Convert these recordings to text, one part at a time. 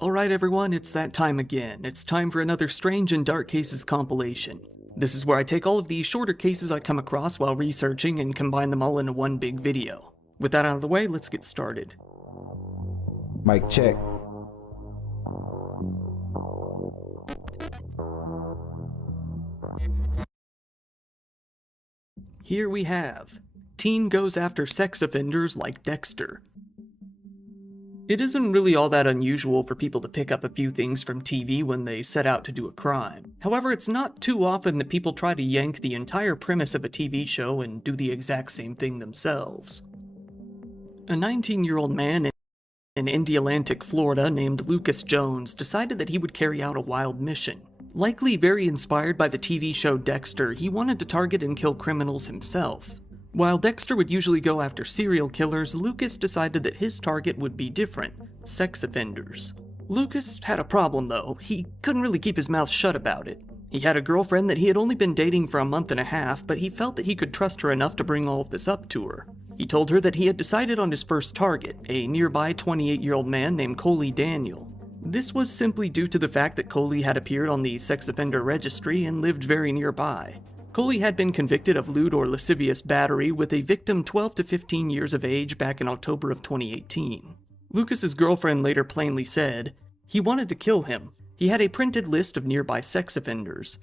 Alright everyone, it's that time again. It's time for another Strange and Dark Cases compilation. This is where I take all of the shorter cases I come across while researching and combine them all into one big video. With that out of the way, let's get started. Mic check. Here we have teen goes after sex offenders like Dexter. It isn't really all that unusual for people to pick up a few things from TV when they set out to do a crime. However, it's not too often that people try to yank the entire premise of a TV show and do the exact same thing themselves. A 19-year-old man in Indialantic, Florida named Lucas Jones decided that he would carry out a wild mission. Likely very inspired by the TV show Dexter, he wanted to target and kill criminals himself. While Dexter would usually go after serial killers, Lucas decided that his target would be different: sex offenders. Lucas had a problem though. He couldn't really keep his mouth shut about it. He had a girlfriend that he had only been dating for a month and a half, but he felt that he could trust her enough to bring all of this up to her. He told her that he had decided on his first target, a nearby 28-year-old man named Coley Daniel. This was simply due to the fact that Coley had appeared on the sex offender registry and lived very nearby. Coley had been convicted of lewd or lascivious battery with a victim 12 to 15 years of age back in October of 2018. Lucas's girlfriend later plainly said, he wanted to kill him. He had a printed list of nearby sex offenders.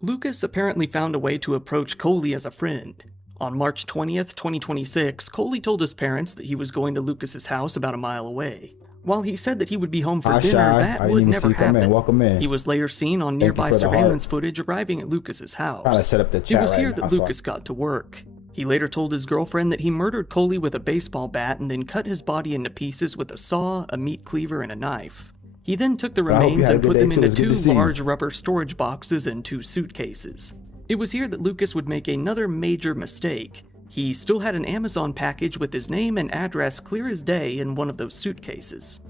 Lucas apparently found a way to approach Coley as a friend. On March 20th, 2026, Coley told his parents that he was going to Lucas's house about a mile away. While he said that he would be home for dinner, that would never happen. Welcome in. He was later seen on nearby surveillance footage arriving at Lucas's house. It was here that Lucas got to work. He later told his girlfriend that he murdered Coley with a baseball bat and then cut his body into pieces with a saw, a meat cleaver, and a knife. He then took the remains and put them into two large rubber storage boxes and 2 suitcases. It was here that Lucas would make another major mistake. He still had an Amazon package with his name and address clear as day in one of those suitcases.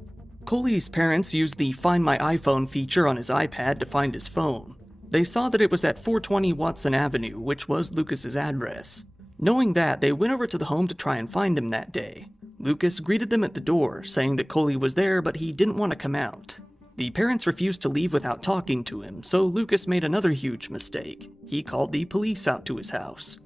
Coley's parents used the Find My iPhone feature on his iPad to find his phone. They saw that it was at 420 Watson Avenue, which was Lucas's address. Knowing that, they went over to the home to try and find him that day. Lucas greeted them at the door, saying that Coley was there but he didn't want to come out. The parents refused to leave without talking to him, so Lucas made another huge mistake. He called the police out to his house.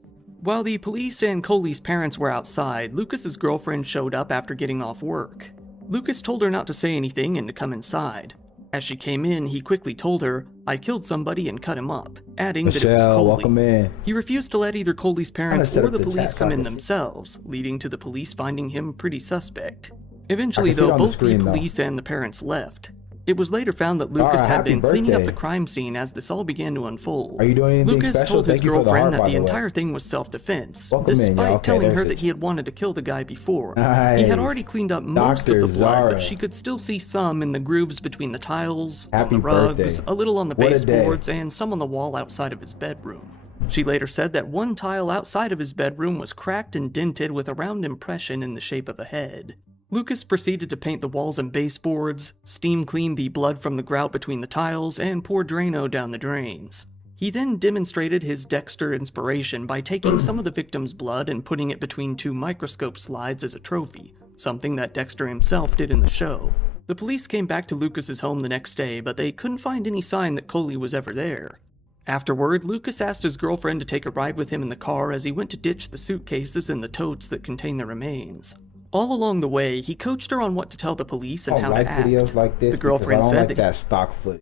While the police and Coley's parents were outside, Lucas's girlfriend showed up after getting off work. Lucas told her not to say anything and to come inside. As she came in, he quickly told her, "I killed somebody and cut him up," adding that it was Coley. Welcome in. He refused to let either Coley's parents or the police come in themselves, leading to the police finding him pretty suspect. Eventually though, both the police and the parents left. It was later found that Lucas had been cleaning up the crime scene as this all began to unfold. Are you doing anything Lucas special? told his girlfriend that the entire thing was self-defense, despite telling her that he had wanted to kill the guy before. He had already cleaned up most of the blood, but she could still see some in the grooves between the tiles, on the rugs, a little on the baseboards, and some on the wall outside of his bedroom. She later said that one tile outside of his bedroom was cracked and dented with a round impression in the shape of a head. Lucas proceeded to paint the walls and baseboards, steam clean the blood from the grout between the tiles, and pour Drano down the drains. He then demonstrated his Dexter inspiration by taking some of the victim's blood and putting it between 2 microscope slides as a trophy, something that Dexter himself did in the show. The police came back to Lucas's home the next day, but they couldn't find any sign that Coley was ever there. Afterward, Lucas asked his girlfriend to take a ride with him in the car as he went to ditch the suitcases and the totes that contained the remains. All along the way, he coached her on what to tell the police and how to act. Videos like this, the girlfriend said that stock footage.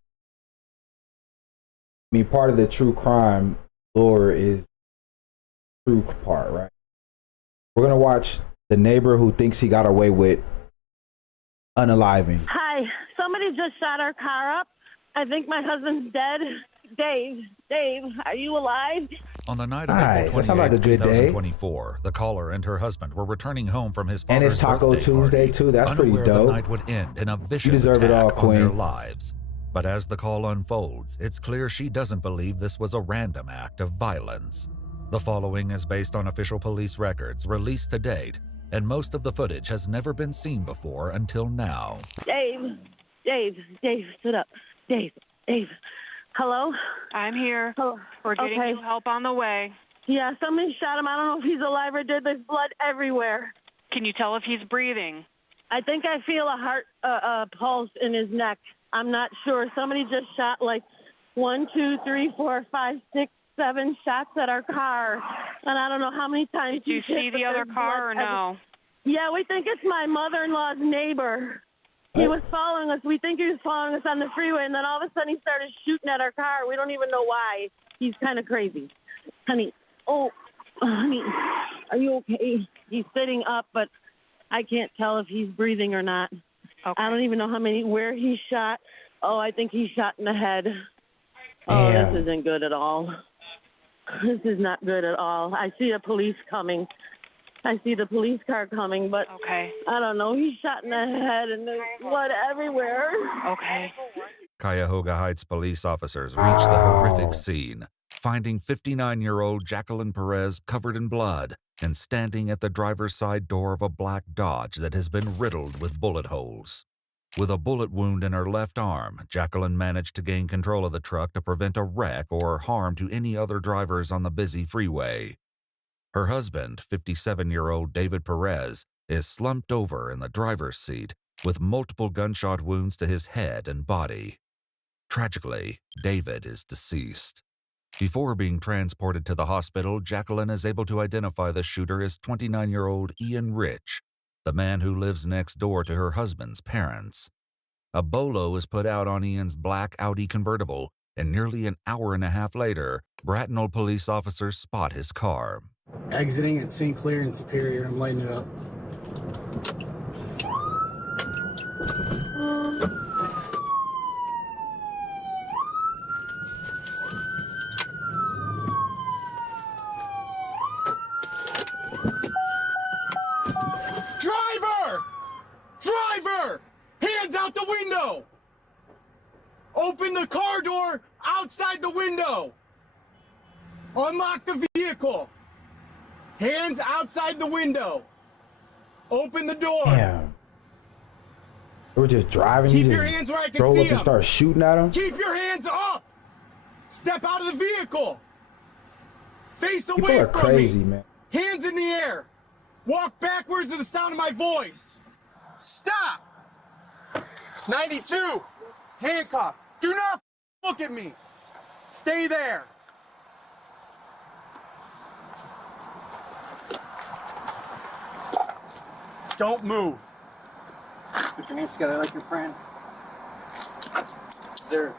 I mean, part of the true crime lore is the true part, right? We're gonna watch the neighbor who thinks he got away with unaliving. Hi, somebody just shot our car up. I think my husband's dead. Dave, are you alive? On the night of April 28, 2024, the caller and her husband were returning home from his father's and it's Taco Tuesday too. That's pretty dope. The night would end in a vicious attack on their lives. But as the call unfolds, it's clear she doesn't believe this was a random act of violence. The following is based on official police records released to date, and most of the footage has never been seen before until now. Dave, sit up. Dave. Hello? I'm here. Oh, We're getting you help on the way. Yeah, somebody shot him. I don't know if he's alive or dead. There's blood everywhere. Can you tell if he's breathing? I think I feel a heart pulse in his neck. I'm not sure. Somebody just shot like 1, 2, 3, 4, 5, 6, 7 shots at our car, and I don't know how many times. Did you see the other car or no? Yeah, we think it's my mother-in-law's neighbor. He was following us. We think he was following us on the freeway, and then all of a sudden he started shooting at our car. We don't even know why. He's kind of crazy. Honey, honey, are you okay? He's sitting up, but I can't tell if he's breathing or not. Okay. I don't even know where he shot. Oh, I think he shot in the head. Oh, Damn. This isn't good at all. This is not good at all. I see the police coming. I see the police car coming, but Okay. I don't know. He's shot in the head and there's blood everywhere. Okay. Cuyahoga Heights police officers reach the horrific scene, finding 59-year-old Jacqueline Perez covered in blood and standing at the driver's side door of a black Dodge that has been riddled with bullet holes. With a bullet wound in her left arm, Jacqueline managed to gain control of the truck to prevent a wreck or harm to any other drivers on the busy freeway. Her husband, 57-year-old David Perez, is slumped over in the driver's seat with multiple gunshot wounds to his head and body. Tragically, David is deceased. Before being transported to the hospital, Jacqueline is able to identify the shooter as 29-year-old Ian Rich, the man who lives next door to her husband's parents. A bolo is put out on Ian's black Audi convertible, and nearly an hour and a half later, Bracknell police officers spot his car. Exiting at St. Clair and Superior. I'm lighting it up. Driver! Driver! Hands out the window! Open the car door outside the window! Unlock the vehicle! Hands outside the window! Open the door! Damn. They were just driving. Keep He your just hands where I can drove see up and them. started shooting at him. Keep your hands up! Step out of the vehicle! Face People away are from crazy, me! man. Hands in the air! Walk backwards to the sound of my voice! Stop! 92! Handcuff! Do not look at me! Stay there! Don't move! Put your hands together like you're praying. There.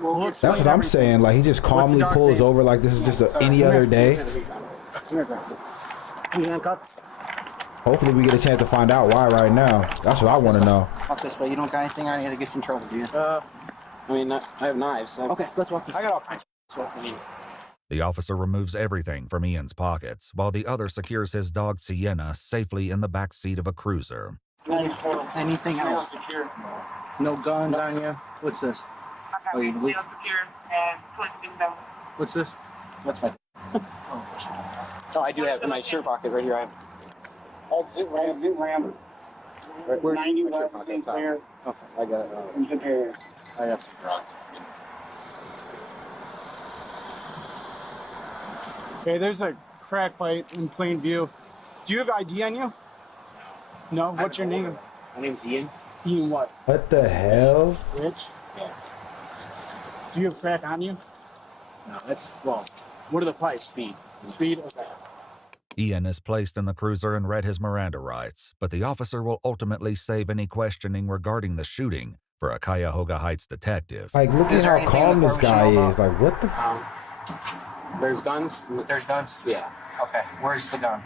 That's what I'm saying. Like, he just calmly pulls over like this is just any other day. Hopefully we get a chance to find out why right now. That's what I want to know. Walk this way. You don't got anything on you to get you in trouble, do you? I mean, I have knives. Okay, let's walk this way. I got all kinds of stuff in here. The officer removes everything from Ian's pockets, while the other secures his dog Sienna safely in the back seat of a cruiser. Anything else? No guns on you? What's this? Oh, you leave? What's this? What's my... Oh, I do have in my shirt pocket right here. I have... Exit Ram. Where's 90 my shirt pocket? Okay, I got it. I got some drugs. Okay, there's a crack pipe in plain view. Do you have ID on you? No? What's your name? My name's Ian. Ian what? What the hell? Rich? Yeah. Do you have crack on you? No, that's, well, what are the pipes? Speed. Speed? Okay. Ian is placed in the cruiser and read his Miranda rights, but the officer will ultimately save any questioning regarding the shooting for a Cuyahoga Heights detective. Like, look at how calm this guy is. Like, what the There's guns? There's guns? Yeah. Okay. Where's the gun?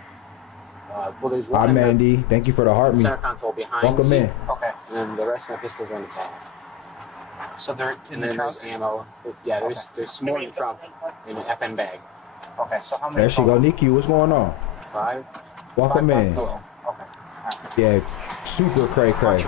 Well, there's one. Hi, in the Mandy. Thank you for the heart. center console behind. Welcome seat. in. Okay. And then the rest of my pistols are in the top. So they're in the trunk? There's ammo. Yeah, there's more in the trunk in an FN bag. Okay, so how many? There she go, Nikki. What's going on? 5. Welcome 5 in. total. Okay. Yeah, super cray cray.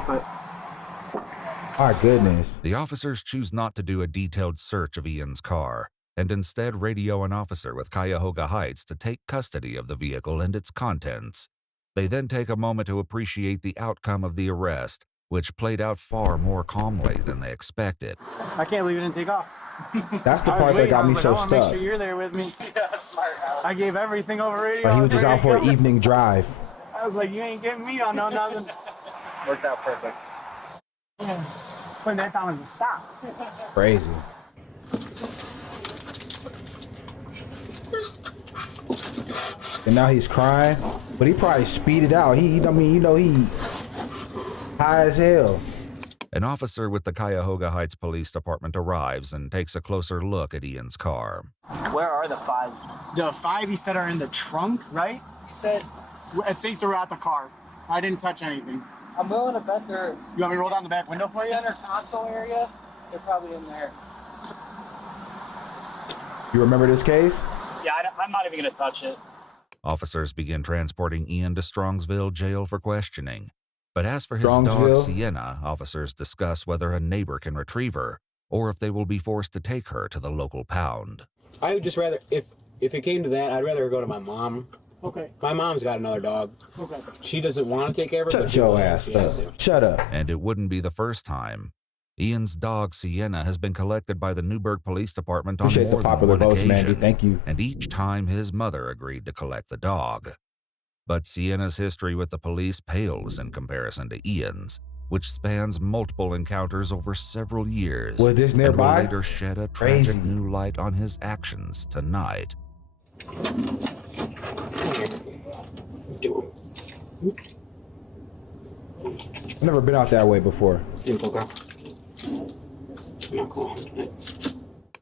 My goodness. The officers choose not to do a detailed search of Ian's car, and instead radio an officer with Cuyahoga Heights to take custody of the vehicle and its contents. They then take a moment to appreciate the outcome of the arrest, which played out far more calmly than they expected. I can't believe it didn't take off. That's the part that got me so I stuck. make sure you're there with me. Yeah, smart. I gave everything over radio. Like, he was just out for an evening drive. I was like, you ain't getting me on no nothing. Worked out perfect. Yeah. Putting that down as a stop. Crazy. And now he's crying, but he probably speeded out. He high as hell. An officer with the Cuyahoga Heights Police Department arrives and takes a closer look at Ian's car. Where are the 5? The 5 he said are in the trunk, right? He said, I think they're at the car. I didn't touch anything. I'm willing to bet they're You want me to roll down the back window for you? center console area. They're probably in there. You remember this case? Yeah, I'm not even going to touch it. Officers begin transporting Ian to Strongsville jail for questioning. But as for his dog, Strongsville? Sienna, officers discuss whether a neighbor can retrieve her or if they will be forced to take her to the local pound. I would just rather, if it came to that, I'd rather go to my mom. Okay. My mom's got another dog. Okay. She doesn't want to take care of her. but Shut she your will if ass she has up. to. Shut up. And it wouldn't be the first time. Ian's dog, Sienna, has been collected by the Newburgh Police Department on Appreciate more the than popular one votes, occasion. Mandy. Thank you. And each time his mother agreed to collect the dog. But Sienna's history with the police pales in comparison to Ian's, which spans multiple encounters over several years. Was this nearby? And will later shed a Crazy. tragic new light on his actions tonight. I've never been out that way before.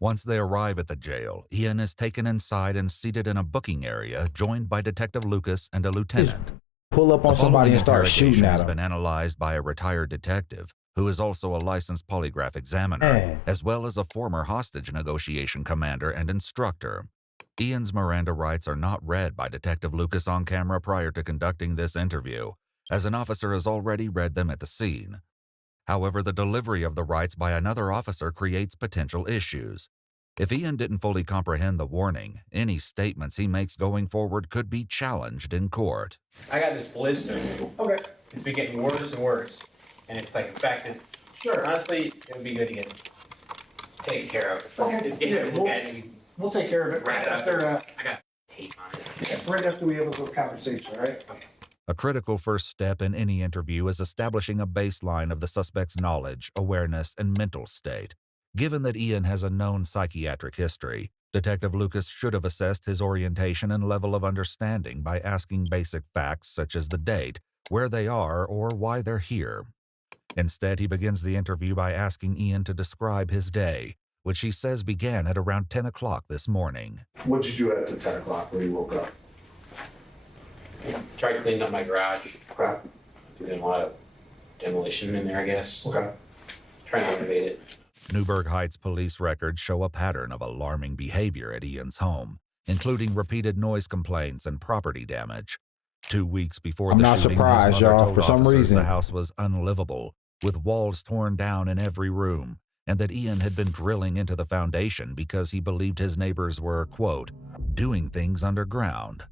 Once they arrive at the jail, Ian is taken inside and seated in a booking area, joined by Detective Lucas and a lieutenant. Pull up on The somebody following and start interrogation shooting at has them. been analyzed by a retired detective, who is also a licensed polygraph examiner, Man. as well as a former hostage negotiation commander and instructor. Ian's Miranda rights are not read by Detective Lucas on camera prior to conducting this interview, as an officer has already read them at the scene. However, the delivery of the rights by another officer creates potential issues. If Ian didn't fully comprehend the warning, any statements he makes going forward could be challenged in court. I got this blister. Okay. It's been getting worse and worse. And it's like infected. Sure. Honestly, it would be good to get taken care of. Okay. Look at it. We'll take care of it right after. I got tape on it. Right after we have a little conversation, all right? Okay. A critical first step in any interview is establishing a baseline of the suspect's knowledge, awareness, and mental state. Given that Ian has a known psychiatric history, Detective Lucas should have assessed his orientation and level of understanding by asking basic facts such as the date, where they are, or why they're here. Instead, he begins the interview by asking Ian to describe his day, which he says began at around 10 o'clock this morning. What did you do after 10 o'clock when you woke up? Tried to clean up my garage. Okay. Doing a lot of demolition in there, I guess. Okay. Trying to renovate it. Newburgh Heights police records show a pattern of alarming behavior at Ian's home, including repeated noise complaints and property damage. 2 weeks before I'm the not shooting, surprised, his mother y'all. told For some officers reason. the house was unlivable, with walls torn down in every room, and that Ian had been drilling into the foundation because he believed his neighbors were, quote, doing things underground.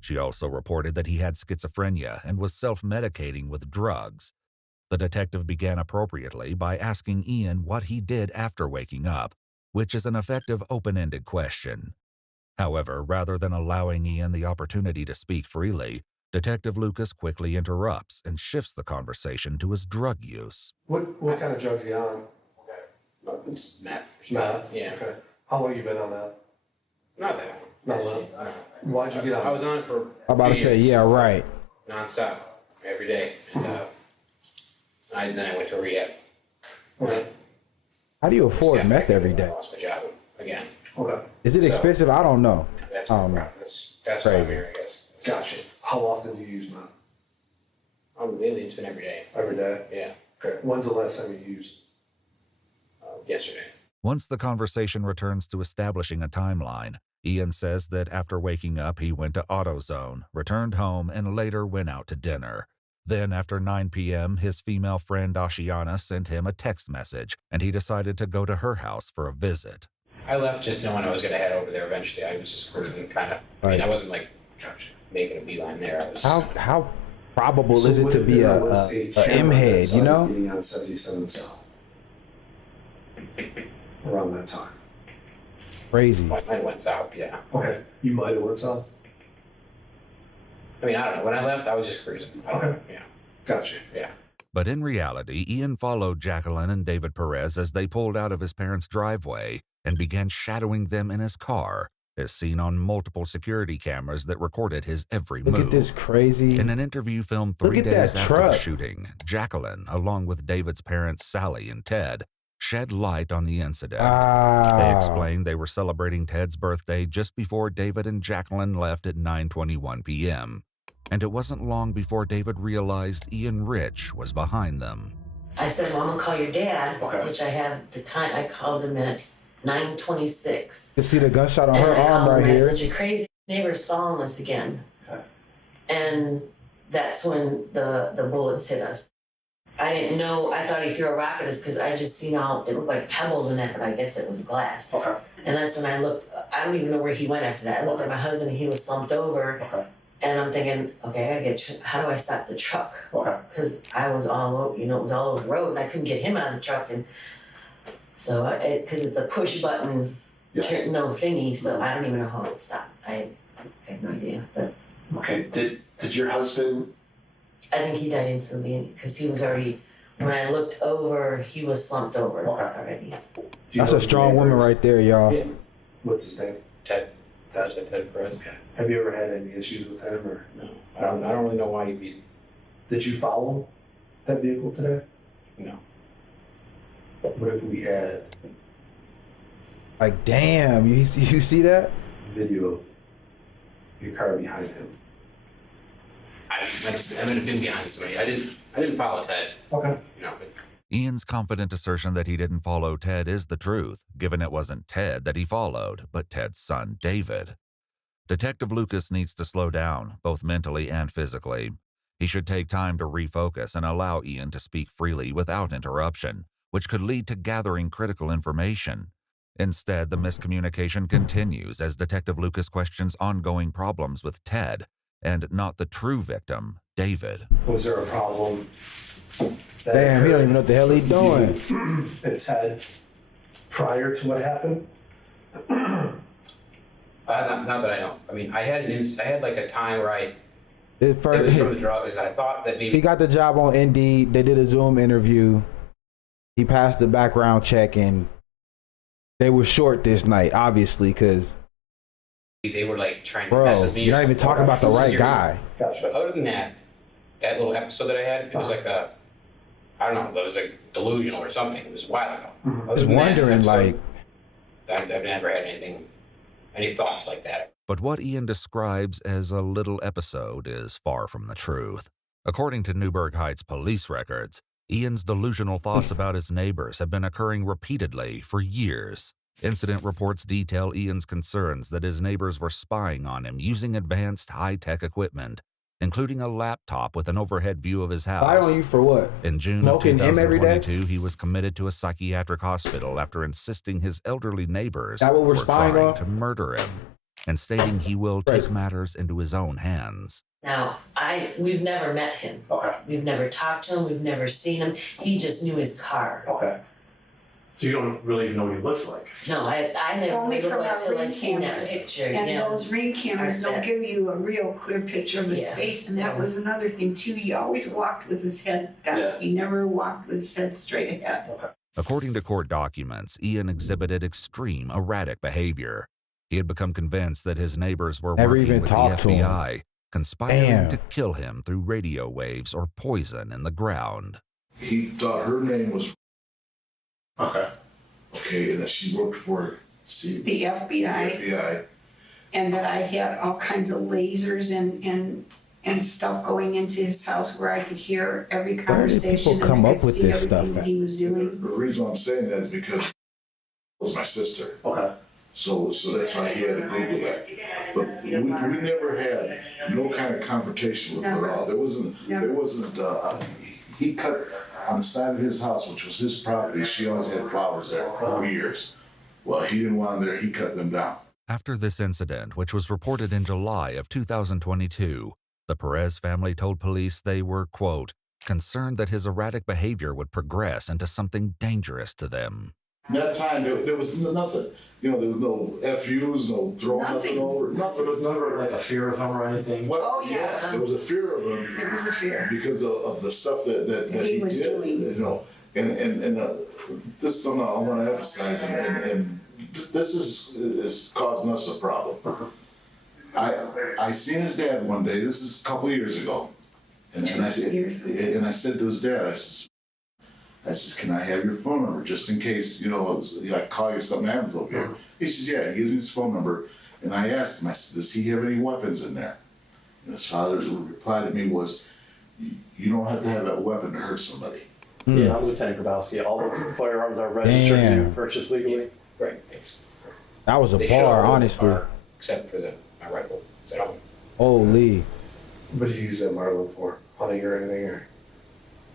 She also reported that he had schizophrenia and was self-medicating with drugs. The detective began appropriately by asking Ian what he did after waking up, which is an effective open-ended question. However, rather than allowing Ian the opportunity to speak freely, Detective Lucas quickly interrupts and shifts the conversation to his drug use. What kind of drugs are you on? It's meth. Meth? Yeah. Okay. How long you been on that? Not that long. Not long. Why'd you get on? I was on it for I'm about to say, yeah, right. nonstop, every day. And then I went to rehab. Okay. How do you afford Yeah, meth every I day? lost my job again. Okay. Is it So- expensive? I don't know. That's I don't know. that's why I'm Crazy. here, I guess. Gotcha. How often do you use meth? Lately, it's been every day. Every day? Yeah. Okay. When's the last time you used? Yesterday. Once the conversation returns to establishing a timeline, Ian says that after waking up, he went to AutoZone, returned home, and later went out to dinner. Then, after 9 p.m., his female friend Ashiana sent him a text message, and he decided to go to her house for a visit. I left just knowing I was going to head over there eventually. I was just cruising, kind of. I mean, I wasn't like making a beeline there. I was. How probable is So it what to if be there a was camera M-head, outside you know? Getting on 77 South. Around that time. Crazy. I went south, yeah. Okay. You might have went south? I mean, I don't know. When I left, I was just cruising. Okay. Yeah. Gotcha. Yeah. But in reality, Ian followed Jacqueline and David Perez as they pulled out of his parents' driveway and began shadowing them in his car, as seen on multiple security cameras that recorded his every move. Look at this crazy. In an interview filmed Look 3 at days that after the truck. shooting, Jacqueline, along with David's parents Sally and Ted, shed light on the incident. They Ah. explained they were celebrating Ted's birthday just before David and Jacqueline left at 9:21 p.m. And it wasn't long before David realized Ian Rich was behind them. I said, well, I'm gonna call your dad, Okay. which I have the time. I called him at 9:26. You see the gunshot on her And I arm called right him, I here. said, your crazy neighbor's following us again. Okay. And that's when the bullets hit us. I didn't know, I thought he threw a rock at us because I just seen all, it looked like pebbles in that, but I guess it was glass. Okay. And that's when I looked, I don't even know where he went after that. I looked at my husband and he was slumped over. Okay. And I'm thinking, okay, I get, how do I stop the truck? Okay. Because I was all over, it was all over the road and I couldn't get him out of the truck. And so, because it's a push button, Yes. no thingy, so I don't even know how it stopped. I have no idea, but Okay. Did your husband? I think he died instantly because he was already, when I looked over, he was slumped over already. Do you That's know a the strong woman neighbors? right there, y'all. Yeah. What's his name? Ted. Ted. Ted Perez. Okay. Have you ever had any issues with him or? No. I don't really know why he'd be. Did you follow that vehicle today? No. What if we had Like, damn, you see that? video of your car behind him? I might have been behind somebody. I didn't follow Ted. Okay. But Ian's confident assertion that he didn't follow Ted is the truth, given it wasn't Ted that he followed, but Ted's son, David. Detective Lucas needs to slow down, both mentally and physically. He should take time to refocus and allow Ian to speak freely without interruption, which could lead to gathering critical information. Instead, the miscommunication continues as Detective Lucas questions ongoing problems with Ted, and not the true victim, David. Was there a problem? Damn, he don't even know what the hell he's doing. And Ted, prior to what happened? not that I know. I mean, I had like a time where It it first, was from the drugs. I thought that he maybe got the job on Indeed. They did a Zoom interview. He passed the background check, and they were short this night, obviously, because, they were like trying to mess bro, with me. you're or not even something. talking about the right guy. Gotcha. But other than that little episode that I had, it was like a, I don't know, it was like delusional or something. It was a while ago. I was wondering, like, I've never had any thoughts like that. But what Ian describes as a little episode is far from the truth. According to Newburgh Heights police records, Ian's delusional thoughts about his neighbors have been occurring repeatedly for years. Incident reports detail Ian's concerns that his neighbors were spying on him using advanced high-tech equipment, including a laptop with an overhead view of his house. lie on you for what? In June Smoking of him every day? 2022, he was committed to a psychiatric hospital after insisting his elderly neighbors That what we're were spying trying on? to murder him, and stating he will take Crazy. matters into his own hands. Now, we've never met him. Okay. We've never talked to him, we've never seen him. He just knew his car. Okay. So you don't really even know what he looks like? No, I never Only looked from our until I ring seen that cameras. picture, And yeah. those ring cameras don't give you a real clear picture of his Yeah. face, and that was another thing too. He always walked with his head down. Yeah. He never walked with his head straight ahead. According to court documents, Ian exhibited extreme erratic behavior. He had become convinced that his neighbors were Never working even with the talked to him. FBI, conspiring Damn. to kill him through radio waves or poison in the ground. He thought her name was Okay. okay, and that she worked for The FBI, FBI. and that I had all kinds of lasers and stuff going into his house where I could hear every people conversation come and I up could with see this everything stuff that at? he was doing. The reason I'm saying that is because it was my sister. Okay. So that's why he had to Google that. But we never had no kind of confrontation with her at all. There wasn't, he cut on the side of his house, which was his property. She always had flowers there for years. Well, he didn't want them there, he cut them down. After this incident, which was reported in July of 2022, the Perez family told police they were, quote, concerned that his erratic behavior would progress into something dangerous to them. That time, there was nothing. You know, there was no FUs, no throwing nothing over, nothing. There was never like a fear of him or anything. What? Oh, yeah. There was a fear of him. There was a fear. Because of the stuff that he was did, doing. you know. And this is something I want to emphasize, and this is causing us a problem. I seen his dad one day. This is a couple years ago, and I said to his dad, I says, can I have your phone number just in case, I call you if something happens over here? He says, yeah. He gives me his phone number, and I asked him, I said, does he have any weapons in there? And his father's reply to me was, you don't have to have that weapon to hurt somebody. Yeah, I'm Lieutenant Grabowski. All those firearms are registered and purchased legally. Right. That was a bar, honestly. Except for my rifle. Holy. What do you use that Marlin for? Hunting or anything? Or?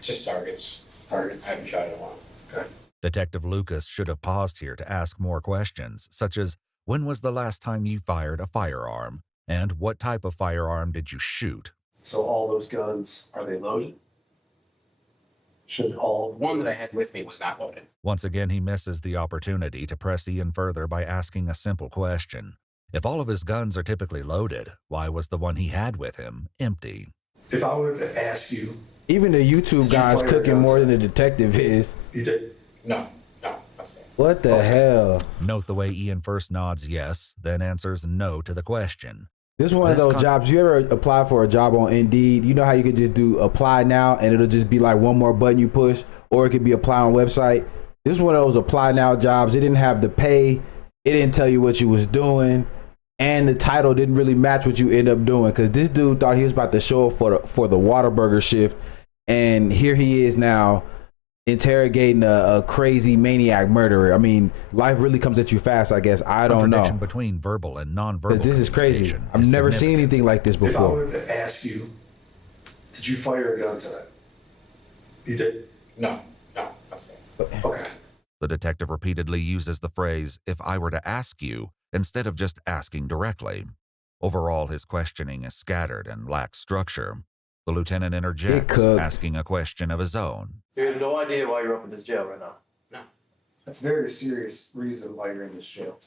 Just targets. I haven't shot in a while. Okay. Detective Lucas should have paused here to ask more questions, such as, when was the last time you fired a firearm? And what type of firearm did you shoot? So all those guns, are they loaded? Should all... One that I had with me was not loaded. Once again, he misses the opportunity to press Ian further by asking a simple question. If all of his guns are typically loaded, why was the one he had with him empty? If I were to ask you... Even the YouTube guy's cooking more than the detective is. You did? No. What the hell? Note the way Ian first nods yes, then answers no to the question. This is one of those jobs. You ever apply for a job on Indeed? You know how you could just do apply now and it'll just be like one more button you push, or it could be apply on website. This is one of those apply now jobs. It didn't have the pay. It didn't tell you what you was doing. And the title didn't really match what you end up doing, because this dude thought he was about to show up for the Whataburger shift, and here he is now interrogating a crazy maniac murderer. I mean, life really comes at you fast, I guess. I don't know. Contradiction between verbal and nonverbal. This is crazy. I've never seen anything like this before. If I were to ask you, did you fire a gun today? You did? No. Okay. The detective repeatedly uses the phrase, if I were to ask you, instead of just asking directly. Overall, his questioning is scattered and lacks structure. The lieutenant interjects, asking a question of his own. You have no idea why you're up in this jail right now. No. That's a very serious reason why you're in this jail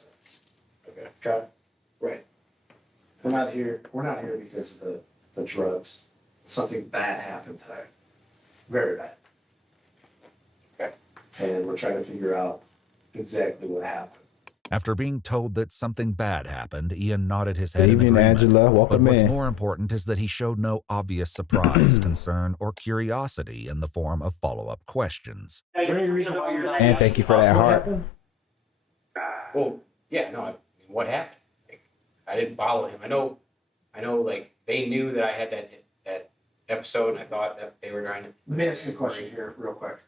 today. Okay? Right. We're not here because of the drugs. Something bad happened today. Very bad. Okay. And we're trying to figure out exactly what happened. After being told that something bad happened, Ian nodded his head Good in evening, agreement. Angela. Welcome but what's in. more important is that he showed no obvious surprise, concern, or curiosity in the form of follow-up questions. Is there any reason why you're not And thank you for that heart. Well, yeah, no. I mean, what happened? I didn't follow him. I know. Like they knew that I had that episode, and I thought that they were trying to. Let me ask you a question here, real quick.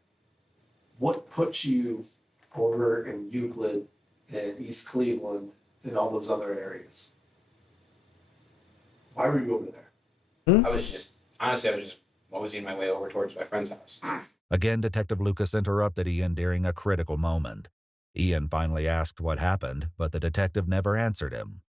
What put you over in Euclid and East Cleveland and all those other areas? Why were you over there? I was just moseying my way over towards my friend's house. Again, Detective Lucas interrupted Ian during a critical moment. Ian finally asked what happened, but the detective never answered him.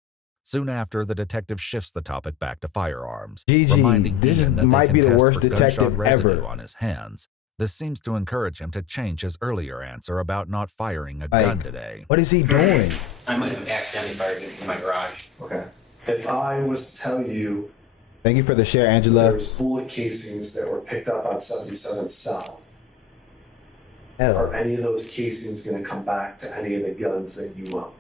Soon after, the detective shifts the topic back to firearms, reminding Ian that might they be can the test worst for gunshot detective residue ever. on his hands. This seems to encourage him to change his earlier answer about not firing a gun today. What is he doing? I might have accidentally fired it in my garage. Okay. If I was to tell you, Thank you for the share, Angela. there's bullet casings that were picked up on 77 South. Are any of those casings going to come back to any of the guns that you own?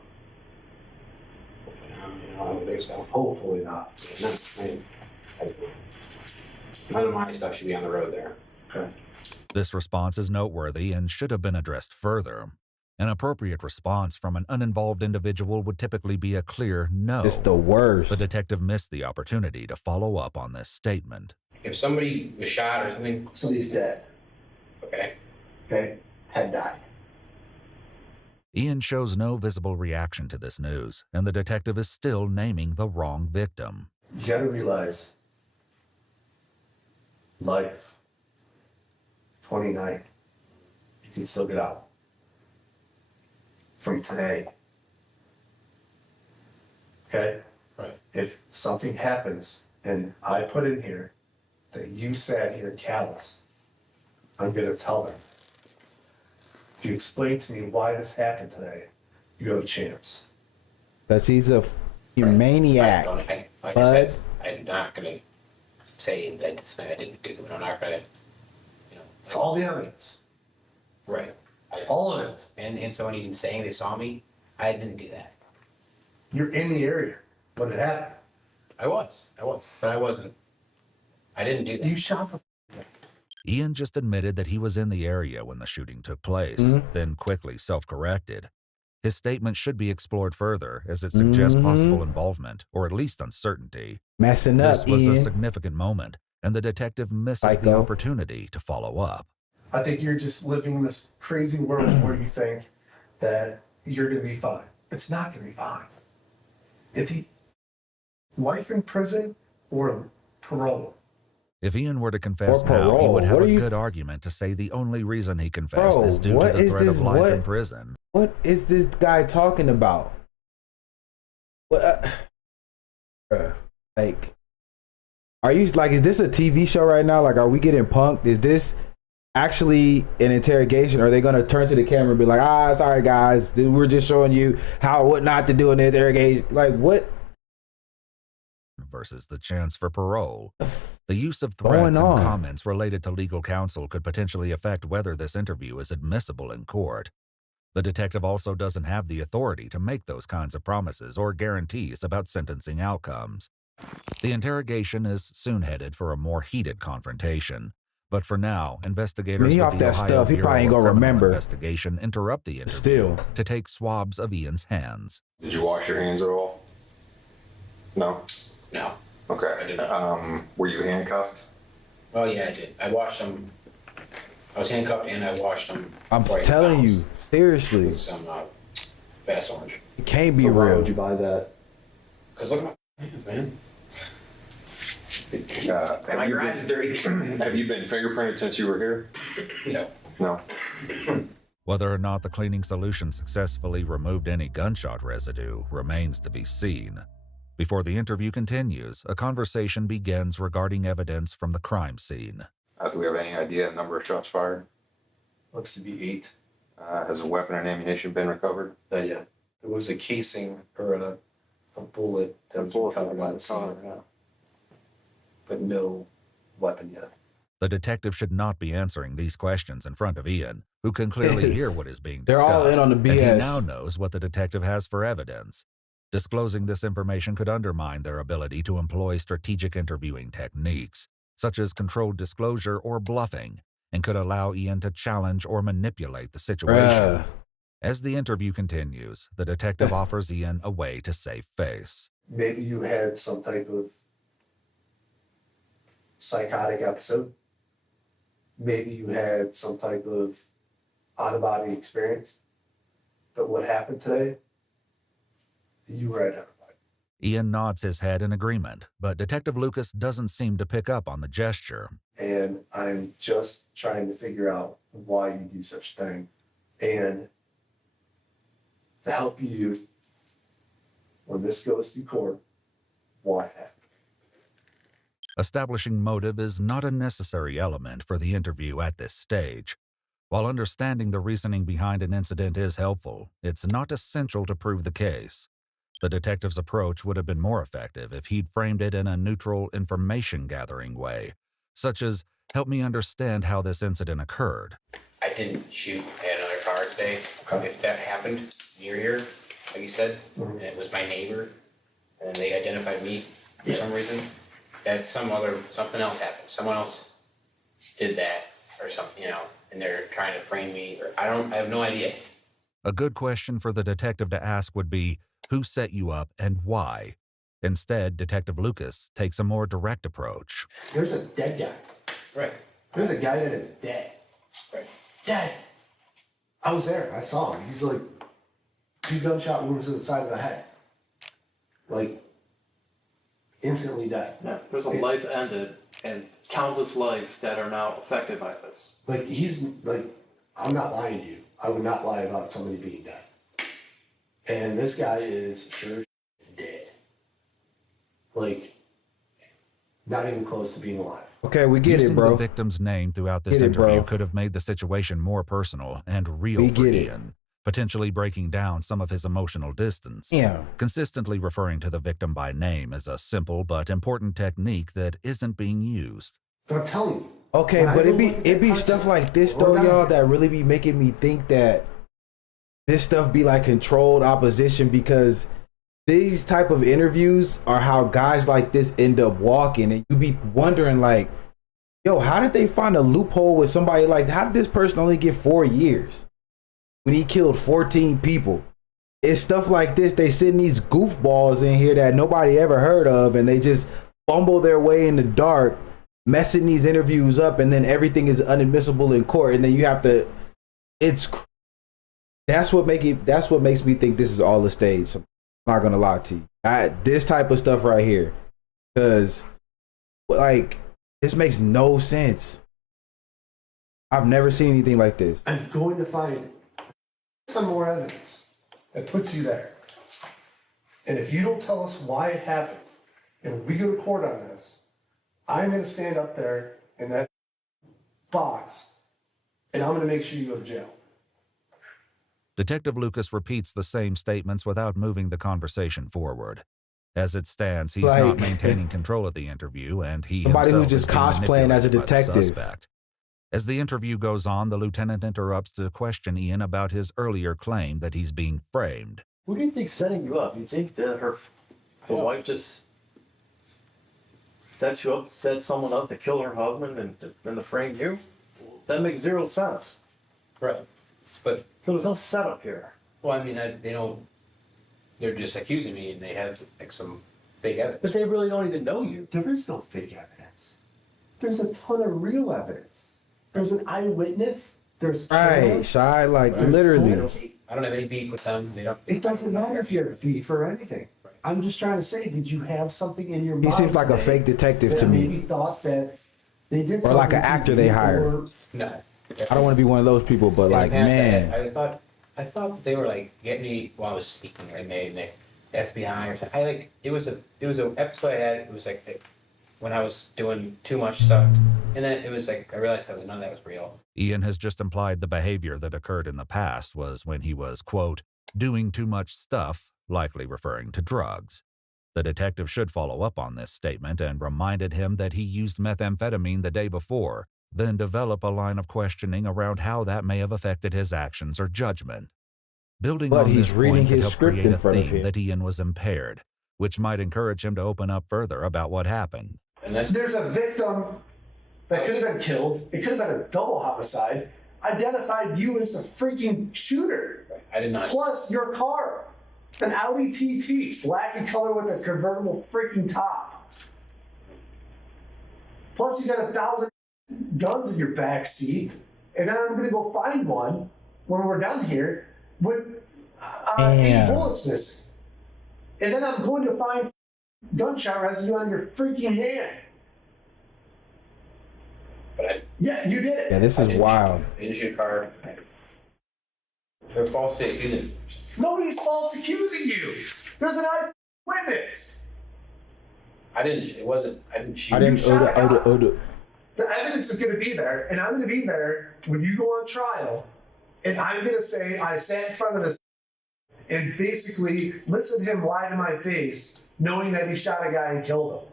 I don't think so. Hopefully not. None of my stuff should be on the road there. Okay. This response is noteworthy and should have been addressed further. An appropriate response from an uninvolved individual would typically be a clear no. It's the worst. The detective missed the opportunity to follow up on this statement. If somebody was shot or something. Somebody's dead. Okay. Okay. Had died. Ian shows no visible reaction to this news, and the detective is still naming the wrong victim. You got to realize, life, 29, you can still get out from today. Okay? Right. If something happens and I put in here that you sat here callous, I'm going to tell them. If you explain to me why this happened today, you have a chance. Because he's a maniac. Like I said, I'm not gonna say that I didn't do it. I'm not gonna, All the evidence. Right. All of it. And someone even saying they saw me, I didn't do that. You're in the area when it happened. I was, but I wasn't. I didn't do that. You shot the. Ian just admitted that he was in the area when the shooting took place, then quickly self-corrected. His statement should be explored further, as it suggests possible involvement, or at least uncertainty. Messing This up, was Ian. a significant moment, and the detective misses the opportunity to follow up. I think you're just living in this crazy world where you think that you're going to be fine. It's not going to be fine. Is he life in prison or parole? If Ian were to confess now, he would have a good argument to say the only reason he confessed is due to the threat of life in prison. What is this guy talking about? What? Like, are you like? Is this a TV show right now? Like, are we getting punked? Is this actually an interrogation? Or are they gonna turn to the camera and be like, sorry guys, we're just showing you what not to do in the interrogation? Like, what? Versus the chance for parole. The use of threats and comments related to legal counsel could potentially affect whether this interview is admissible in court. The detective also doesn't have the authority to make those kinds of promises or guarantees about sentencing outcomes. The interrogation is soon headed for a more heated confrontation. But for now, investigators with the Ohio Bureau of Criminal Investigation interrupt the interview to take swabs of Ian's hands. Did you wash your hands at all? No? No. Okay. Were you handcuffed? Oh yeah, I did. I washed them. I was handcuffed and I washed them. I'm telling you, seriously. With some Fast Orange. It can't be So real. why would you buy that? Cause look at my hands, man. My garage is dirty. Have you been fingerprinted since you were here? No. No. Whether or not the cleaning solution successfully removed any gunshot residue remains to be seen. Before the interview continues, a conversation begins regarding evidence from the crime scene. Do we have any idea the number of shots fired? Looks to be 8. Has a weapon and ammunition been recovered? Not yet. There was a casing or a bullet that was recovered by the scene. But no weapon yet. The detective should not be answering these questions in front of Ian, who can clearly hear what is being They're discussed. all in on the BS. And he now knows what the detective has for evidence. Disclosing this information could undermine their ability to employ strategic interviewing techniques, such as controlled disclosure or bluffing, and could allow Ian to challenge or manipulate the situation. As the interview continues, the detective offers Ian a way to save face. Maybe you had some type of psychotic episode. Maybe you had some type of out-of-body experience. But what happened today, you were identified. Ian nods his head in agreement, but Detective Lucas doesn't seem to pick up on the gesture. And I'm just trying to figure out why you do such a thing. And to help you, when this goes through court, why it happened. Establishing motive is not a necessary element for the interview at this stage. While understanding the reasoning behind an incident is helpful, it's not essential to prove the case. The detective's approach would have been more effective if he'd framed it in a neutral information-gathering way, such as, help me understand how this incident occurred. I didn't shoot at another car today. If that happened near here, like you said, and it was my neighbor, and they identified me for some reason, that's something else happened. Someone else did that or something, and they're trying to frame me, or I have no idea. A good question for the detective to ask would be, who set you up and why? Instead, Detective Lucas takes a more direct approach. There's a dead guy. Right. There's a guy that is dead. Right. Dead. I was there. I saw him. He's like 2 gunshot wounds to the side of the head. Like, instantly dead. Yeah, there's a life ended and countless lives that are now affected by this. Like, I'm not lying to you. I would not lie about somebody being dead. And this guy is sure dead. Like, not even close to being alive. Okay, we get Using it, bro. the victim's name throughout this Get it, interview bro. could have made the situation more personal and real We for get it. Ian, potentially breaking down some of his emotional distance. Yeah. Consistently referring to the victim by name is a simple but important technique that isn't being used. But I'm telling you. Okay, but it be stuff like this though, y'all, that really be making me think that this stuff be like controlled opposition, because these type of interviews are how guys like this end up walking, and you be wondering like, yo, how did they find a loophole with somebody like, how did this person only get 4 years when he killed 14 people? It's stuff like this. They send these goofballs in here that nobody ever heard of, and they just fumble their way in the dark, messing these interviews up, and then everything is unadmissible in court, and then you have to, that's what makes me think this is all a stage. I'm not gonna lie to you. This type of stuff right here, because like this makes no sense. I've never seen anything like this. I'm going to find some more evidence that puts you there. And if you don't tell us why it happened, and when we go to court on this, I'm going to stand up there in that box, and I'm going to make sure you go to jail. Detective Lucas repeats the same statements without moving the conversation forward. As it stands, he's Like, not maintaining control of the interview, and he somebody himself who's just is being cosplaying as a manipulated by the detective. suspect. As the interview goes on, the lieutenant interrupts to question Ian about his earlier claim that he's being framed. Who do you think's setting you up? You think that the wife just set you up, set someone up to kill her husband and to frame you? That makes zero sense. Right. But so there's no setup here. Well, I mean, they don't. They're just accusing me, and they have like some fake evidence. But they really don't even know you. There is no fake evidence. There's a ton of real evidence. There's an eyewitness. There's Right, cameras. Shy, like There's literally. I don't have any beef with them. They don't. It doesn't matter if you have beef or anything. I'm just trying to say, did you have something in your mind? He seems like a today fake detective that to me. Maybe thought that they did. Or like an something to actor you, they hired. or- No. I don't want to be one of those people, but like, In the past, man. I thought that they were like getting me while I was speaking, and the FBI or something. It was an episode I had. It was like when I was doing too much stuff, and then it was like I realized that none of that was real. Ian has just implied the behavior that occurred in the past was when he was, quote, doing too much stuff, likely referring to drugs. The detective should follow up on this statement and reminded him that he used methamphetamine the day before, then develop a line of questioning around how that may have affected his actions or judgment. Building But on he's this reading point could his help script create in a front of theme him. that Ian was impaired, which might encourage him to open up further about what happened. There's a victim that could have been killed. It could have been a double homicide. Identified you as the freaking shooter. I did not. Plus your car, an Audi TT, black in color with a convertible freaking top. Plus you got 1,000 guns in your back seat, and then I'm gonna go find one when we're done here with 8 bullets missing, and then I'm going to find gunshot residue on your freaking hand. Yeah, you did it. Yeah, this is wild. I didn't shoot a car. They're falsely accusing. Nobody's false accusing you. There's an eyewitness. I didn't. It wasn't. I didn't shoot. I didn't. The evidence is going to be there, and I'm going to be there when you go on trial, and I'm going to say I sat in front of this and basically listened to him lie to my face, knowing that he shot a guy and killed him.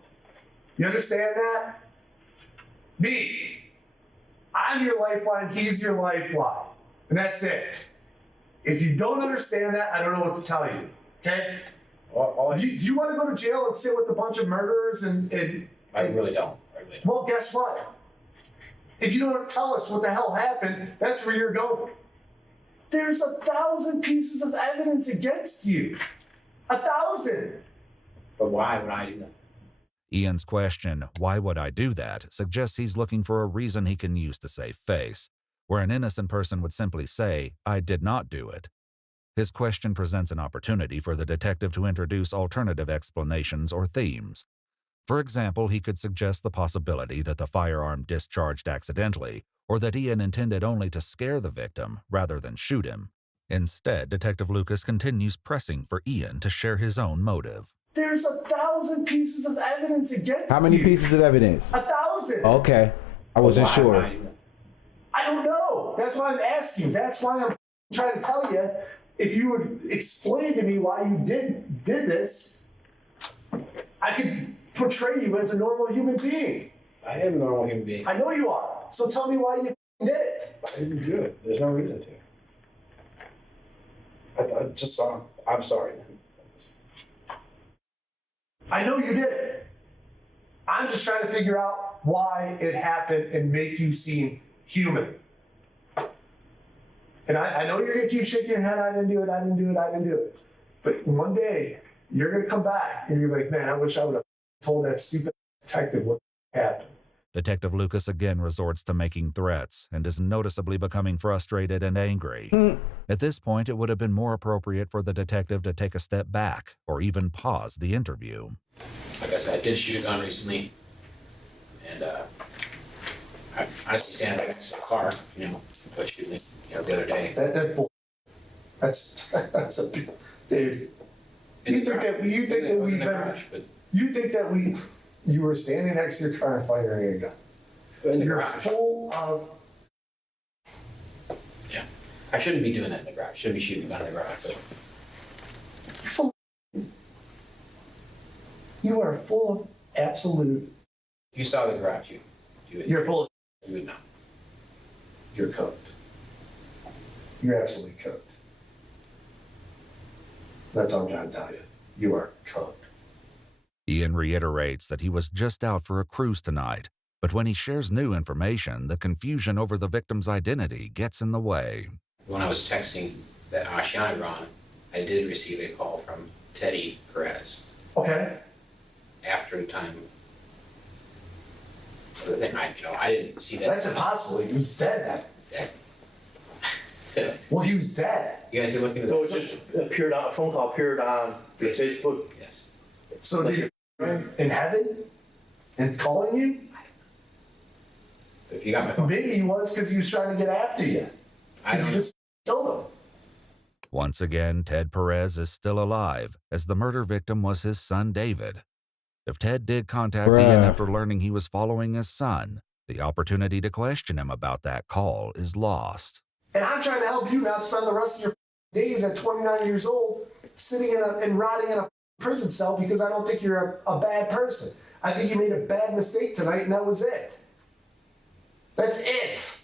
You understand that? Me. I'm your lifeline, he's your lifeline. And that's it. If you don't understand that, I don't know what to tell you. Okay? Do you want to go to jail and sit with a bunch of murderers and I really don't. Well, guess what? If you don't tell us what the hell happened, that's where you're going. There's 1,000 pieces of evidence against you. 1,000. But why would I do that? Ian's question, why would I do that, suggests he's looking for a reason he can use to save face, where an innocent person would simply say, I did not do it. His question presents an opportunity for the detective to introduce alternative explanations or themes. For example, he could suggest the possibility that the firearm discharged accidentally, or that Ian intended only to scare the victim rather than shoot him. Instead, Detective Lucas continues pressing for Ian to share his own motive. There's 1,000 pieces of evidence against you. How many pieces of evidence? 1,000. Okay, I wasn't sure. I don't know. That's why I'm asking. That's why I'm trying to tell you. If you would explain to me why you did this, I could portray you as a normal human being. I am a normal human being. I know you are. So tell me why you did it. I didn't do it. There's no reason to. I just saw. I'm sorry. I know you did it. I'm just trying to figure out why it happened and make you seem human. And I know you're going to keep shaking your head, I didn't do it. But one day, you're going to come back and you're like, man, I wish I would have told that stupid detective what happened. Detective Lucas again resorts to making threats and is noticeably becoming frustrated and angry. At this point, it would have been more appropriate for the detective to take a step back or even pause the interview. Like I said, I did shoot a gun recently, and I honestly stand right next to the car, but shooting it, the other day. That's a big, dude. You think that you were standing next to your car and firing a gun. You're full of. Yeah, I shouldn't be doing that in the garage. Shouldn't be shooting a gun in the garage. But You are full of absolute. if you saw the garage, You're full of. you would know. You're cooked. You're absolutely cooked. That's all I'm trying to tell you. You are cooked. Ian reiterates that he was just out for a cruise tonight, but when he shares new information, the confusion over the victim's identity gets in the way. When I was texting that Ashiana Ron, I did receive a call from Teddy Perez. Okay. After the time of the thing, I didn't see that. That's impossible. He was dead. So, well, he was dead. You guys are looking at So it just appeared on a phone call appeared on Facebook. Yes. So did you in heaven and calling you? If you got my phone. Maybe he was because he was trying to get after you. Because you just killed him. Once again, Ted Perez is still alive, as the murder victim was his son David. If Ted did contact Ian after learning he was following his son, the opportunity to question him about that call is lost. And I'm trying to help you not spend the rest of your days at 29 years old sitting and rotting in a prison cell because I don't think you're a bad person. I think you made a bad mistake tonight and that was it. That's it.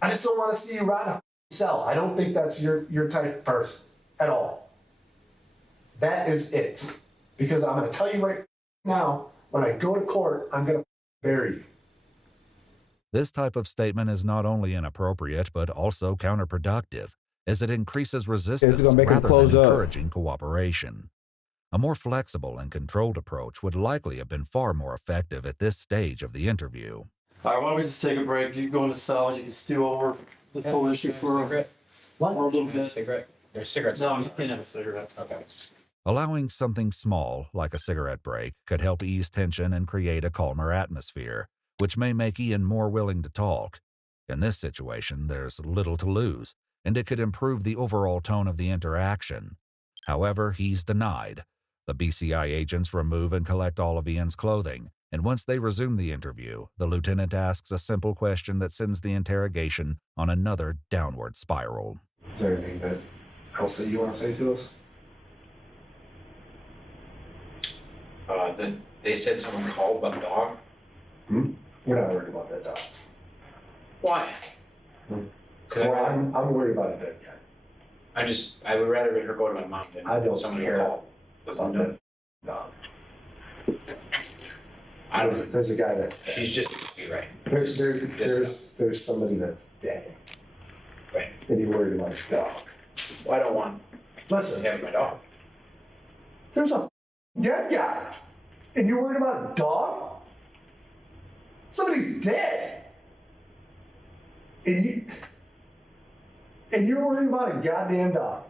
I just don't want to see you rot in a cell. I don't think that's your type of person at all. That is it. Because I'm going to tell you right now, when I go to court, I'm going to bury you. This type of statement is not only inappropriate, but also counterproductive, as it increases resistance rather than encouraging cooperation. A more flexible and controlled approach would likely have been far more effective at this stage of the interview. All right, why don't we just take a break? You go in the cell, you can steal over this whole issue for a little bit. Cigarette? There's cigarettes. No, you can't have a cigarette. Okay. Allowing something small, like a cigarette break, could help ease tension and create a calmer atmosphere, which may make Ian more willing to talk. In this situation, there's little to lose, and it could improve the overall tone of the interaction. However, he's denied. The BCI agents remove and collect all of Ian's clothing, and once they resume the interview, the lieutenant asks a simple question that sends the interrogation on another downward spiral. Is there anything else that you want to say to us? They said someone called about the dog. We're not worried about that dog. Why? Well, I'm worried about a dead guy. I would rather her go to my mom than I don't someone care call. about that dog. There's a guy that's dead. She's just right. There's somebody that's dead. Right. And you're worried about your dog. Well, I don't want having my dog. There's a dead guy. And you're worried about a dog? Somebody's dead. And you're worried about a goddamn dog.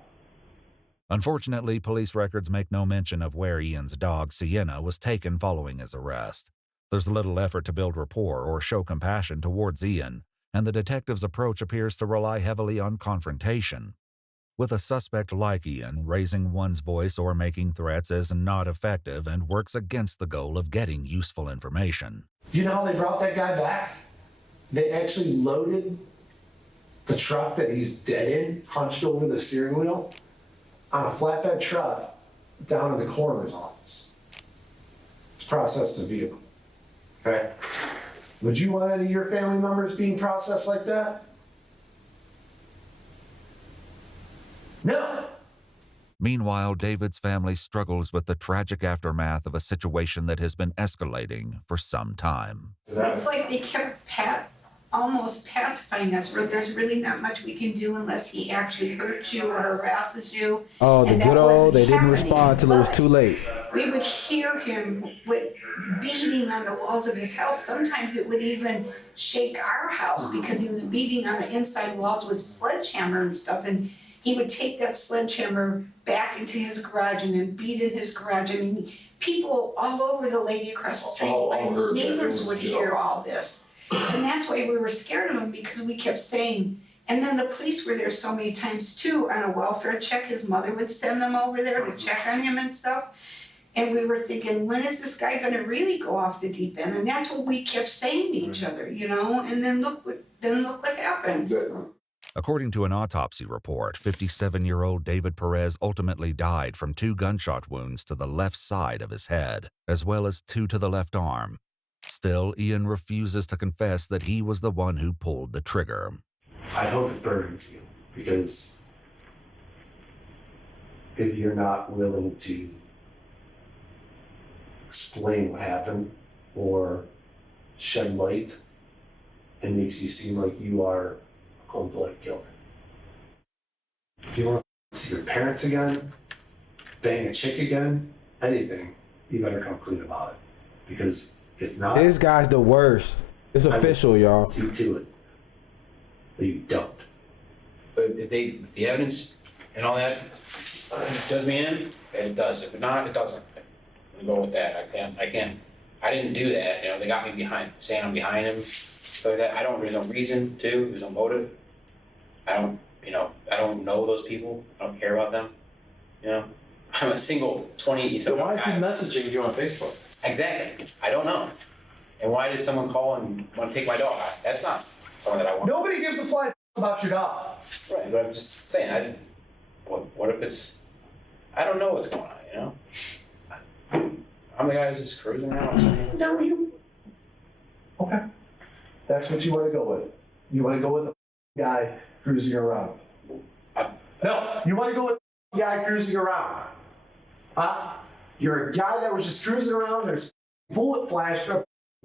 Unfortunately, police records make no mention of where Ian's dog, Sienna, was taken following his arrest. There's little effort to build rapport or show compassion towards Ian, and the detective's approach appears to rely heavily on confrontation. With a suspect like Ian, raising one's voice or making threats is not effective and works against the goal of getting useful information. Do you know how they brought that guy back? They actually loaded the truck that he's dead in, hunched over the steering wheel, on a flatbed truck down in the coroner's office. It's processed the vehicle. Okay? Would you want any of your family members being processed like that? No. Meanwhile, David's family struggles with the tragic aftermath of a situation that has been escalating for some time. It's like they kept almost pacifying us, where there's really not much we can do unless he actually hurts you or harasses you. Oh, the And good that wasn't old, they didn't happening. respond till it was But too late. we would hear him with beating on the walls of his house. Sometimes it would even shake our house because he was beating on the inside walls with sledgehammer and stuff. And he would take that sledgehammer back into his garage and then beat in his garage. I mean, people all over the lady across the street, my neighbors would hear all this. And that's why we were scared of him, because we kept saying, and then the police were there so many times too on a welfare check. His mother would send them over there to check on him and stuff. And we were thinking, when is this guy gonna really go off the deep end? And that's what we kept saying to each other, you know, and then look what happens. According to an autopsy report, 57-year-old David Perez ultimately died from 2 gunshot wounds to the left side of his head, as well as 2 to the left arm. Still, Ian refuses to confess that he was the one who pulled the trigger. I hope it burdens you, because if you're not willing to explain what happened or shed light, it makes you seem like you are a cold-blooded killer. If you want to see your parents again, bang a chick again, anything, you better come clean about it. Because if not, This guy's the worst. It's official, y'all. see to it that you don't. But if the evidence and all that does me in, then it does. If not, it doesn't. I'm gonna go with that. I didn't do that. You know, they got me saying I'm behind him. So that there's no reason to. There's no motive. I don't know those people. I don't care about them. You know, I'm a single 28. So why is he messaging you on Facebook? Exactly. I don't know. And why did someone call and want to take my dog? That's not someone that I want. Nobody gives a flying about your dog. Right, but I'm just saying, what if it's, I don't know what's going on, you know? I'm the guy who's just cruising around. No, okay. That's what you want to go with. You want to go with the guy cruising around. No, you want to go with the guy cruising around. Huh? You're a guy that was just cruising around, there's bullet flash,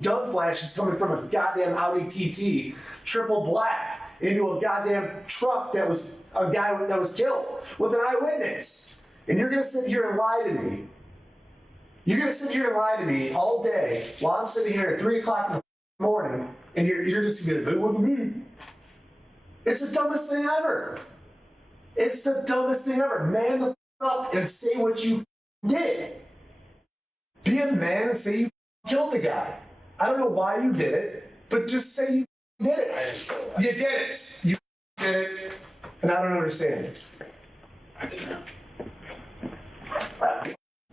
gun flashes coming from a goddamn Audi TT, triple black, into a goddamn truck that was a guy that was killed with an eyewitness. And you're gonna sit here and lie to me. You're gonna sit here and lie to me all day while I'm sitting here at 3 o'clock in the morning, and you're just gonna be like, "Look at me." It's the dumbest thing ever. It's the dumbest thing ever. Man the up and say what you did. Be a man and say you killed the guy. I don't know why you did it, but just say you did it. You did it. You did it. And I don't understand it. I didn't know.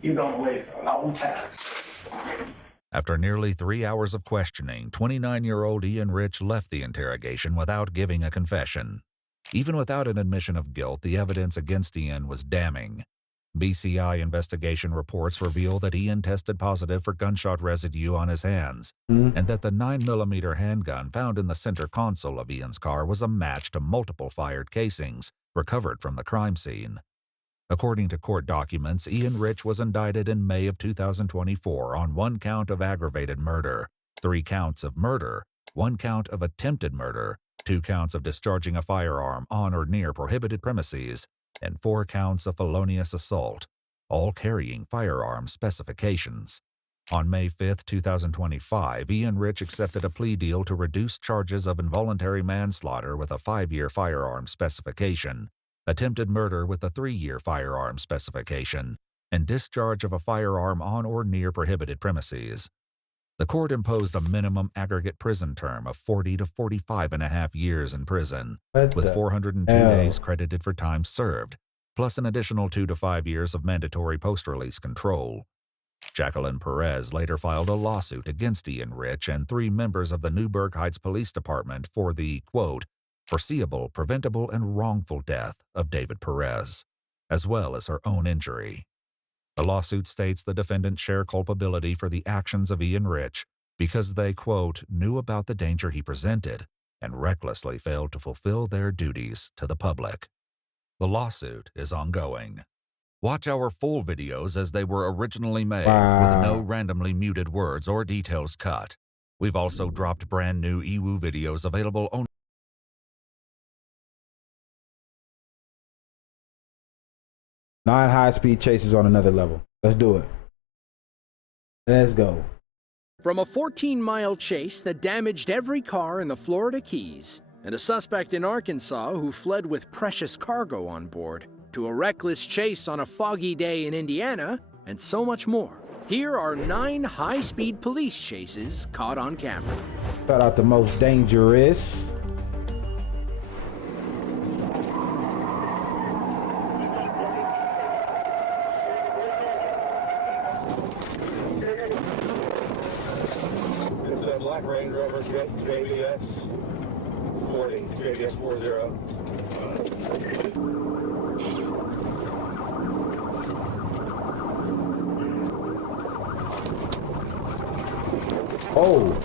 You got away for a long time. After nearly 3 hours of questioning, 29-year-old Ian Rich left the interrogation without giving a confession. Even without an admission of guilt, the evidence against Ian was damning. BCI investigation reports reveal that Ian tested positive for gunshot residue on his hands, and that the 9mm handgun found in the center console of Ian's car was a match to multiple fired casings recovered from the crime scene. According to court documents, Ian Rich was indicted in May of 2024 on 1 count of aggravated murder, 3 counts of murder, 1 count of attempted murder, 2 counts of discharging a firearm on or near prohibited premises, and 4 counts of felonious assault, all carrying firearm specifications. On May 5, 2025, Ian Rich accepted a plea deal to reduce charges of involuntary manslaughter with a 5-year firearm specification, attempted murder with a 3-year firearm specification, and discharge of a firearm on or near prohibited premises. The court imposed a minimum aggregate prison term of 40 to 45.5 years in prison, with 402 days credited for time served, plus an additional 2 to 5 years of mandatory post-release control. Jacqueline Perez later filed a lawsuit against Ian Rich and 3 members of the Newburgh Heights Police Department for the, quote, foreseeable, preventable, and wrongful death of David Perez, as well as her own injury. The lawsuit states the defendants share culpability for the actions of Ian Rich because they, quote, knew about the danger he presented and recklessly failed to fulfill their duties to the public. The lawsuit is ongoing. Watch our full videos as they were originally made, with no randomly muted words or details cut. We've also dropped brand new EWU videos available only. 9 high-speed chases on another level. Let's do it. Let's go. From a 14-mile chase that damaged every car in the Florida Keys, and a suspect in Arkansas who fled with precious cargo on board, to a reckless chase on a foggy day in Indiana, and so much more. Here are 9 high-speed police chases caught on camera. Shout out the most dangerous. It's a Black Range Rover JVX 40, JVX 40. Oh.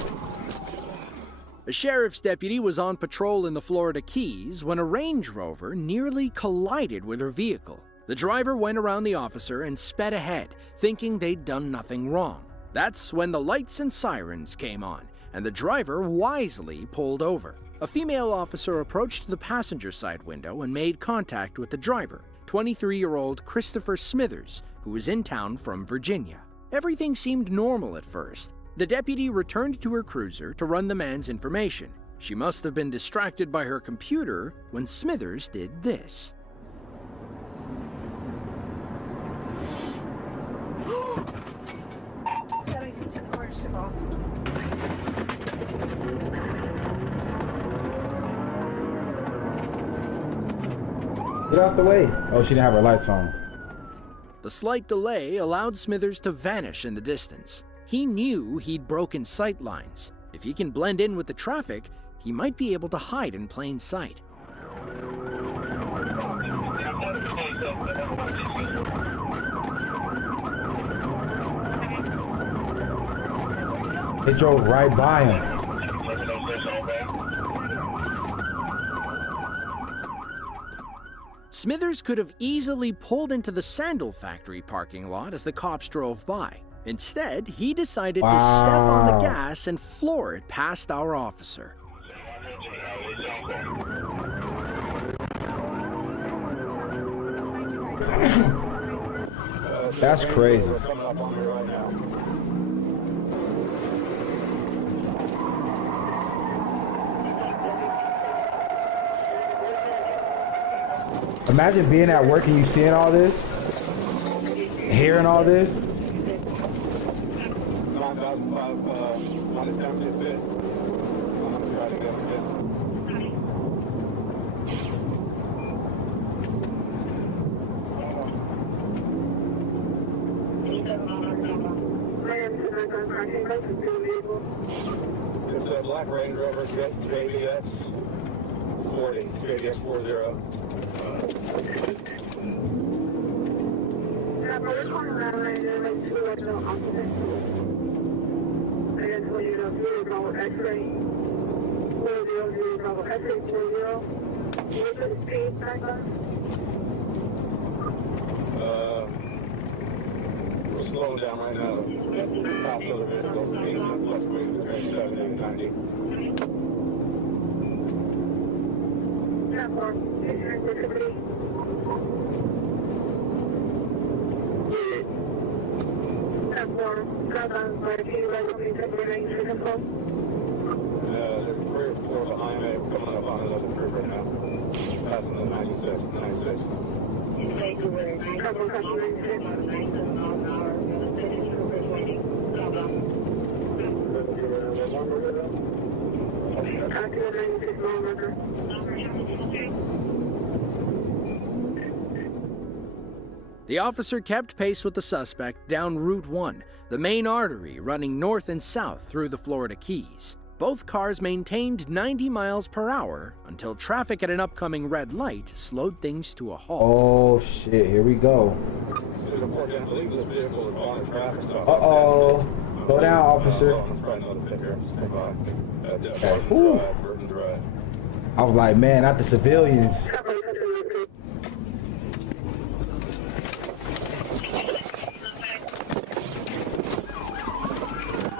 A sheriff's deputy was on patrol in the Florida Keys when a Range Rover nearly collided with her vehicle. The driver went around the officer and sped ahead, thinking they'd done nothing wrong. That's when the lights and sirens came on, and the driver wisely pulled over. A female officer approached the passenger side window and made contact with the driver, 23-year-old Christopher Smithers, who was in town from Virginia. Everything seemed normal at first. The deputy returned to her cruiser to run the man's information. She must have been distracted by her computer when Smithers did this. Get out the way. Oh, she didn't have her lights on. The slight delay allowed Smithers to vanish in the distance. He knew he'd broken sight lines. If he can blend in with the traffic, he might be able to hide in plain sight. They drove right by him. Smithers could have easily pulled into the sandal factory parking lot as the cops drove by. Instead, he decided to step on the gas and floor it past our officer. That's crazy. Imagine being at work and you seeing all this, hearing all this. It's a Black Range Rover JVX 40, JVX 40. We're slowing down right now. Past other vehicles, fluctuating between 70 and 90. There's 3 or 4 behind me coming up on another trip right now. Passing the 96, 96. The officer kept pace with the suspect down Route 1, the main artery running north and south through the Florida Keys. Both cars maintained 90 miles per hour until traffic at an upcoming red light slowed things to a halt. Oh shit, here we go. Uh-oh. Slow down, officer. Okay. Whew. I was like, man, not the civilians.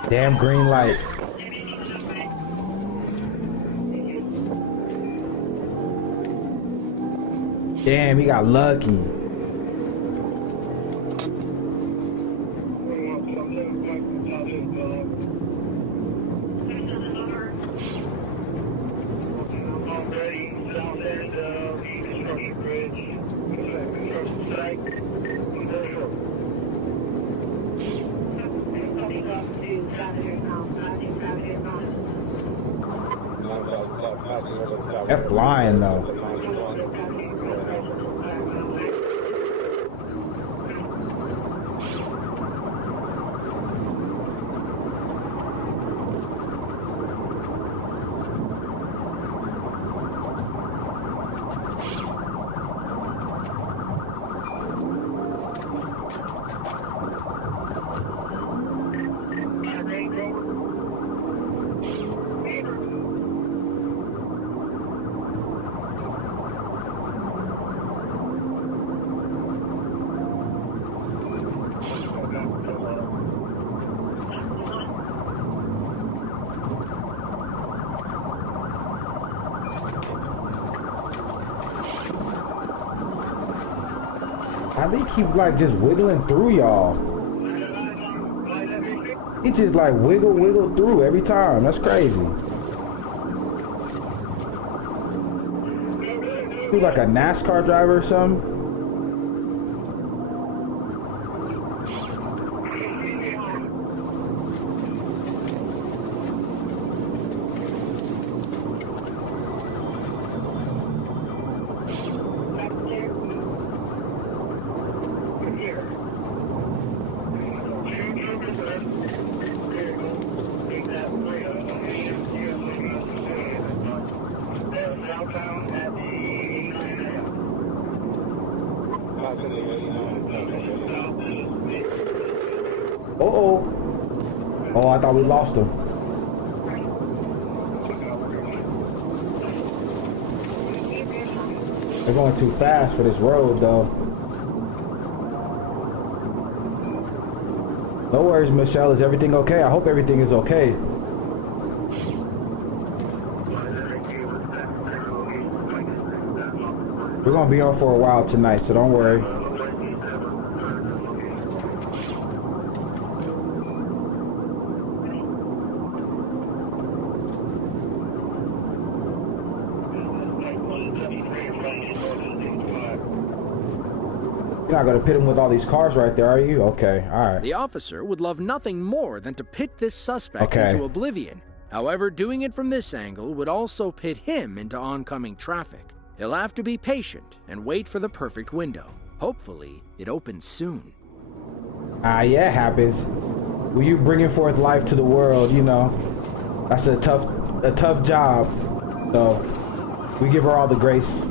Damn green light. Damn, he got lucky. They're flying though. How they keep like just wiggling through y'all? He just like wiggle through every time. That's crazy. He's like a NASCAR driver or something. Oh, I thought we lost him. They're going too fast for this road, though. No worries, Michelle. Is everything okay? I hope everything is okay. We're going to be on for a while tonight, so don't worry. You're not going to pit him with all these cars right there, are you? Okay, all right. The officer would love nothing more than to pit this suspect into oblivion. However, doing it from this angle would also pit him into oncoming traffic. He'll have to be patient and wait for the perfect window. Hopefully, it opens soon. Yeah, it happens. When you bringing forth life to the world, you know, that's a tough job. So, we give her all the grace.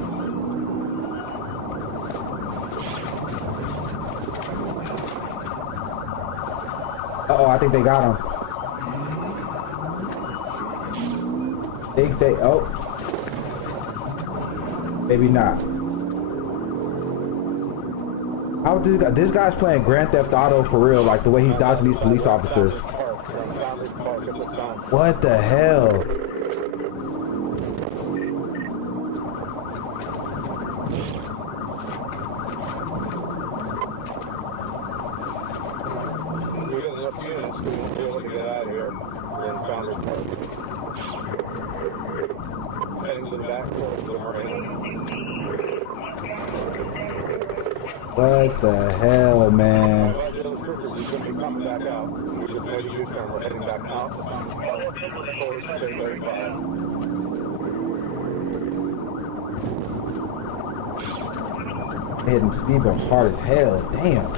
Uh-oh, I think they got him. Oh. Maybe not. How this guy's playing Grand Theft Auto for real, like the way he's dodging these police officers. What the hell? What the hell, man? made a U-turn. We're heading back out. Towards 1035. They hit them speed bumps hard as hell. Damn.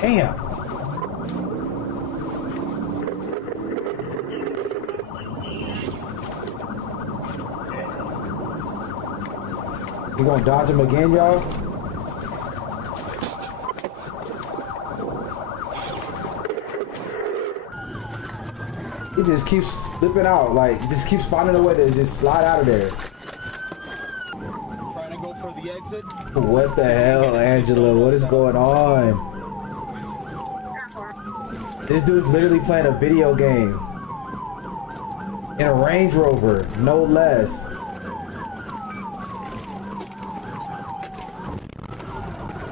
Damn. You gonna dodge him again, y'all? He just keeps slipping out, like, just keeps finding a way to just slide out of there. Trying to go for the exit. What the hell, Angela? What is going on? This dude's literally playing a video game. In a Range Rover, no less.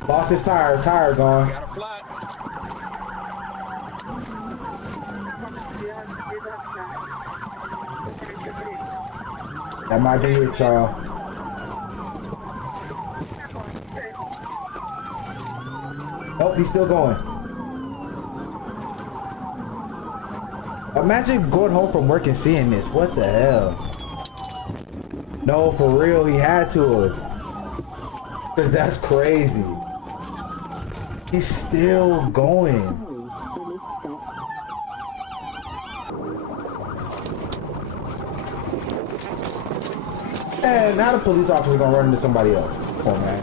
Lost his tire gone. Got a flat. That might be it, y'all. Oh, he's still going. Imagine going home from work and seeing this. What the hell? No, for real, he had to have. Because that's crazy. He's still going. And now the police officer gonna run into somebody else. Come on, man.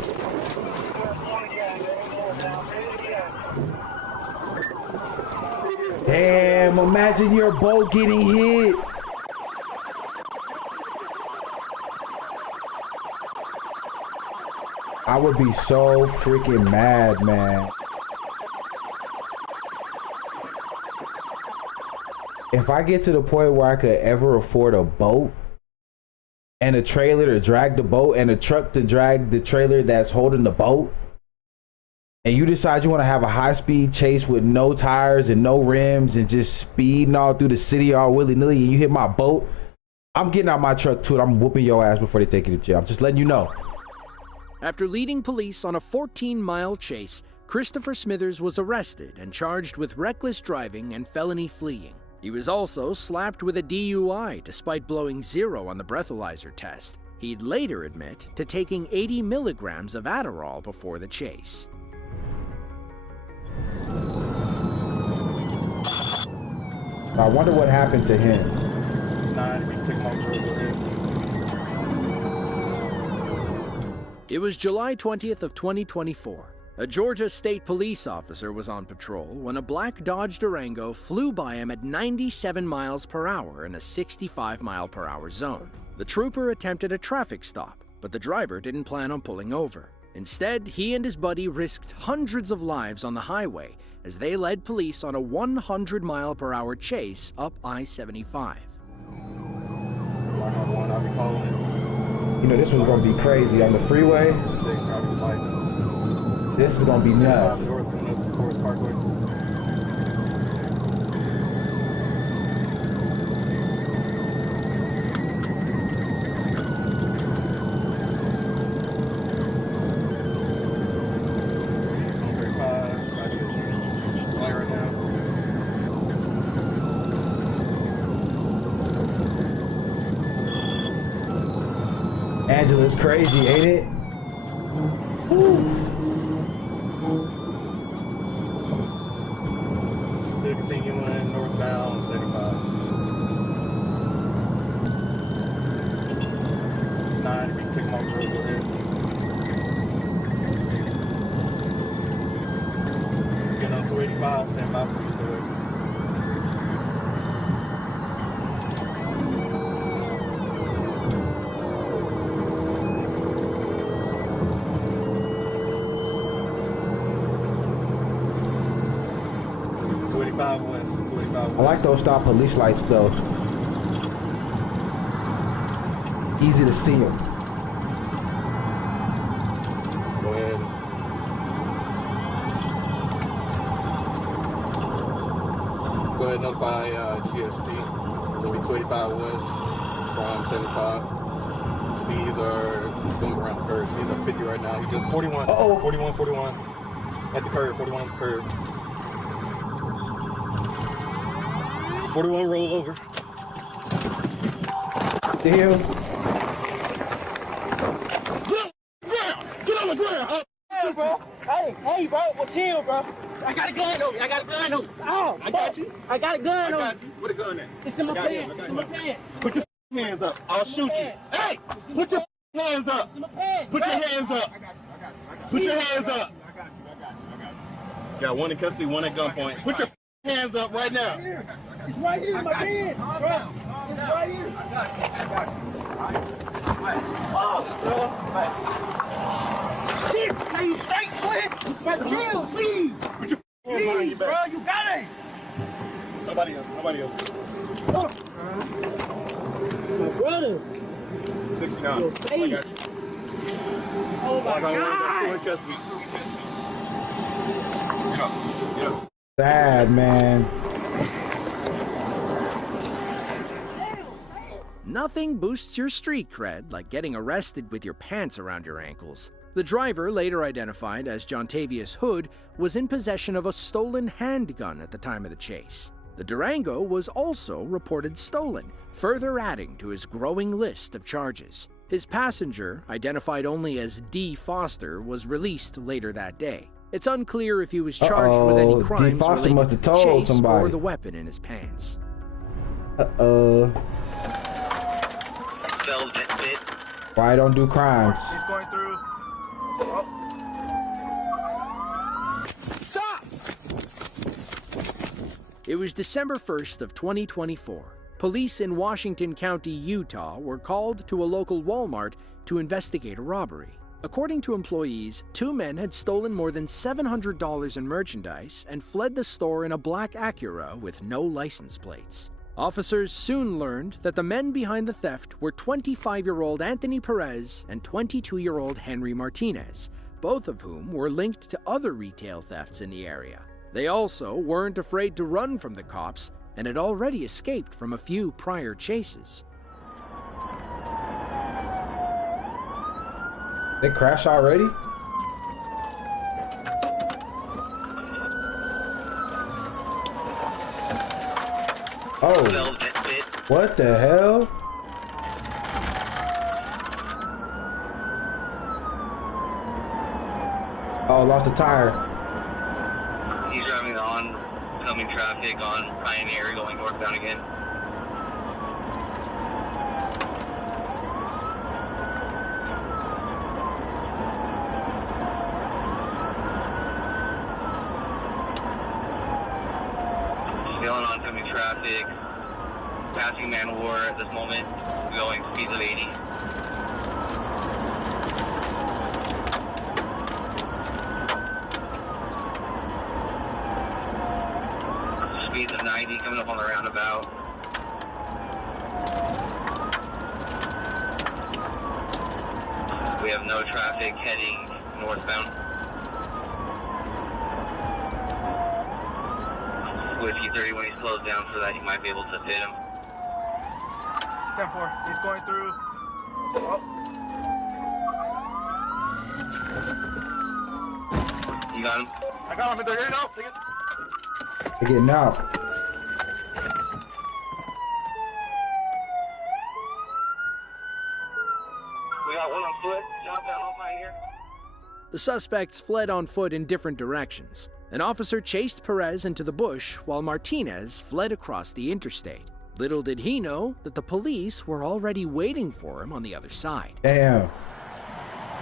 Damn, imagine your boat getting hit. I would be so freaking mad, man. If I get to the point where I could ever afford a boat and a trailer to drag the boat and a truck to drag the trailer that's holding the boat, and you decide you want to have a high-speed chase with no tires and no rims and just speeding all through the city all willy-nilly, and you hit my boat, I'm getting out my truck too and I'm whooping your ass before they take you to jail. I'm just letting you know. After leading police on a 14-mile chase, Christopher Smithers was arrested and charged with reckless driving and felony fleeing. He was also slapped with a DUI despite blowing 0 on the breathalyzer test. He'd later admit to taking 80 milligrams of Adderall before the chase. I wonder what happened to him. It was July 20th of 2024. A Georgia State Police officer was on patrol when a black Dodge Durango flew by him at 97 miles per hour in a 65 mile per hour zone. The trooper attempted a traffic stop, but the driver didn't plan on pulling over. Instead, he and his buddy risked hundreds of lives on the highway as they led police on a 100 mile per hour chase up I-75. You know, this was gonna be crazy on the freeway. This is gonna be nuts. Angela's crazy, ain't it? Woo. Still continuing northbound 75. 9, if you can take them off the road, go ahead. Getting on 285, stand by for east to west. I like those stop police lights though. Easy to see them. Go ahead. Go ahead and notify GSP. It'll be 285 west from 75. Speeds are going around the curve. Speeds are 50 right now. He just 41. 41. At the curve, 41 on the curve. 41 rollover. Damn. Get on the ground. Hey, bro. Hey, bro. Well, chill, bro. I got a gun on me. I got a gun on me. Oh, I got you. I got a gun on me. Where the gun at? It's in my I got pants. him. It's in my pants. Put your hands up. I'll shoot you. Hey, put your hands up. It's in my pants. Put your hands up. Put your hands up. Got one in custody, one at gunpoint. Put your hands up right now. It's right here in my pants, bro. It's right here. Oh, bro. Shit, are you straight, twin? But chill, please. Put your hands behind Please, your bro, back. you got it. Nobody else. Nobody else. Oh. My brother. 69. Your I got face. you. Oh, my I got one, got two in God. custody. Get up. Get up. Sad, man. Nothing boosts your street cred like getting arrested with your pants around your ankles. The driver, later identified as Jontavius Hood, was in possession of a stolen handgun at the time of the chase. The Durango was also reported stolen, further adding to his growing list of charges. His passenger, identified only as D. Foster, was released later that day. It's unclear if he was charged with any D. crimes Foster related must to have the told chase or somebody. the weapon in his pants. Why don't do crimes? He's going through. Stop. It was December 1st of 2024. Police in Washington County, Utah were called to a local Walmart to investigate a robbery. According to employees, two men had stolen more than $700 in merchandise and fled the store in a black Acura with no license plates. Officers soon learned that the men behind the theft were 25-year-old Anthony Perez and 22-year-old Henry Martinez, both of whom were linked to other retail thefts in the area. They also weren't afraid to run from the cops and had already escaped from a few prior chases. They crashed already? Oh. What the hell? Oh, lost a tire. He's driving the oncoming traffic on Pioneer going northbound again. Still on oncoming traffic. Passing man of war at this moment, going speeds of 80. Speeds of 90 coming up on the roundabout. We have no traffic heading northbound. Whiskey 30 when he slows down so that he might be able to fit him. 10-4. He's going through. Oh. You got him? I got him. They're getting out. They're getting out. We got one on foot. Jump that home right here. The suspects fled on foot in different directions. An officer chased Perez into the bush while Martinez fled across the interstate. Little did he know that the police were already waiting for him on the other side. Damn.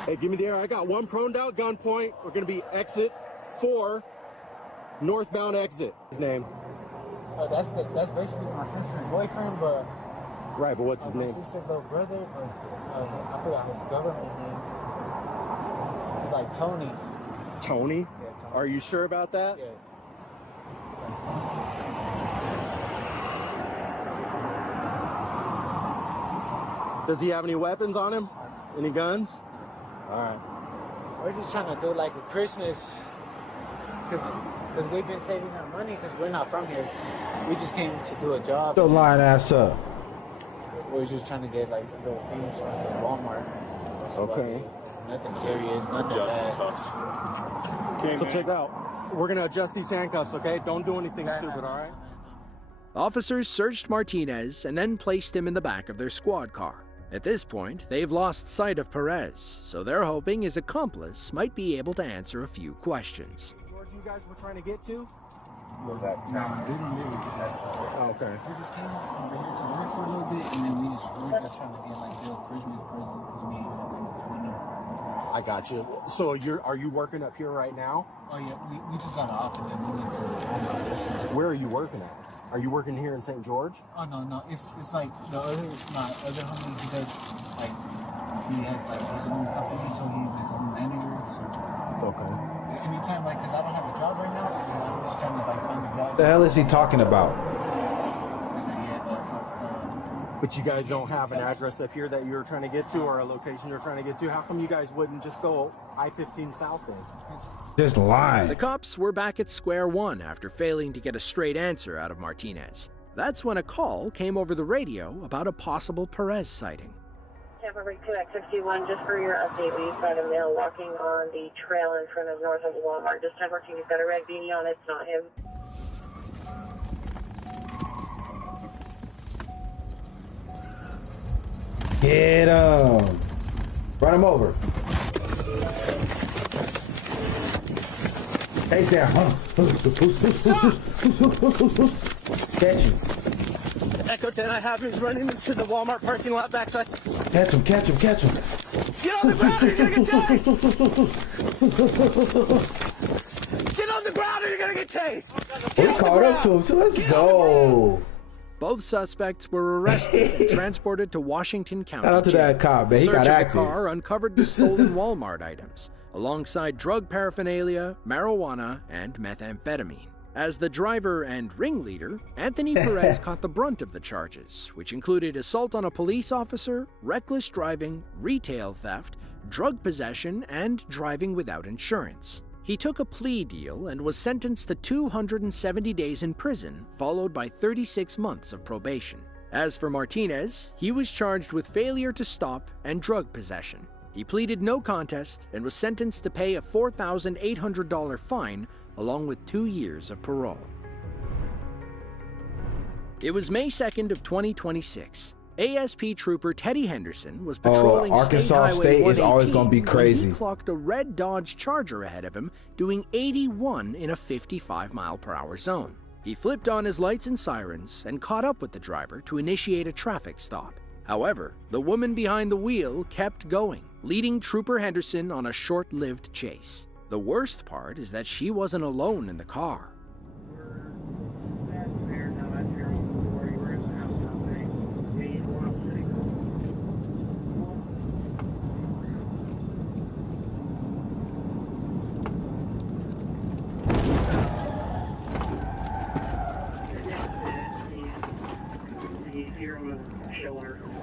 Hey, give me the air. I got one proned out gunpoint. We're gonna be exit 4, northbound exit. His name. That's basically my sister's boyfriend, but Right, but what's his my name? sister's little brother, but I forgot his government name. It's like Tony. Tony? Yeah, Tony. Are you sure about that? Yeah. Does he have any weapons on him? Any guns? All right. We're just trying to do like a Christmas, because we've been saving our money because we're not from here. We just came to do a job. Your line ass up. We're just trying to get like little things from Walmart. So, Okay. like, nothing serious, nothing Just bad. cuffs. So check it out. We're gonna adjust these handcuffs, okay? Don't do anything stupid, all right? Officers searched Martinez and then placed him in the back of their squad car. At this point, they've lost sight of Perez, so they're hoping his accomplice might be able to answer a few questions. George, you guys were trying to get to? No, we don't live with that. Oh, okay. We just came over here to work for a little bit, and then we were just trying to get like Bill Christmas present because we ain't have like 20. I got you. So are you working up here right now? Oh yeah, we just got off and then we went to Walmart. Where are you working at? Are you working here in St. George? Oh no, it's like my other homie, he does like he has like his own company, so he's his own manager. So okay. Anytime, like, cause I don't have a job right now, I'm just trying to like find a job. The hell is he talking about? But you guys don't have an address up here that you're trying to get to, or a location you're trying to get to. How come you guys wouldn't just go I-15 south then? Just lying. The cops were back at square one after failing to get a straight answer out of Martinez. That's when a call came over the radio about a possible Perez sighting. Tampa Bay 2X61, just for your update, we found a male walking on the trail in front of north of the Walmart. Just 1014, he's got a red beanie on, it's not him. Get him. Run him over. Face down. Catch him. Echo 10, I have him running into the Walmart parking lot backside. Catch him. Get on the ground or you're gonna get tased! Get on the ground or you're gonna get tased! We caught up to him, so let's go. Both suspects were arrested and transported to Washington County. Shout out to that cop, man. He got Search of active. the car uncovered the stolen Walmart items, alongside drug paraphernalia, marijuana, and methamphetamine. As the driver and ringleader, Anthony Perez caught the brunt of the charges, which included assault on a police officer, reckless driving, retail theft, drug possession, and driving without insurance. He took a plea deal and was sentenced to 270 days in prison, followed by 36 months of probation. As for Martinez, he was charged with failure to stop and drug possession. He pleaded no contest and was sentenced to pay a $4,800 fine along with 2 years of parole. It was May 2nd of 2026. ASP Trooper Teddy Henderson was patrolling Arkansas State is always going to be crazy. He clocked a red Dodge Charger ahead of him, doing 81 in a 55-mile-per-hour zone. He flipped on his lights and sirens and caught up with the driver to initiate a traffic stop. However, the woman behind the wheel kept going, leading Trooper Henderson on a short-lived chase. The worst part is that she wasn't alone in the car.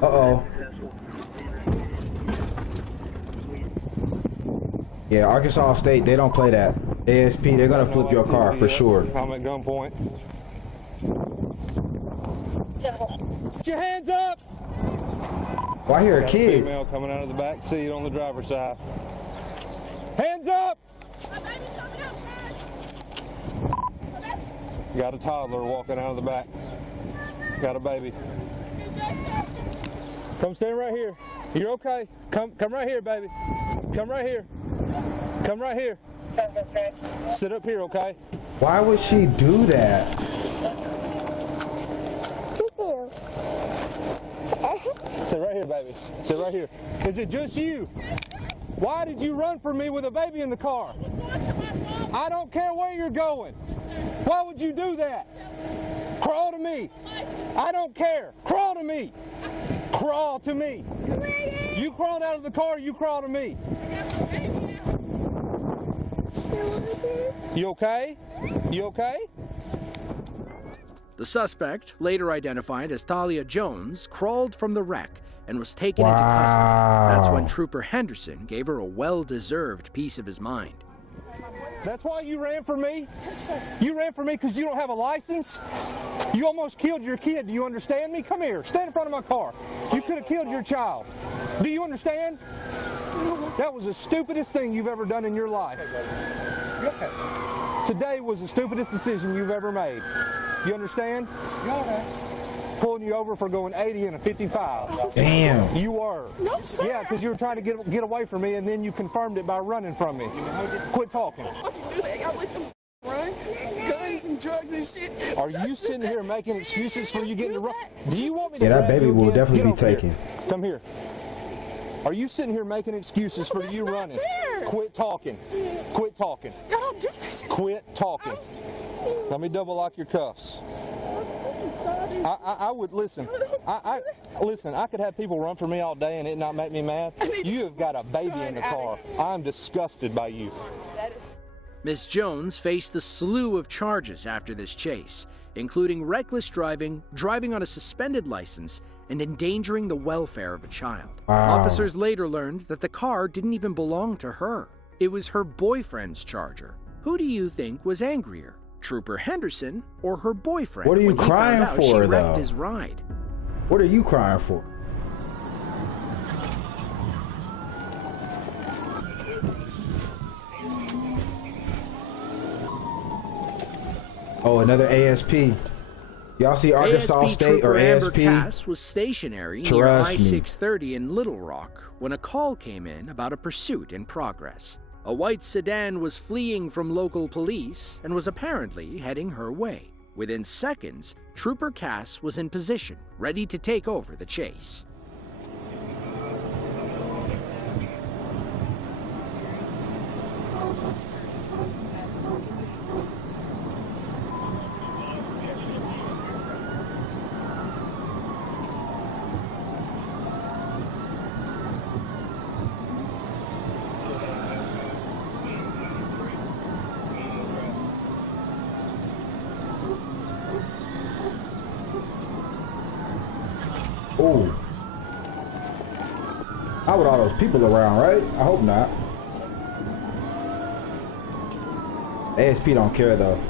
Uh-oh. Yeah, Arkansas State, they don't play that. ASP, they're gonna flip your car for sure. I'm at gunpoint. Put your hands up! Well, I hear a Got kid. Female coming out of the back seat on the driver's side. Hands up! Got a toddler walking out of the back. Got a baby. Come stand right here. You're okay. Come right here, baby. Come right here. Come right here. Sit up here, okay? Why would she do that? Sit right here, baby. Sit right here. Is it just you? Why did you run from me with a baby in the car? I don't care where you're going. Why would you do that? Crawl to me. I don't care. Crawl to me. Crawl to me. You crawled out of the car, you crawl to me. You okay? You okay? The suspect, later identified as Talia Jones, crawled from the wreck and was taken into custody. That's when Trooper Henderson gave her a well-deserved piece of his mind. That's why you ran for me? You ran for me because you don't have a license? You almost killed your kid. Do you understand me? Come here. Stand in front of my car. You could have killed your child. Do you understand? That was the stupidest thing you've ever done in your life. You okay? Today was the stupidest decision you've ever made. You understand? Pulling you over for going 80 and a 55. Damn. You were. No, sir. Yeah, because you were trying to get away from me, and then you confirmed it by running from me. Quit talking. Y'all let them run, guns and drugs and shit. Are you sitting here making excuses for you getting to run? Do you want me to Yeah, that grab baby you will again? definitely Get be over taken. here. Come here. Are you sitting here making excuses for you running? fair. Quit talking. Quit talking. Y'all don't do that shit. Quit talking. Let me double lock your cuffs. I would listen. Listen. I could have people run for me all day and it not make me mad. You have got a baby in the car. I'm disgusted by you. Miss Jones faced a slew of charges after this chase, including reckless driving, driving on a suspended license, and endangering the welfare of a child. Wow. Officers later learned that the car didn't even belong to her. It was her boyfriend's Charger. Who do you think was angrier, Trooper Henderson or her boyfriend? What are you when he crying found out she for, wrecked though? his ride? What are you crying for? Oh, another ASP. Y'all see Arkansas ASP State Trooper or Amber ASP? Cass was stationary near Trust me. I-630 in Little Rock when a call came in about a pursuit in progress. A white sedan was fleeing from local police and was apparently heading her way. Within seconds, Trooper Cass was in position, ready to take over the chase. Oh. Not with all those people around, right? I hope not. ASP don't care though.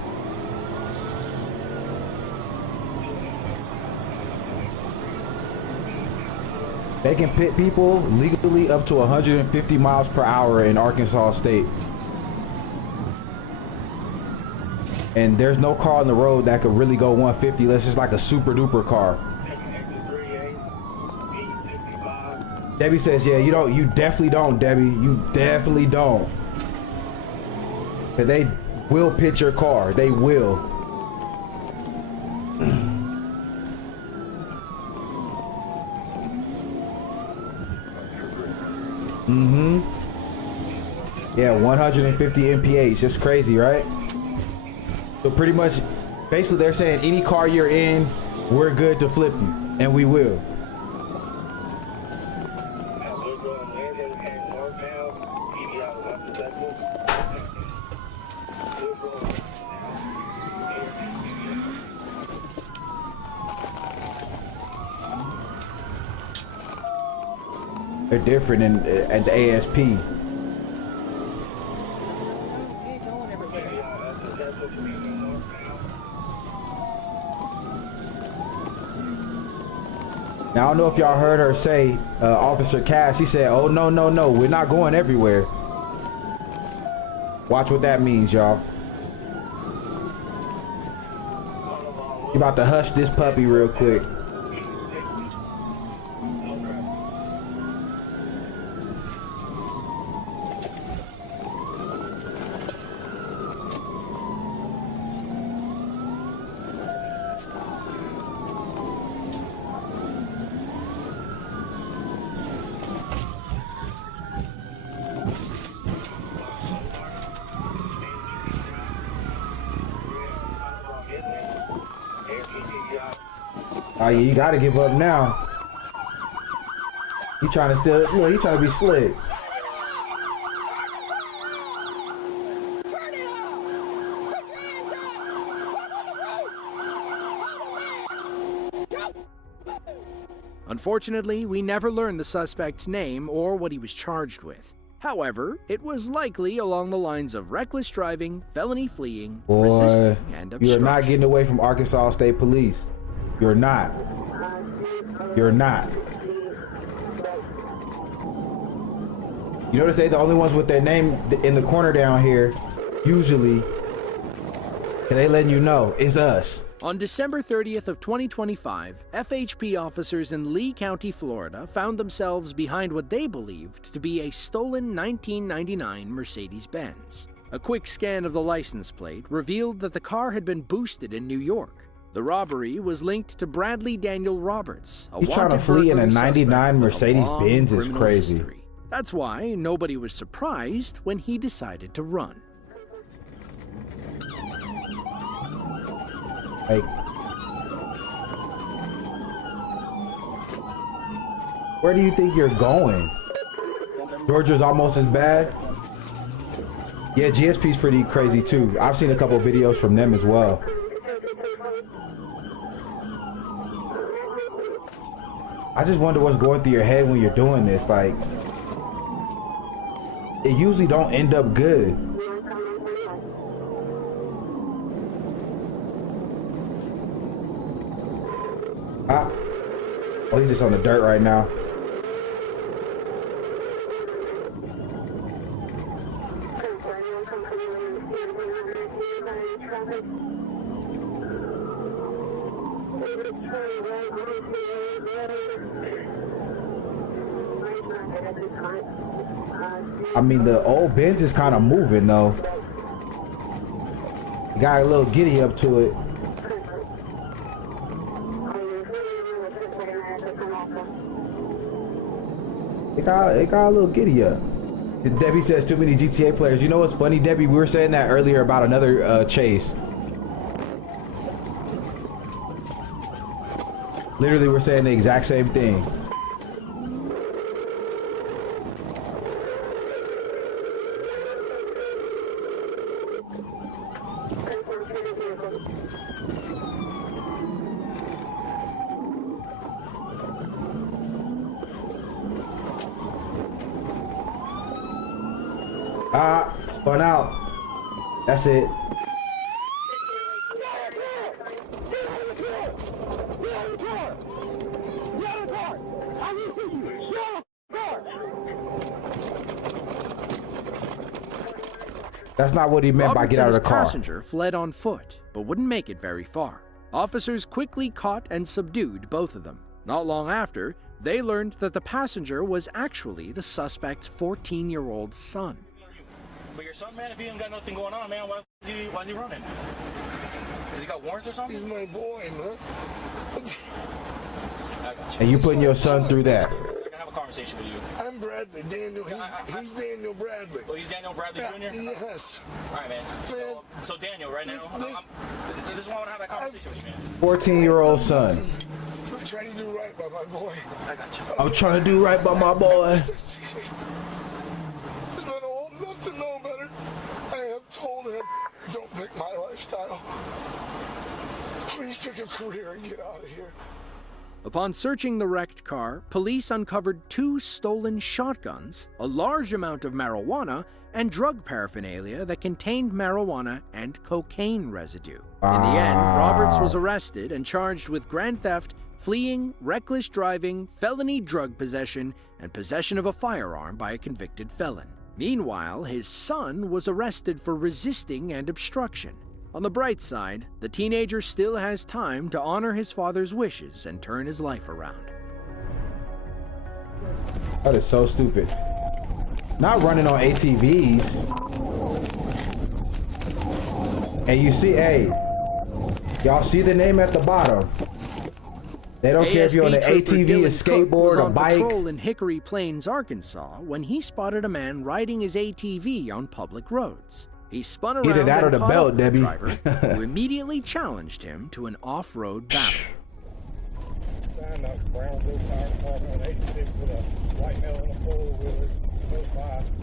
They can pit people legally up to 150 miles per hour in Arkansas State. And there's no car on the road that could really go 150. That's just like a super duper car. Debbie says, yeah, you definitely don't, Debbie. You definitely don't. And they will pit your car. They will. Mm-hmm. Yeah, 150 mph. It's crazy, right? So pretty much, basically they're saying any car you're in, we're good to flip you. And we will. They're different at the ASP. Now I don't know if y'all heard her say, Officer Cass, she said, oh no, we're not going everywhere. Watch what that means, y'all. You about to hush this puppy real quick. Oh yeah, you gotta give up now. He trying to still, look, he trying to be slick. Unfortunately, we never learned the suspect's name or what he was charged with. However, it was likely along the lines of reckless driving, felony fleeing, resisting, and obstruction. You're not getting away from Arkansas State Police. You're not. You're not. You notice they're the only ones with their name in the corner down here, usually. They letting you know it's us. On December 30th of 2025, FHP officers in Lee County, Florida, found themselves behind what they believed to be a stolen 1999 Mercedes-Benz. A quick scan of the license plate revealed that the car had been boosted in New York. The robbery was linked to Bradley Daniel Roberts, a He's trying to flee in a 99 Mercedes-Benz is crazy. History. That's why nobody was surprised when he decided to run. Hey. Where do you think you're going? Georgia's almost as bad? Yeah, GSP's pretty crazy too. I've seen a couple of videos from them as well. I just wonder what's going through your head when you're doing this. Like, it usually don't end up good. Oh, he's just on the dirt right now. I mean, the old Benz is kind of moving though. Got a little giddy up to it. It got a little giddy up. Debbie says too many GTA players. You know what's funny, Debbie? We were saying that earlier about another chase. Literally, we're saying the exact same thing. Spun out. That's it. That's not what he meant by get out of the car. Roberts and his passenger fled on foot, but wouldn't make it very far. Officers quickly caught and subdued both of them. Not long after, they learned that the passenger was actually the suspect's 14-year-old son. But your son, man, if he ain't got nothing going on, man, why is he running? Has he got warrants or something? He's my boy, man. And you putting your son through that. I can have a conversation with you. I'm Bradley, Daniel. He's Daniel Bradley. Oh, he's Daniel Bradley Jr.? Yes. All right, man. So Daniel, right now, this is why I want to have that conversation with you, man. 14-year-old son. I'm trying to do right by my boy. I got you. I'm trying to do right by my boy. He's been old enough to know better. I have told him, don't pick my lifestyle. Please pick a career and get out of here. Upon searching the wrecked car, police uncovered 2 stolen shotguns, a large amount of marijuana, and drug paraphernalia that contained marijuana and cocaine residue. In the end, Roberts was arrested and charged with grand theft, fleeing, reckless driving, felony drug possession, and possession of a firearm by a convicted felon. Meanwhile, his son was arrested for resisting and obstruction. On the bright side, the teenager still has time to honor his father's wishes and turn his life around. That is so stupid. Not running on ATVs. And you see, hey, y'all see the name at the bottom. They don't care if you're on an ATV, a skateboard, a bike. Was on patrol in Hickory Plains, Arkansas, when he spotted a man riding his ATV on public roads. He spun around either that or and the caught belt, up with the Debbie. driver, who immediately challenged him to an off-road battle.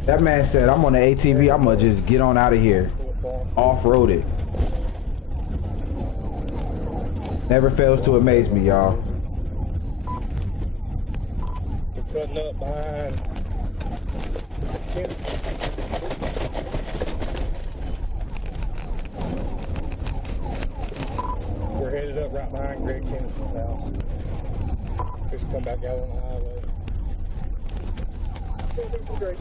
That man said, I'm on the ATV, I'm gonna just get on out of here. Off-road it. Never fails to amaze me, y'all. We're cutting up behind. We're headed up right behind Greg Tennison's house. Just come back out on the highway. Great.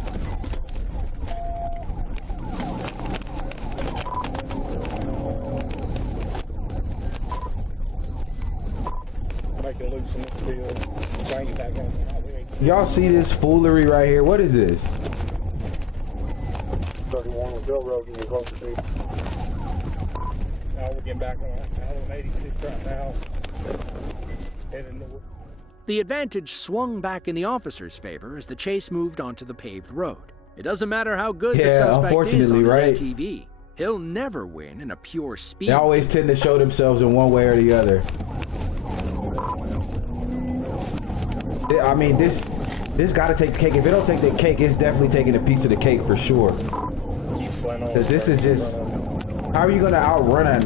make a loose in this field, bring it back on the highway. Y'all see this foolery right here? What is this? 31 with Bill Road getting closer to. Now we're getting back on Highway 86 right now, heading north. The advantage swung back in the officer's favor as the chase moved onto the paved road. It doesn't matter how good the suspect is on his ATV. He'll never win in a pure speed. They always tend to show themselves in one way or the other. I mean, this got to take the cake. If it don't take the cake, it's definitely taking a piece of the cake for sure. Because this is just, how are you going to outrun it?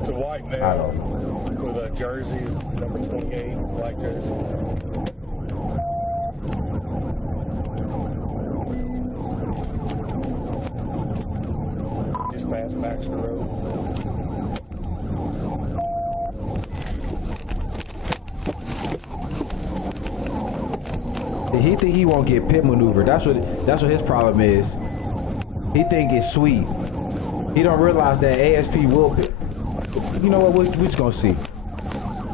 It's a white male with a jersey, number 28, black jersey. Just past Baxter Road. He think he won't get pit maneuvered. That's what his problem is. He think it's sweet. He don't realize that ASP will pit. You know what? We're just gonna see.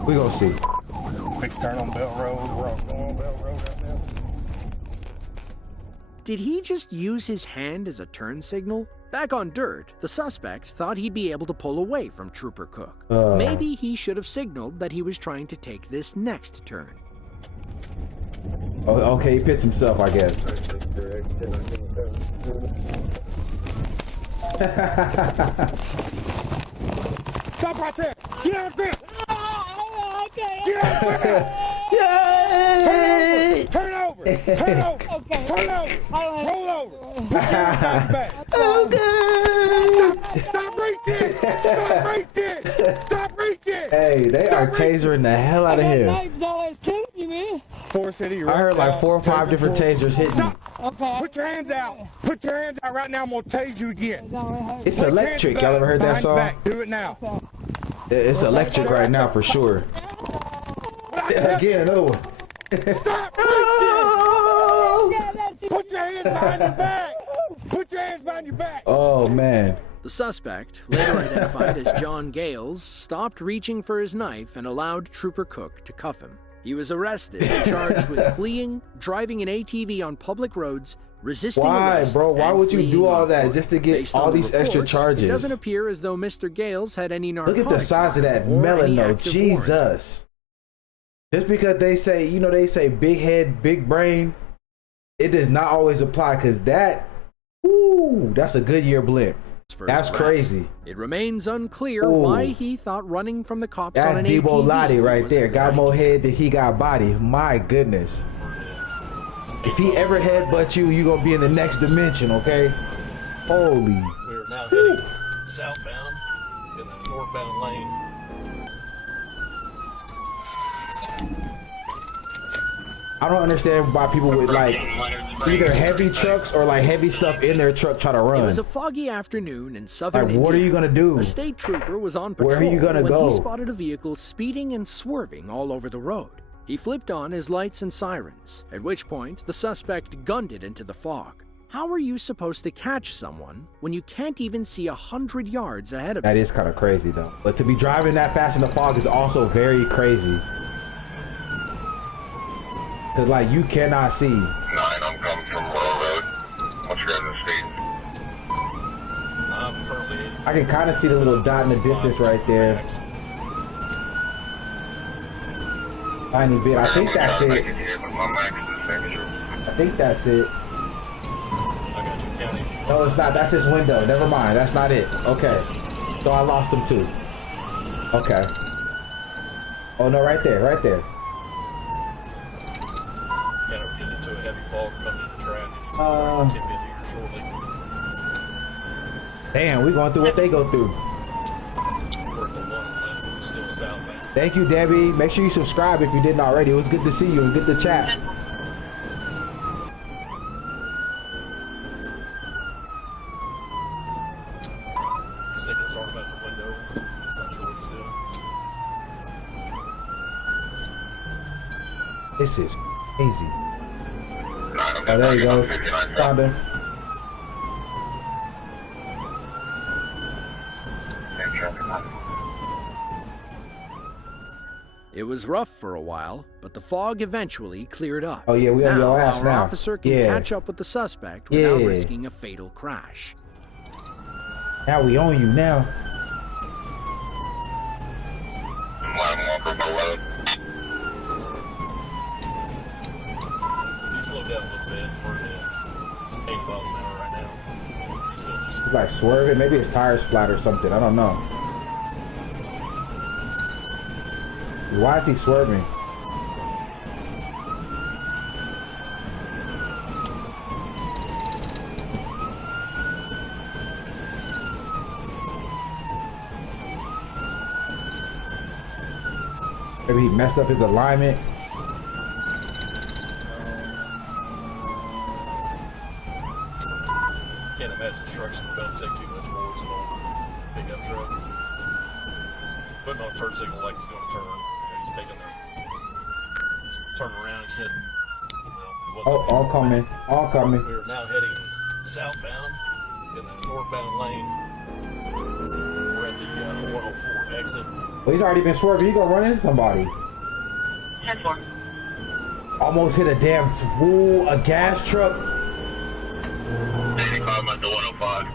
We're gonna see. Fixed turn on Belt Road. We're on Belt Road right now. Did he just use his hand as a turn signal? Back on dirt, the suspect thought he'd be able to pull away from Trooper Cook. Maybe he should have signaled that he was trying to take this next turn. Oh, okay, he pits himself, I guess. Stop right there! Get out there! Get out there! Turn over! Turn over! Okay. Turn over! Roll over! Put your hands back! Stop reaching! Stop reaching! Stop reaching! Hey, they are tasering the hell out of him. Forest City. I heard like 4 or 5 different tasers hitting me. Okay. Put your hands out. Put your hands out right now. I'm gonna tase you again. It's electric. Y'all ever heard that song? Back. Do it now. It's electric right now for sure. Again, oh. Stop reaching! Put your hands behind your back. Put your hands behind your back. Oh man. The suspect, later identified as John Gales, stopped reaching for his knife and allowed Trooper Cook to cuff him. He was arrested and charged with fleeing, driving an ATV on public roads, resisting arrest. Why, bro? Why would you do all that just to get all these extra charges? It doesn't appear as though Mr. Gales had any narcotics. Look at the size of that melon, though. Jesus. Just because they say, you know, they say big head, big brain, it does not always apply because that, ooh, that's a Goodyear blimp. That's crazy. It remains unclear why he thought running from the cops on an ATV. That's Debo Lottie right there. Got more head than he got body. My goodness. If he ever headbutt you, you're going to be in the next dimension, okay? Holy. We're now heading southbound in the northbound lane. I don't understand why people would like either heavy trucks or like heavy stuff in their truck try to run. It was a foggy afternoon in southern India. What are you gonna do? A state trooper was on patrol Where are you gonna when go? he spotted a vehicle speeding and swerving all over the road. He flipped on his lights and sirens, at which point the suspect gunned it into the fog. How are you supposed to catch someone when you can't even see 100 yards ahead of you? That is kind of crazy though. But to be driving that fast in the fog is also very crazy. Cause like you cannot see. 9, I'm coming from Royal Road. What's your guys' speed? I'm currently. I can kind of see the little dot in the distance right there. Tiny bit. I think that's it. I think that's it. No, it's not. That's his window. Never mind. That's not it. Okay. So I lost him too. Okay. Oh no, right there. Right there. Into a heavy fog coming into traffic. Tip in here shortly. Damn, we going through what they go through. We're at the 1 lane, still southbound. Thank you, Debbie. Make sure you subscribe if you didn't already. It was good to see you and good to chat. Sticking his arm out the window. Not sure what he's doing. This is crazy. Oh, there he goes. Found him. It was rough for a while, but the fog eventually cleared up. Oh yeah, we on your ass our now. officer can catch up with the suspect without risking a fatal crash. Now we own you now. Slow down a little bit. We're at 8 miles an hour right now. He's like swerving. Maybe his tire's flat or something. I don't know. Why is he swerving? Maybe he messed up his alignment. Can't imagine trucks don't take too much more. It's an old pickup truck. He's putting on a turn signal like he's going to turn. He's taking he's turning around instead. Oh, all coming. All coming. We're now heading southbound in the northbound lane. We're at the 104 exit. Well, he's already been swerving. He gonna run into somebody. 10-4. Almost hit a damn a gas truck. 85 at the 105.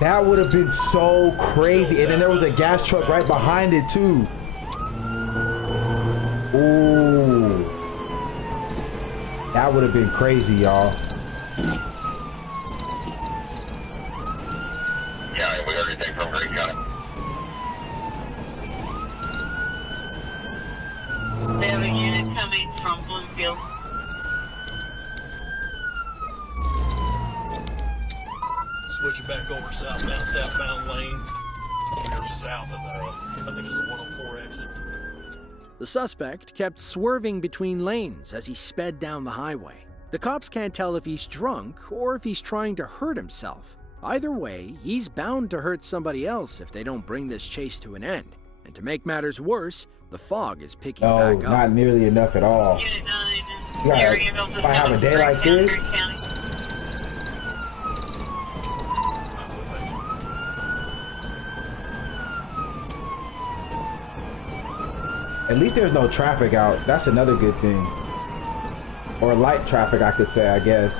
That would have been so crazy. And then there was a gas truck right behind it too. Ooh. That would have been crazy, y'all. Yeah, we heard anything from Greene County. They have a unit coming from Bloomfield. Switching back over southbound lane. We're south of the, I think it's the 104 exit. The suspect kept swerving between lanes as he sped down the highway. The cops can't tell if he's drunk or if he's trying to hurt himself. Either way, he's bound to hurt somebody else if they don't bring this chase to an end. And to make matters worse, the fog is picking back up. Not nearly enough at all. Unit 9, Yeah, if I have a day like this, at least there's no traffic out. That's another good thing. Or light traffic, I could say, I guess.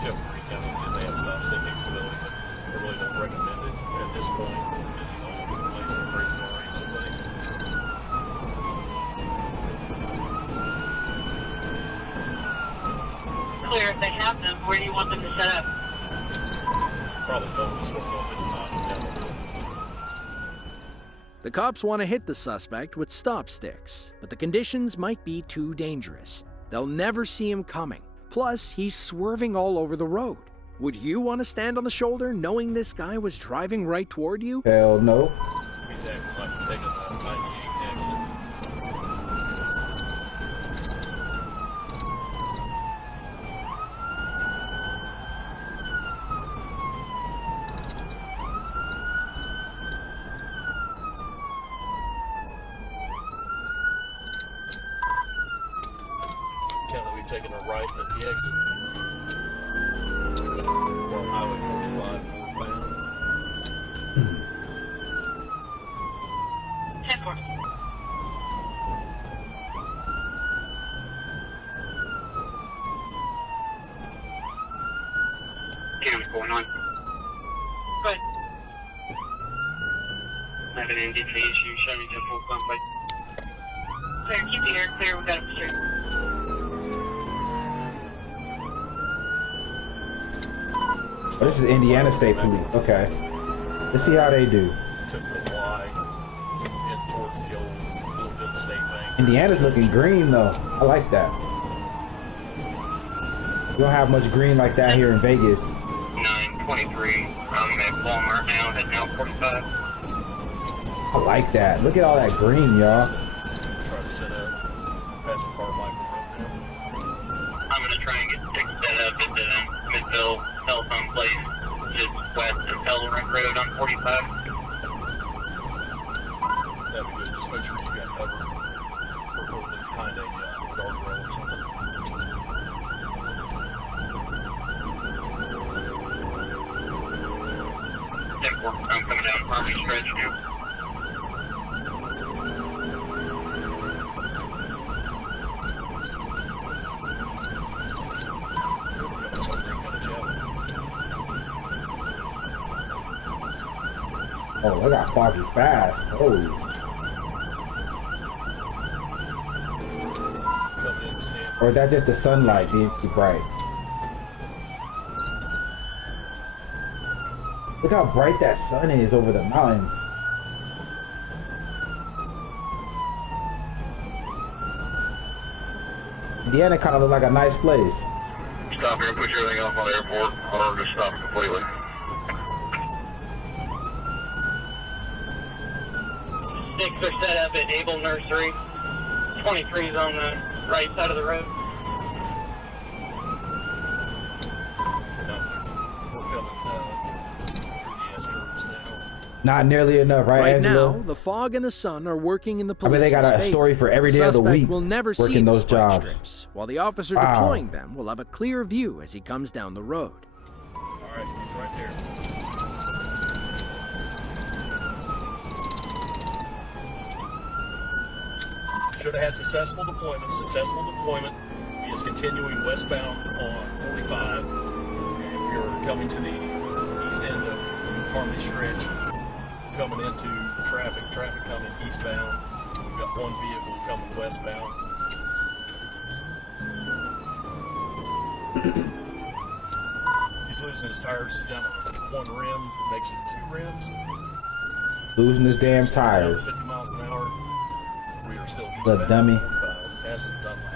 Greene County said they have stop stick capability, but I really don't recommend it at this point because he's all over the place. They're crazy to arrange somebody. clear if they have them. Where do you want them to set up? Probably don't. Just want to know if it's an option down the road. The cops want to hit the suspect with stop sticks, but the conditions might be too dangerous. They'll never see him coming. Plus, he's swerving all over the road. Would you want to stand on the shoulder knowing this guy was driving right toward you? Hell no. He's acting like he's taking the 98 exit. We've taken a right at the exit. We're on Highway 45 northbound. 10-4. Okay, what's going on? Good. I have an NDP issue. Show me to full complex. Clear, keep the air clear. We got it straight. Oh, this is Indiana State Police. Okay. Let's see how they do. Took the Y in towards the old Bloomfield State Bank. Indiana's looking green though. I like that. We don't have much green like that here in Vegas. 923. I'm at Walmart now, heading out 45. I like that. Look at all that green, y'all. Try to set up past the Carmichael Road now. I'm gonna try and get things set up at the Midville telephone place, just west of Elrond Road on 45. That'd be good. Just make sure you got cover, preferably behind a guardrail or something. airport. I'm coming down Harmony Stretch too. Oh, they got foggy fast. Holy. Or is that just the sunlight being too bright? Look how bright that sun is over the mountains. Indiana kind of look like a nice place. Stop here and push everything off on the airport, or just stop completely. Six are set up at Able Nursery. 23 is on the right side of the road. Not nearly enough, right, Right Angelo? now, the fog and the sun are working in the I police's mean, they got a favor. story for every day The of the suspect week will never see working the those spike jobs. strips, while the officer Wow. deploying them will have a clear view as he comes down the road. All right, he's right there. Should have had successful deployment. Successful deployment. He is continuing westbound on 45. And we are coming to the east end of Harmony Stretch. Coming into traffic. Traffic coming eastbound. We've got one vehicle coming westbound. He's losing his tires. He's down on one rim. Makes it 2 rims. Losing his damn tires. 50 miles an hour. We are still The eastbound. dummy. As in Dunlap.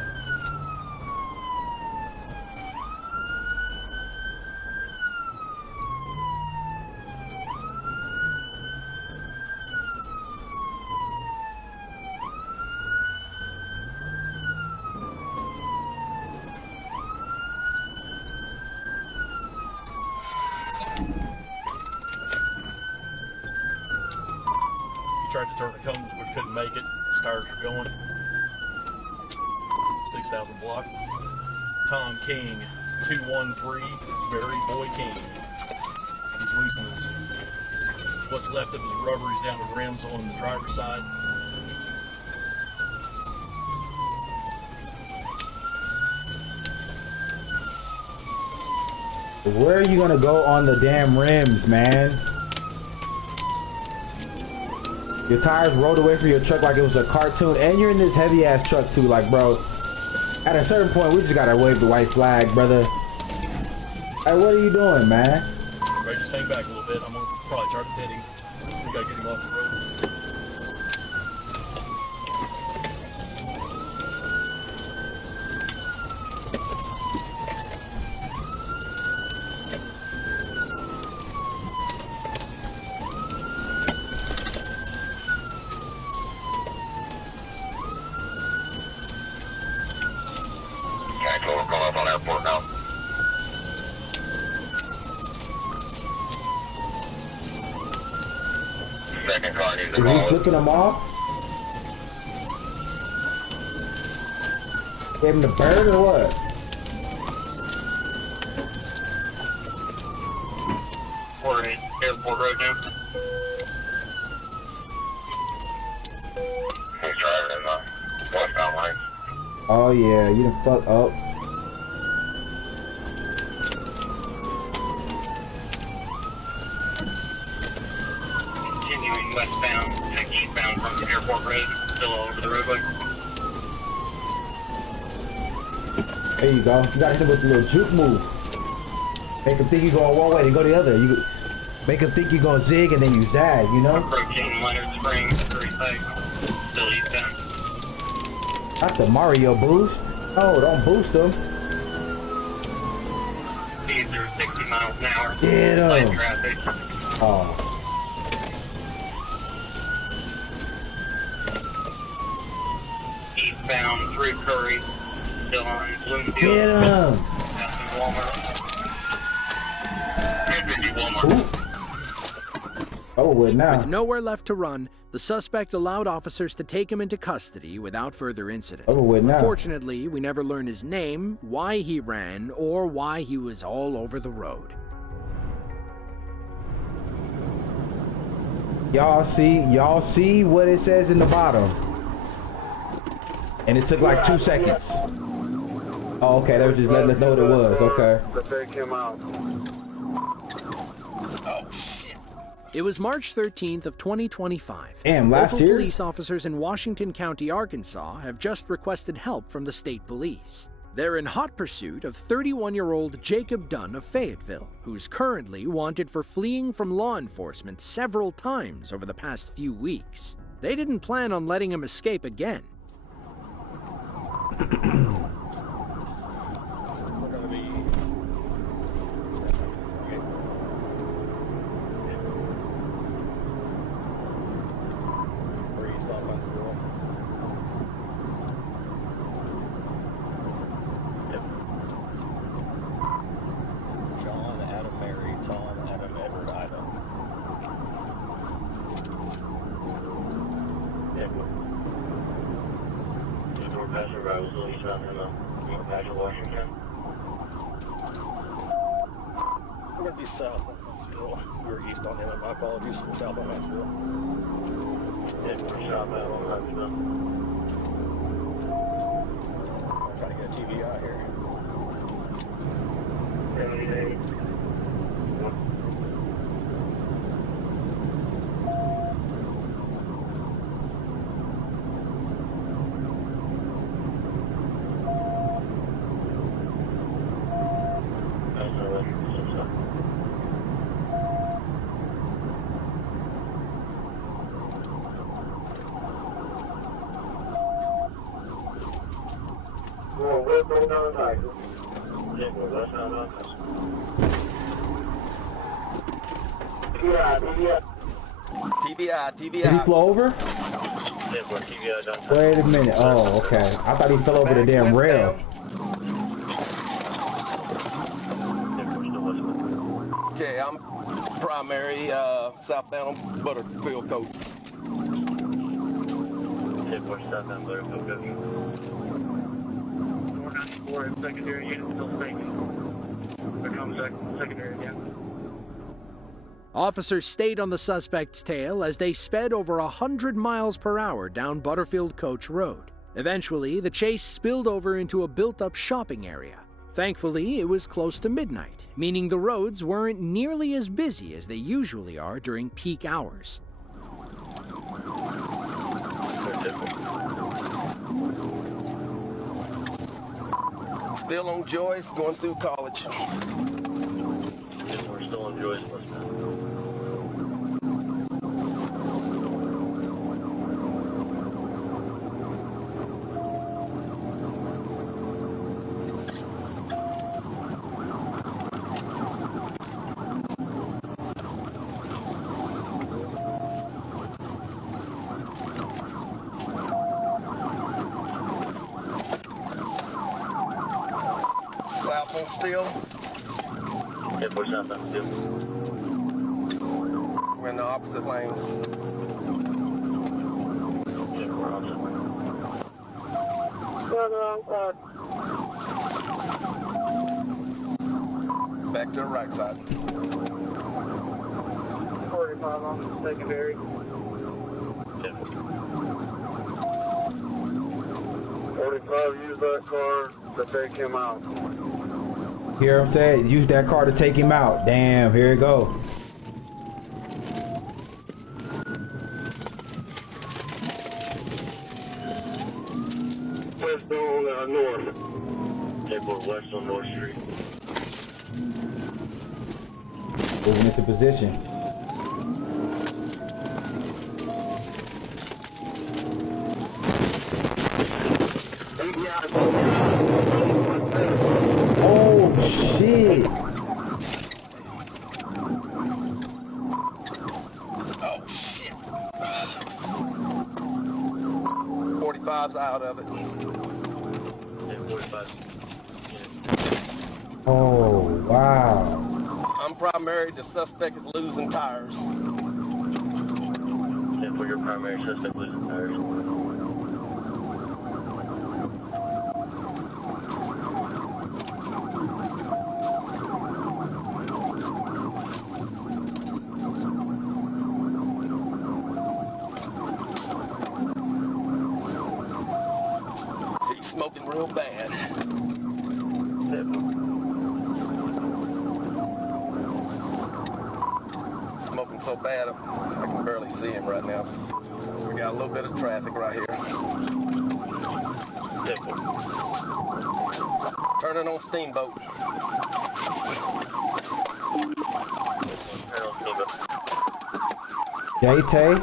He tried to turn the cones but couldn't make it. His tires are going. 6,000 block. Tom King, 213, Barry Boy King. He's losing his, what's left of his rubber. He's down to rims on the driver's side. Where are you gonna go on the damn rims, man? Your tires rolled away from your truck like it was a cartoon, and you're in this heavy ass truck too. Like, bro, at a certain point, we just gotta wave the white flag, brother. Hey, what are you doing, man? Right, just hang back a little bit. I'm gonna probably try to hit him. We gotta get him off the road. Okay, so we're coming up on airport now. Second car needs to Is he follow. flipping them off? Gave him the bird or what? We're in Airport Road now. He's driving in the westbound lane. Oh yeah, you done fuck up. Continuing westbound, eastbound from Airport Road, still all over the roadway. There you go. You gotta hit him with the little juke move. Make him think you're going one way, then go the other. You make him think you're gonna zig and then you zag, you know? Approaching Leonard Springs, 35, still eastbound. Not the Mario boost. Oh, don't boost him. Speeds are 60 miles an hour. Get him. Light traffic. Oh. Eastbound through Curry, still on Bloomfield. Get him. That's in Walmart. Walmart. Oh, with now. With nowhere left to run, the suspect allowed officers to take him into custody without further incident. Over with now. Unfortunately, we never learned his name, why he ran, or why he was all over the road. Y'all see what it says in the bottom. And it took like 2 seconds. Oh, okay, they were just letting us know what it was. Okay. They came out. It was March 13th of 2025. Damn, last Local year? police officers in Washington County, Arkansas have just requested help from the state police. They're in hot pursuit of 31-year-old Jacob Dunn of Fayetteville, who's currently wanted for fleeing from law enforcement several times over the past few weeks. They didn't plan on letting him escape again. We're gonna be we're east on Huntsville. Yep. John, Adam, Mary, Tom, Adam, Edward, Ida. Northwestern Road, still eastbound in Northwestern Washington. We're gonna be south on Huntsville. We were east on him, my apologies. We're south on Huntsville. Yeah, we're southbound on Huntsville. I'm trying to get a TV out here. 78. TBI. Did he flow over? Wait a minute. Oh, okay. I thought he fell over the damn rail. Okay, I'm primary southbound Butterfield coach. Southbound Butterfield coach. 494 and secondary unit still staking. Become secondary again. Officers stayed on the suspect's tail as they sped over 100 miles per hour down Butterfield Coach Road. Eventually, the chase spilled over into a built-up shopping area. Thankfully, it was close to midnight, meaning the roads weren't nearly as busy as they usually are during peak hours. Still on Joyce, going through college. We're still on Joyce. Still? Yeah, we're southbound still. We're in the opposite lanes. Yeah, we're opposite lanes. Back to the right side. 45 on the secondary. Yeah. 45 used that car to take him out. Hear him say, use that car to take him out. Damn, here it go. West on North. Yeah, we're west on North Street. Moving into position. Oh shit! Oh shit! 45's out of it. Yeah, 45. Oh wow! I'm primary. The suspect is losing tires. Yeah, for your primary suspect losing tires. smoking real bad. Smoking so bad, I can barely see him right now. We got a little bit of traffic right here. Turning on Steamboat. Tay.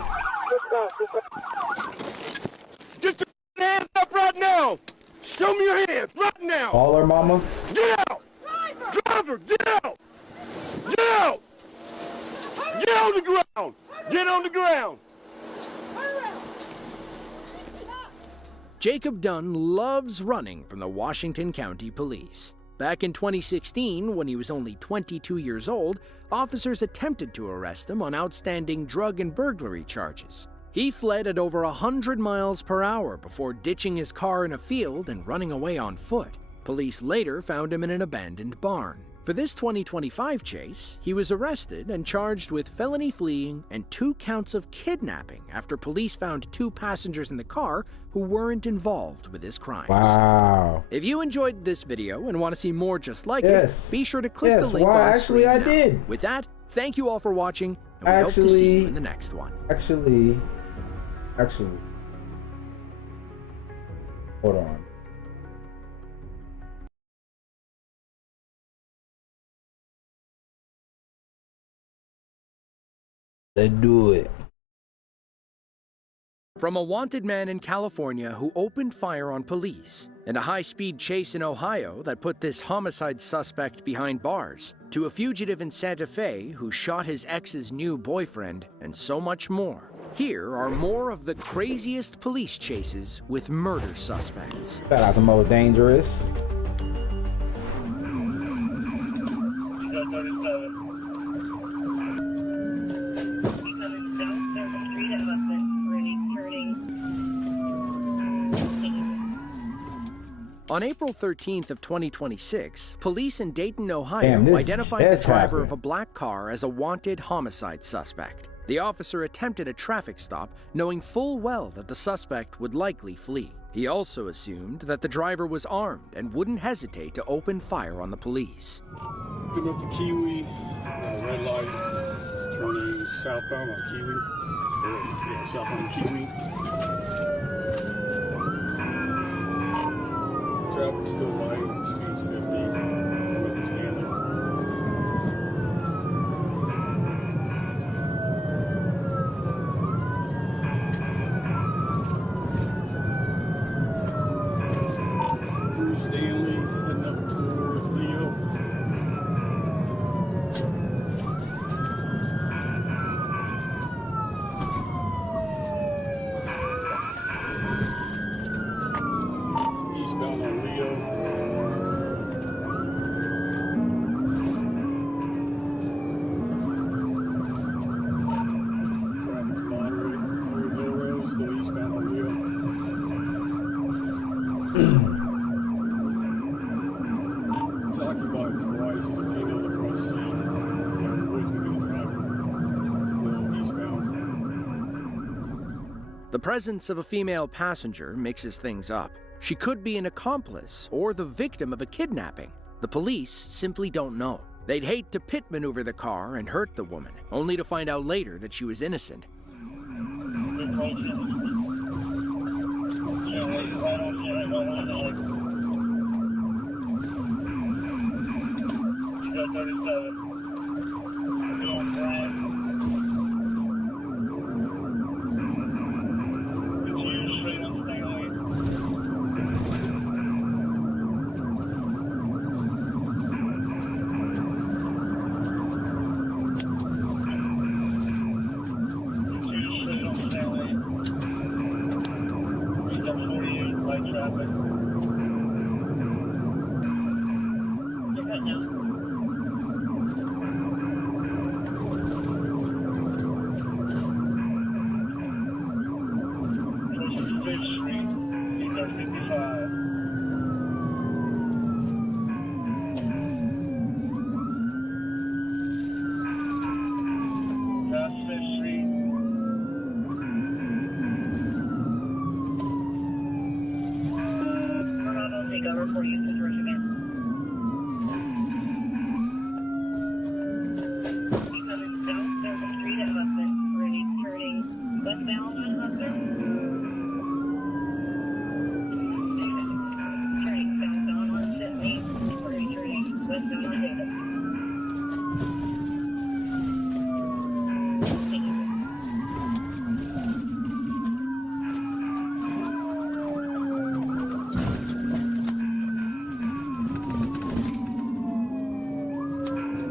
Get your hands up right now! Show me your hands right now! Baller mama. Get out! Driver, get out! Get out! Get on the ground! Get on the ground! Jacob Dunn loves running from the Washington County Police. Back in 2016, when he was only 22 years old, officers attempted to arrest him on outstanding drug and burglary charges. He fled at over 100 miles per hour before ditching his car in a field and running away on foot. Police later found him in an abandoned barn. For this 2025 chase, he was arrested and charged with felony fleeing and 2 counts of kidnapping after police found 2 passengers in the car who weren't involved with his crimes. Wow. If you enjoyed this video and want to see more just like Yes. it, be sure to click the Yes, link why, on actually, screen I now. did. With that, thank you all for watching, and we hope to see you in the next one. Actually. Hold on. Let's do it. From a wanted man in California who opened fire on police, and a high-speed chase in Ohio that put this homicide suspect behind bars, to a fugitive in Santa Fe who shot his ex's new boyfriend, and so much more. Here are more of the craziest police chases with murder suspects. Shout out to Most Dangerous. On April 13th of 2026, police in Dayton, Ohio Damn, this identified the just driver happened. of a black car as a wanted homicide suspect. The officer attempted a traffic stop, knowing full well that the suspect would likely flee. He also assumed that the driver was armed and wouldn't hesitate to open fire on the police. Coming up to Kiwi, red light, turning southbound on Kiwi. Yeah, southbound Kiwi. Traffic's still light, speed's 50. Coming up to Stanley. Through Stanley, heading up towards Leo. Eastbound on Leo. Traffic's moderate through Milrose, still eastbound on Leo. It's occupied twice. There's a female in the front seat. Boy's gonna be the driver. Still eastbound. The presence of a female passenger mixes things up. She could be an accomplice or the victim of a kidnapping. The police simply don't know. They'd hate to pit maneuver the car and hurt the woman, only to find out later that she was innocent.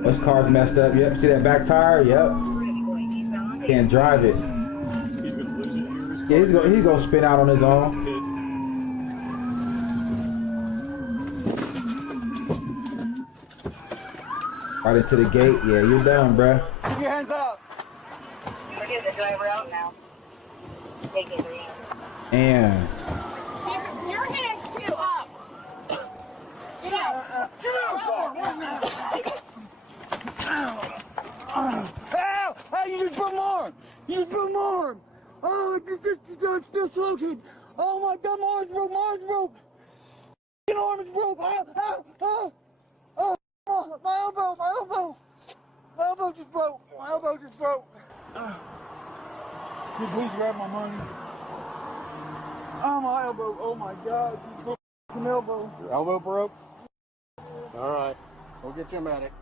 This car's messed up. Yep. See that back tire? Yep. Can't drive it. He's gonna lose it here. Yeah, he's gonna spin out on his own. Right into the gate. Yeah, you're done, bruh. Keep your hands up. We're getting the driver out now. Take it, And your hands too up. Get out. Get out. Ow! Hey, you just broke my arm! You just broke my arm! Oh, it's dislocated! Oh my God, my arm's broke! My arm's broke! My arm is broke! Oh, my elbow! My elbow! My elbow just broke! My elbow just broke! Can you please grab my money? Oh, my elbow! Oh my God! You broke my elbow! Your elbow broke? All right, we'll get you a medic.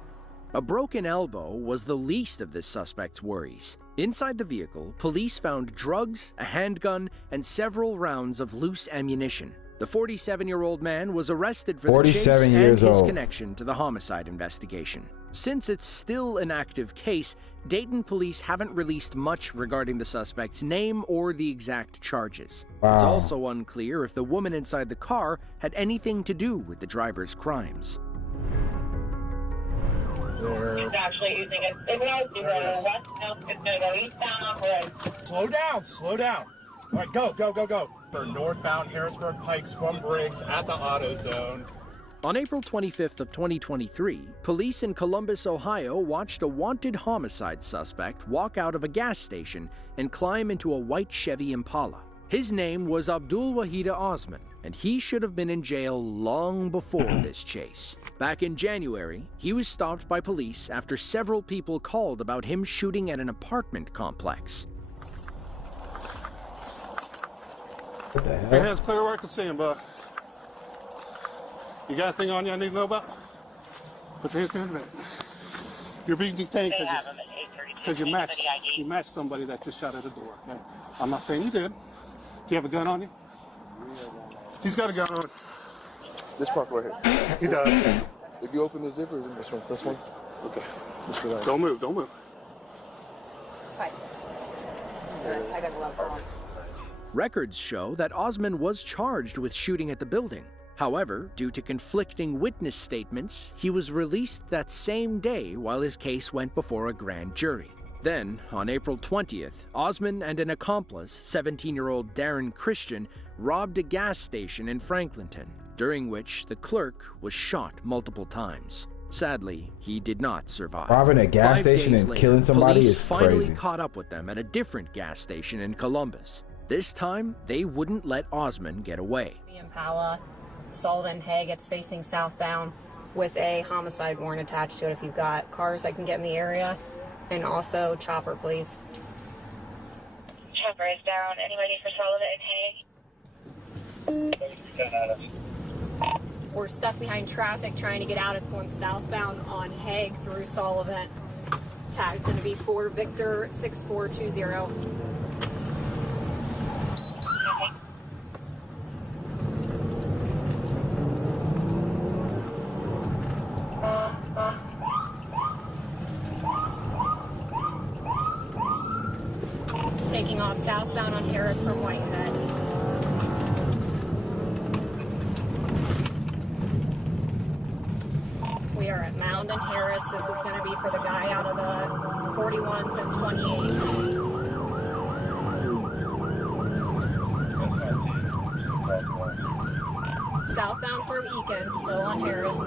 A broken elbow was the least of this suspect's worries. Inside the vehicle, police found drugs, a handgun, and several rounds of loose ammunition. The 47-year-old man was arrested for the chase and his connection to the homicide investigation. Since it's still an active case, Dayton police haven't released much regarding the suspect's name or the exact charges. Wow. It's also unclear if the woman inside the car had anything to do with the driver's crimes. It's actually using a signal to go west, no, it's going to go eastbound on Wood. Slow down, slow down. All right, go. For northbound Harrisburg Pikes from Briggs at the AutoZone. On April 25th of 2023, police in Columbus, Ohio watched a wanted homicide suspect walk out of a gas station and climb into a white Chevy Impala. His name was Abdul Wahida Osman, and he should have been in jail long before this chase. Back in January, he was stopped by police after several people called about him shooting at an apartment complex. What the hell? Your hands clear where I can see him, bud. You got a thing on you I need to know about? Put your hands in a minute. You're being detained because you matched somebody that just shot at the door. Okay? I'm not saying you did. Do you have a gun on you? He's got a gun on. This part right here. He does. If you open the zipper, then this one. This one. Okay. Just relax. Don't move. Don't move. Hi. I got gloves on. Records show that Osman was charged with shooting at the building. However, due to conflicting witness statements, he was released that same day while his case went before a grand jury. Then, on April 20th, Osman and an accomplice, 17-year-old Darren Christian, robbed a gas station in Franklinton, during which the clerk was shot multiple times. Sadly, he did not survive. Robbing a gas station and killing somebody is finally crazy. caught up with them at a different gas station in Columbus. This time, they wouldn't let Osman get away. The Impala, Sullivan Hague, it's facing southbound with a homicide warrant attached to it if you've got cars that can get in the area. And also chopper, please. Chopper is down. Anybody for Sullivan and Hague? We're stuck behind traffic trying to get out. It's going southbound on Hague through Sullivan. Tag's going to be 4 Victor 6420. Taking off southbound on Harris from Whitehead. We are at Mound and Harris. This is going to be for the guy out of the 41s and 28s. Southbound through Eakin, still on Harris.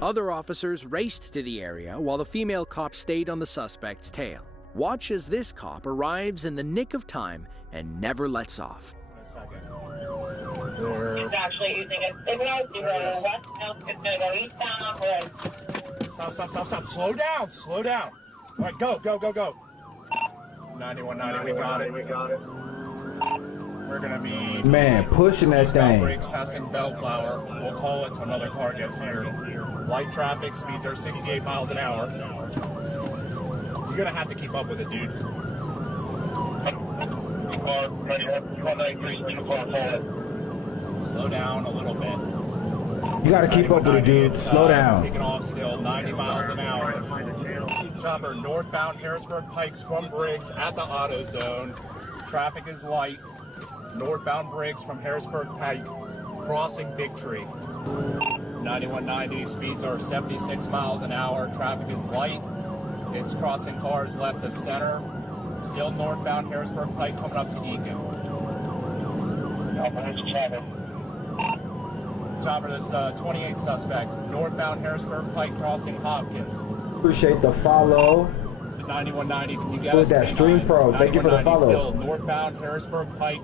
Other officers raced to the area while the female cop stayed on the suspect's tail. Watch as this cop arrives in the nick of time and never lets off. It's actually using a signal to go west, no, it's going to go eastbound on Wood. Stop. Slow down. All right, go. 9190, we got it. We're gonna be pushing that thing. Bridge passing Bellflower. We'll call it till another car gets here. Light traffic, speeds are 68 miles an hour. You're gonna have to keep up with it, dude. Slow down a little bit. You gotta keep up with it, dude. Slow down. Taking off still, 90 miles an hour. Chopper northbound Harrisburg Pikes from Briggs at the auto zone. Traffic is light. Northbound Briggs from Harrisburg Pike, crossing Big Tree. 9190, speeds are 76 miles an hour. Traffic is light. It's crossing cars left of center. Still northbound Harrisburg Pike coming up to Eakin. Chopper, this 28 suspect. Northbound Harrisburg Pike crossing Hopkins. Appreciate the follow. 9190, can you get Who's us? that? Stream Pro, thank you for the follow. Still northbound Harrisburg Pike.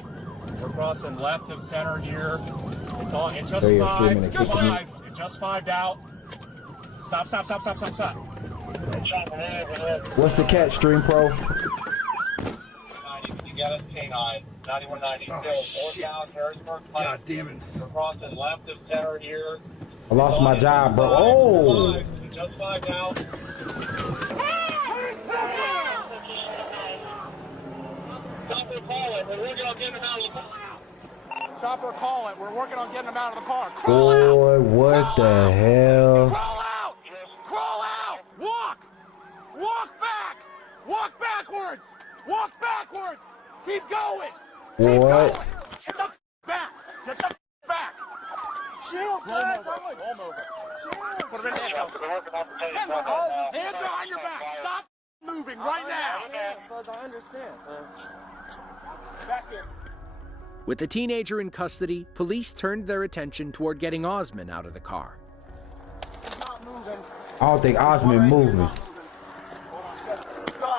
We're crossing left of center here. It's just five. It just fived out. Stop. What's the catch, Stream Pro? You got us K9. 9190 still northbound Harrisburg Pike. God damn it. We're crossing left of center here. I lost my job, bro. Oh! Just fived out. Chopper, call it. We're working on getting him out of the car. Chopper, call it. We're working on getting him out of the car. Boy, what the hell? Crawl out! Crawl out! Walk! Walk back! Walk backwards! Walk backwards! Keep going! What? Get the back! Get the back! Chill, guys. Roll over. Chill. Put him in handcuffs. Hands are on your back. Stop moving right now. Fuzz, I understand, Fuzz. Back here. With the teenager in custody, police turned their attention toward getting Osman out of the car. I don't think Osman moving. God,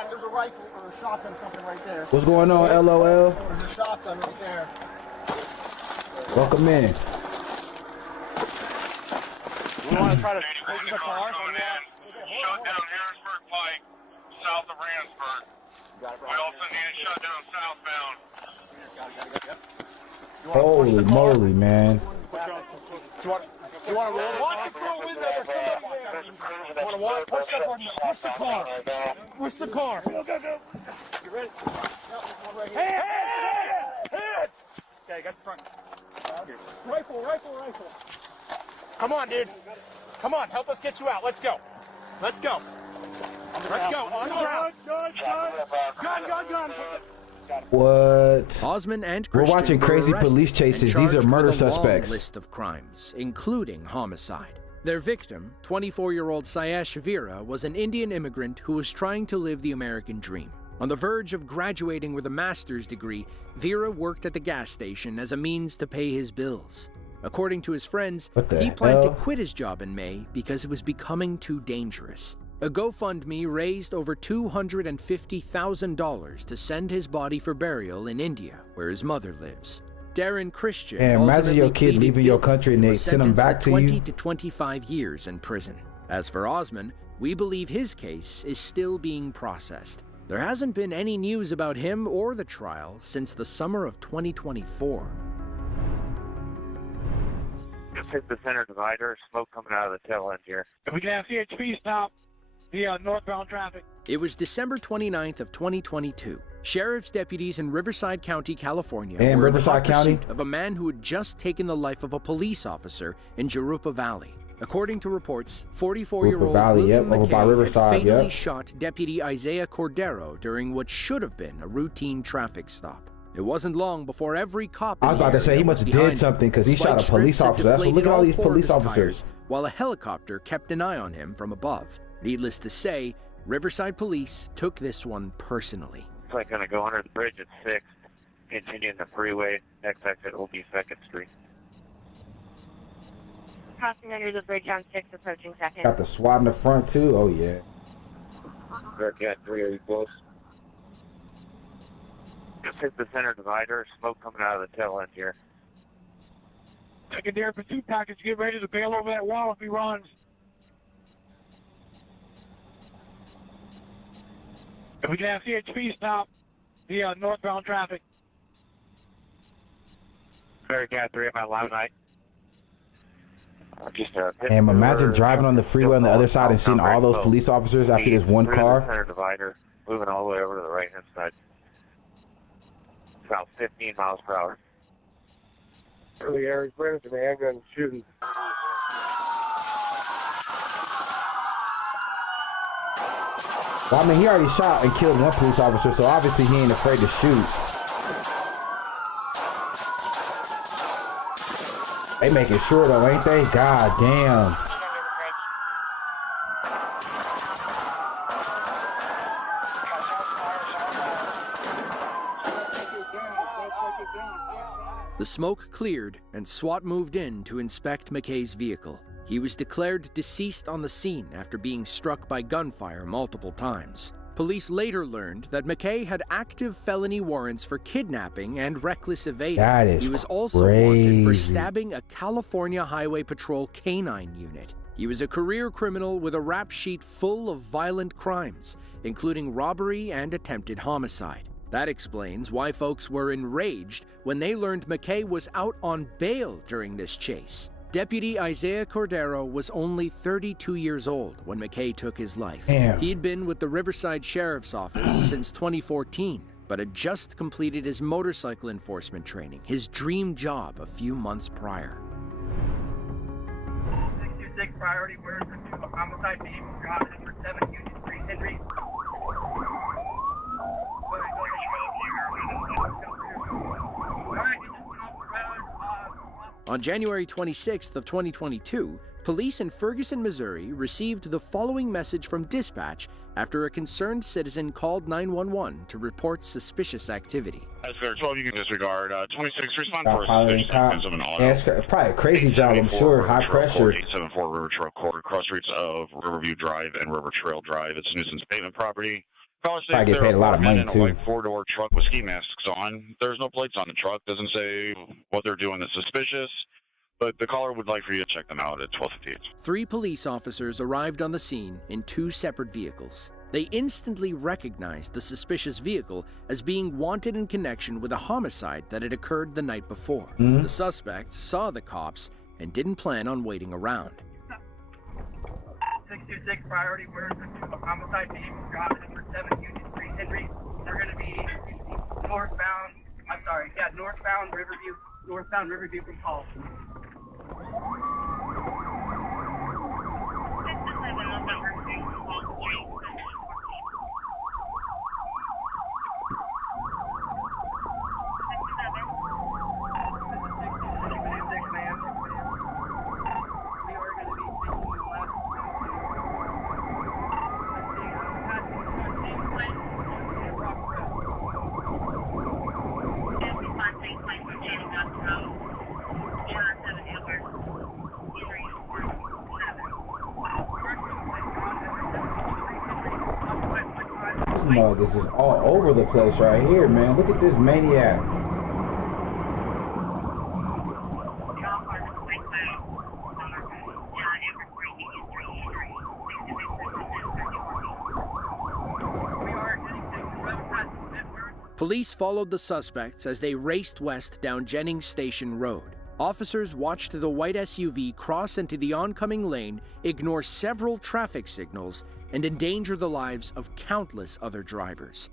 there's a rifle or a shotgun, something right there. What's going on, LOL? There's a shotgun right there. Welcome in. We want to try to push the car. Shut down Harrisburg Pike, south of Randsburg. We also need to shut down southbound. Holy moly, man. Do you want to roll? Watch the front window. You want to walk? Push the car. Push the car. Go. You ready? Hands! Okay, got the front. Rifle. Come on, dude. Come on, help us get you out. Let's go. On the ground. Gun. What? Osman and We're Christian watching were crazy arrested police chases. and These are charged murder with a long suspects. list of crimes, including homicide. Their victim, 24-year-old Sayesh Vera, was an Indian immigrant who was trying to live the American dream. On the verge of graduating with a master's degree, Vera worked at the gas station as a means to pay his bills. According to his friends, he planned to quit his job in May because it was becoming too dangerous. A GoFundMe raised over $250,000 to send his body for burial in India, where his mother lives. Darren Christian imagine your kid leaving your country and they send him back to 20 you. to 25 years in prison. As for Osman, we believe his case is still being processed. There hasn't been any news about him or the trial since the summer of 2024. Just hit the center divider, smoke coming out of the tail end here. If we can have CHP stop the northbound traffic. It was December 29th of 2022. Sheriff's deputies in Riverside County, California, And were Riverside in hot County? pursuit of a man who had just taken the life of a police officer in Jurupa Valley. According to reports, 44-year-old Valley, William yep, over by McKay Riverside, had fatally yep. shot Deputy Isaiah Cordero during what should have been a routine traffic stop. It wasn't long before every cop in I was the about to say area he was must have behind did something because he Spike shot a police strips had officer. That's what, look at deflated all these four of police his officers. tires, while a helicopter kept an eye on him from above. Needless to say, Riverside police took this one personally. It's like going to go under the bridge at 6th, continuing the freeway, next exit will be 2nd Street. Crossing under the bridge on 6, approaching 2nd. Got the SWAT in the front too. Oh yeah. Bearcat 3, are you close? Just hit the center divider, smoke coming out of the tail end here. Secondary pursuit package, get ready to bail over that wall if he runs. If we can have CHP stop Yeah, northbound traffic. Bearcat 3 at my live night. And imagine driving on the freeway on the other side and seeing all those police officers after this one car. Center divider, moving all the way over to the right hand side. About 15 miles per hour. Early Aries Bridge, the handgun shooting. Well, I mean, he already shot and killed one police officer, so obviously he ain't afraid to shoot. They making sure though, ain't they? God damn. The smoke cleared and SWAT moved in to inspect McKay's vehicle. He was declared deceased on the scene after being struck by gunfire multiple times. Police later learned that McKay had active felony warrants for kidnapping and reckless evading. That is He was also wanted for stabbing a California Highway Patrol canine unit. He was a career criminal with a rap sheet full of violent crimes, including robbery and attempted homicide. That explains why folks were enraged when they learned McKay was out on bail during this chase. Deputy Isaiah Cordero was only 32 years old when McKay took his life. Damn. He'd been with the Riverside Sheriff's Office since 2014, but had just completed his motorcycle enforcement training, his dream job a few months prior. 626 priority, where's the homicide vehicle, God, number 7, Union Street, Henry. On January 26th of 2022, police in Ferguson, Missouri received the following message from dispatch after a concerned citizen called 911 to report suspicious activity. As for 12, you can disregard. 26, respond Stop for piloting suspicious actions of an auto. Yeah, it's probably a crazy job, I'm sure. High pressure. 874 River Trail Court, cross streets of Riverview Drive and River Trail Drive. It's nuisance pavement property. I get paid a lot of money in a too. white four-door truck with ski masks on. There's no plates on the truck. Doesn't say what they're doing that's suspicious. But the caller would like for you to check them out at 12:58. 3 police officers arrived on the scene in 2 separate vehicles. They instantly recognized the suspicious vehicle as being wanted in connection with a homicide that had occurred the night before. The suspects saw the cops and didn't plan on waiting around. 626 priority, where's the homicide vehicle, God, number 7, Union Street, Henry. They're going to be northbound Riverview from Paulson. This mug is just all over the place right here, man. Look at this maniac. Police followed the suspects as they raced west down Jennings Station Road. Officers watched the white SUV cross into the oncoming lane, ignore several traffic signals, and endanger the lives of countless other drivers.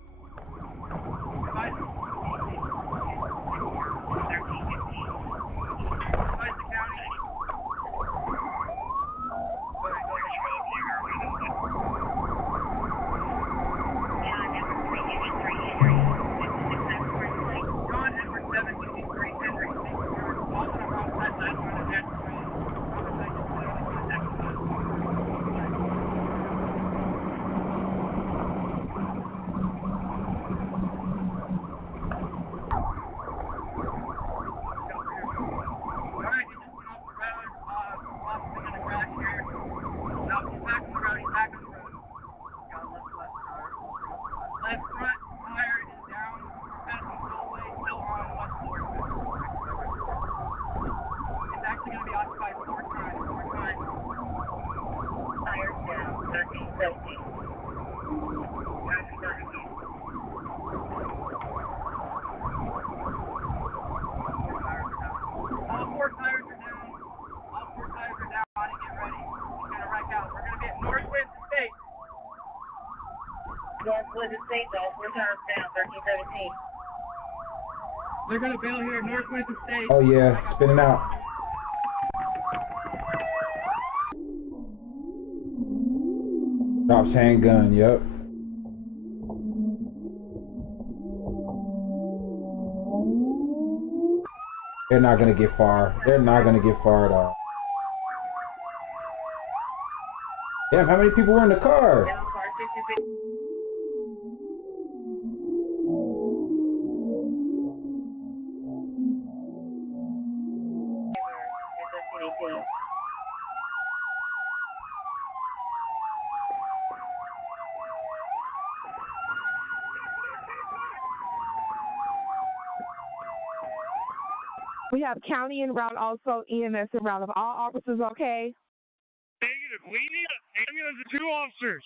St. Though. We're down 1317. They're gonna bail here at Northwest Estate. Oh yeah, spinning out. Drops handgun, yep. They're not gonna get far. They're not gonna get far at all. Damn, how many people were in the car? We have county en route, also EMS en route. Of all officers okay? Negative. We need an ambulance and 2 officers.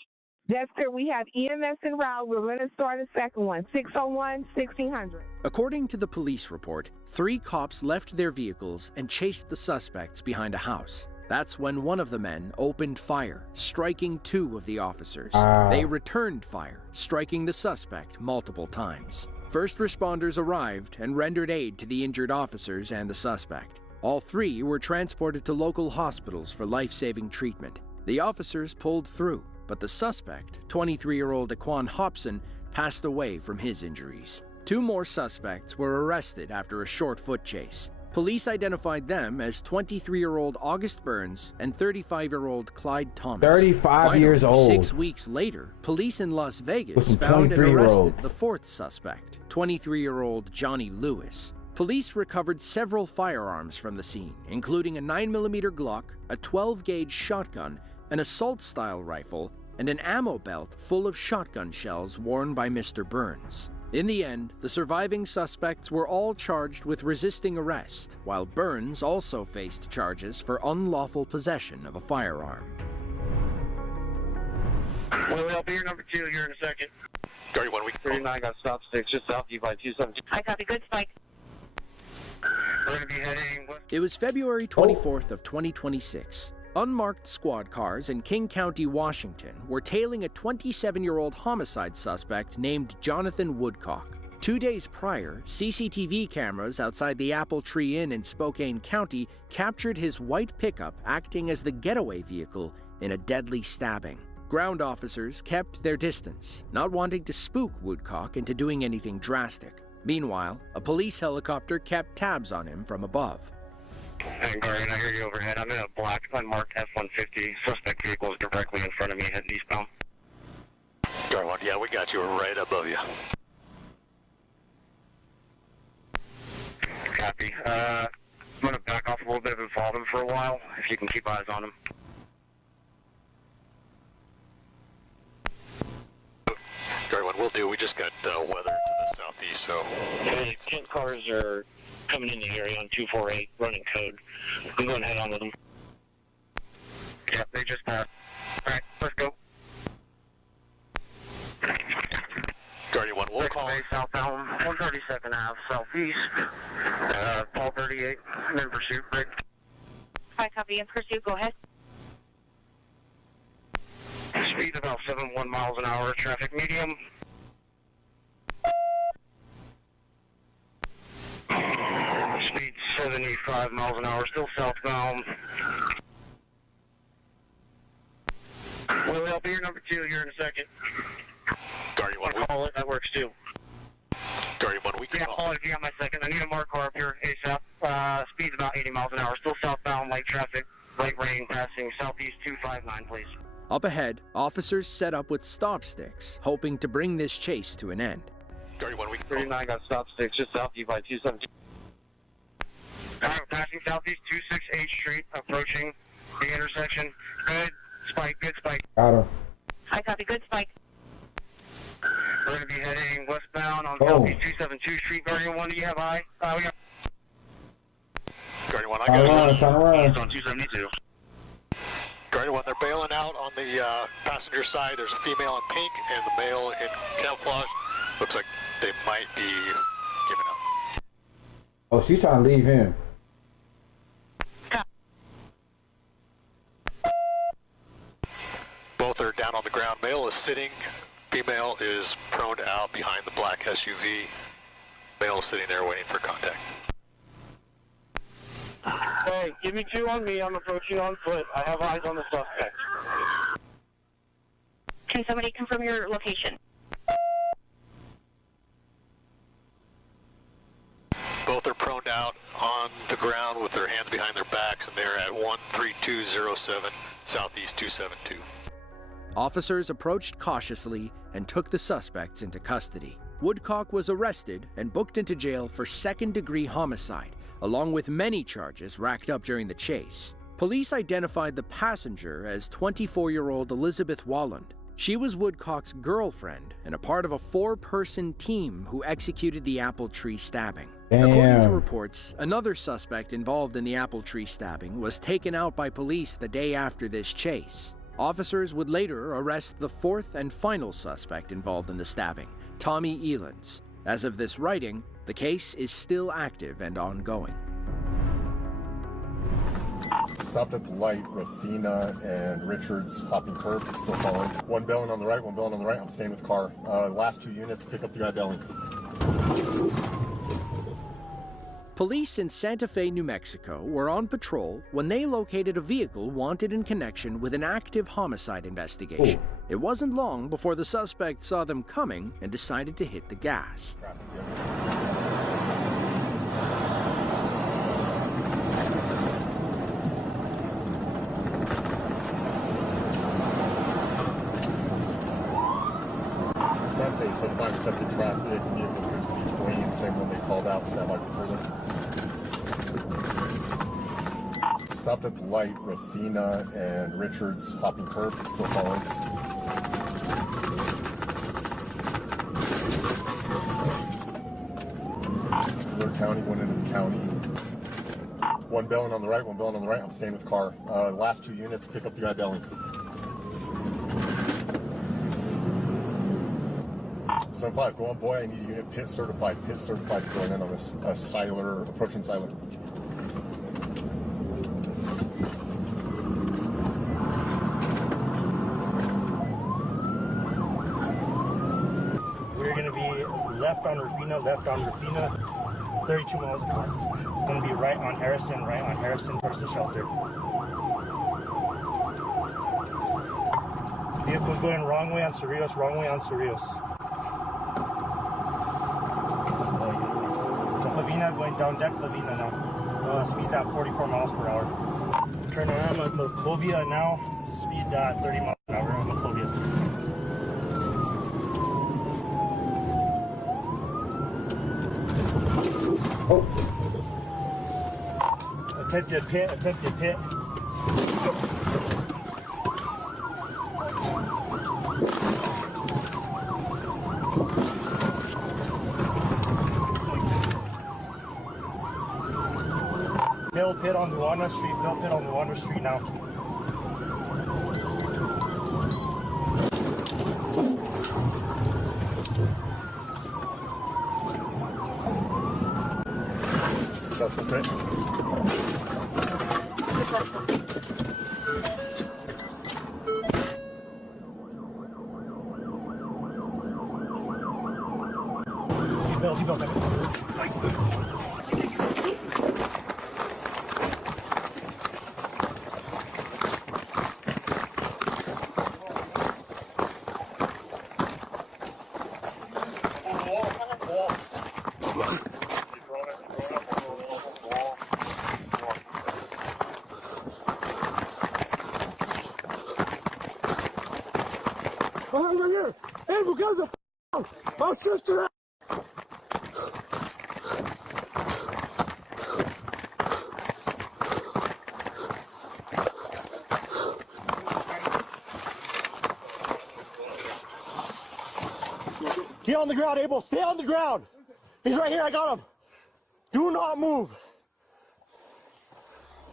That's good. We have EMS en route. We're going to start a second one. 601, 1600. According to the police report, 3 cops left their vehicles and chased the suspects behind a house. That's when one of the men opened fire, striking 2 of the officers. They returned fire, striking the suspect multiple times. First responders arrived and rendered aid to the injured officers and the suspect. All 3 were transported to local hospitals for life-saving treatment. The officers pulled through, but the suspect, 23-year-old Aquan Hobson, passed away from his injuries. 2 more suspects were arrested after a short foot chase. Police identified them as 23-year-old August Burns and 35-year-old Clyde Thomas. 35 years old. 6 weeks later, police in Las Vegas found and arrested the 4th suspect, 23-year-old Johnny Lewis. Police recovered several firearms from the scene, including a 9mm Glock, a 12-gauge shotgun, an assault-style rifle, and an ammo belt full of shotgun shells worn by Mr. Burns. In the end, the surviving suspects were all charged with resisting arrest, while Burns also faced charges for unlawful possession of a firearm. Well, I'll be your number 2 here in a second. 31 week 39 got stop sticks just south of you by 217. I copy. Good spike. We're going to be heading west. It was February 24th of 2026. Unmarked squad cars in King County, Washington, were tailing a 27-year-old homicide suspect named Jonathan Woodcock. 2 days prior, CCTV cameras outside the Apple Tree Inn in Spokane County captured his white pickup acting as the getaway vehicle in a deadly stabbing. Ground officers kept their distance, not wanting to spook Woodcock into doing anything drastic. Meanwhile, a police helicopter kept tabs on him from above. Hey, Guardian, I hear you overhead. I'm in a black unmarked F-150. Suspect vehicle is directly in front of me, heading eastbound. Guardian, yeah, we got you right above you. Copy. I'm going to back off a little bit and follow them for a while, if you can keep eyes on them. Guardian, we'll do. We just got weather to the southeast, so... Hey, 10 cars are coming in the area on 248, running code. I'm going head on with them. Yeah, they just passed. Alright, let's go. Guardian 1, we'll call. Southbound, 132nd Ave, southeast. Paul 38, I'm in pursuit, break. I copy. In pursuit. Go ahead. Speed about 71 miles an hour, traffic medium. Speed 75 miles an hour, still southbound. Well, I'll be your number 2 here in a second. Guardian 1, call it, that works too. Guardian 1, we can call it if you got my second. I need a marked car up here ASAP. Speed's about 80 miles an hour, still southbound, light traffic, light rain, passing southeast 259, please. Up ahead, officers set up with stop sticks, hoping to bring this chase to an end. Guardian 1, we can 39 got stop sticks just south of you by 217. I'm passing southeast 26 H Street, approaching the intersection. Good spike, good spike. Got him. I copy. Good spike. We're going to be heading westbound on southeast 272 Street. Guardian 1, do you have eye? We got Guardian 1, I got it. Turn around. He's on 272. Guardian 1, they're bailing out on the passenger side. There's a female in pink and the male in camouflage. Looks like they might be giving up. Oh, she's trying to leave him. Both are down on the ground. Male is sitting Female is prone out behind the black SUV. Male sitting there waiting for contact. Hey, give me 2 on me. I'm approaching on foot. I have eyes on the suspect. Can somebody confirm your location? Both are prone out on the ground with their hands behind their backs, and they're at 13207 Southeast 272. Officers approached cautiously and took the suspects into custody. Woodcock was arrested and booked into jail for second-degree homicide, along with many charges racked up during the chase. Police identified the passenger as 24-year-old Elizabeth Walland. She was Woodcock's girlfriend and a part of a 4-person team who executed the Apple Tree stabbing. Damn. According to reports, another suspect involved in the Apple Tree stabbing was taken out by police the day after this chase. Officers would later arrest the 4th and final suspect involved in the stabbing, Tommy Elans. As of this writing, the case is still active and ongoing. Stopped at the light, Rafina and Richards hopping curb, still following. One bailing on the right, one bailing on the right. I'm staying with the car. Last 2 units, pick up the guy bailing. Police in Santa Fe, New Mexico were on patrol when they located a vehicle wanted in connection with an active homicide investigation. It wasn't long before the suspect saw them coming and decided to hit the gas. Santa Fe, 75 accepted traffic, vehicle appears to be fleeing, same one they called out, stand by for further. Stopped at the light, Rafina and Richards hopping curb, still following. Wheeler County, went into the county. One bailing on the right, one bailing on the right. I'm staying with the car. Last 2 units, pick up the guy bailing. 75, go on, boy. I need a unit pit certified going in on this Siler, approaching Siler. We're going to be left on Rafina, 32 miles an hour. Going to be right on Harrison towards the shelter. Vehicle's going wrong way on Cerritos. Lavina, going down deck Lavina now. Speed's at 44 miles per hour. Turn around at Maclovia now. Speed's at 30 miles an hour on Maclovia. Attempted pit. Failed pit on Luana Street now. Successful pit. T-Bill. I'm right here. Hey, because of my sister. Get on the ground, Abel. Stay on the ground. He's right here. I got him. Do not move.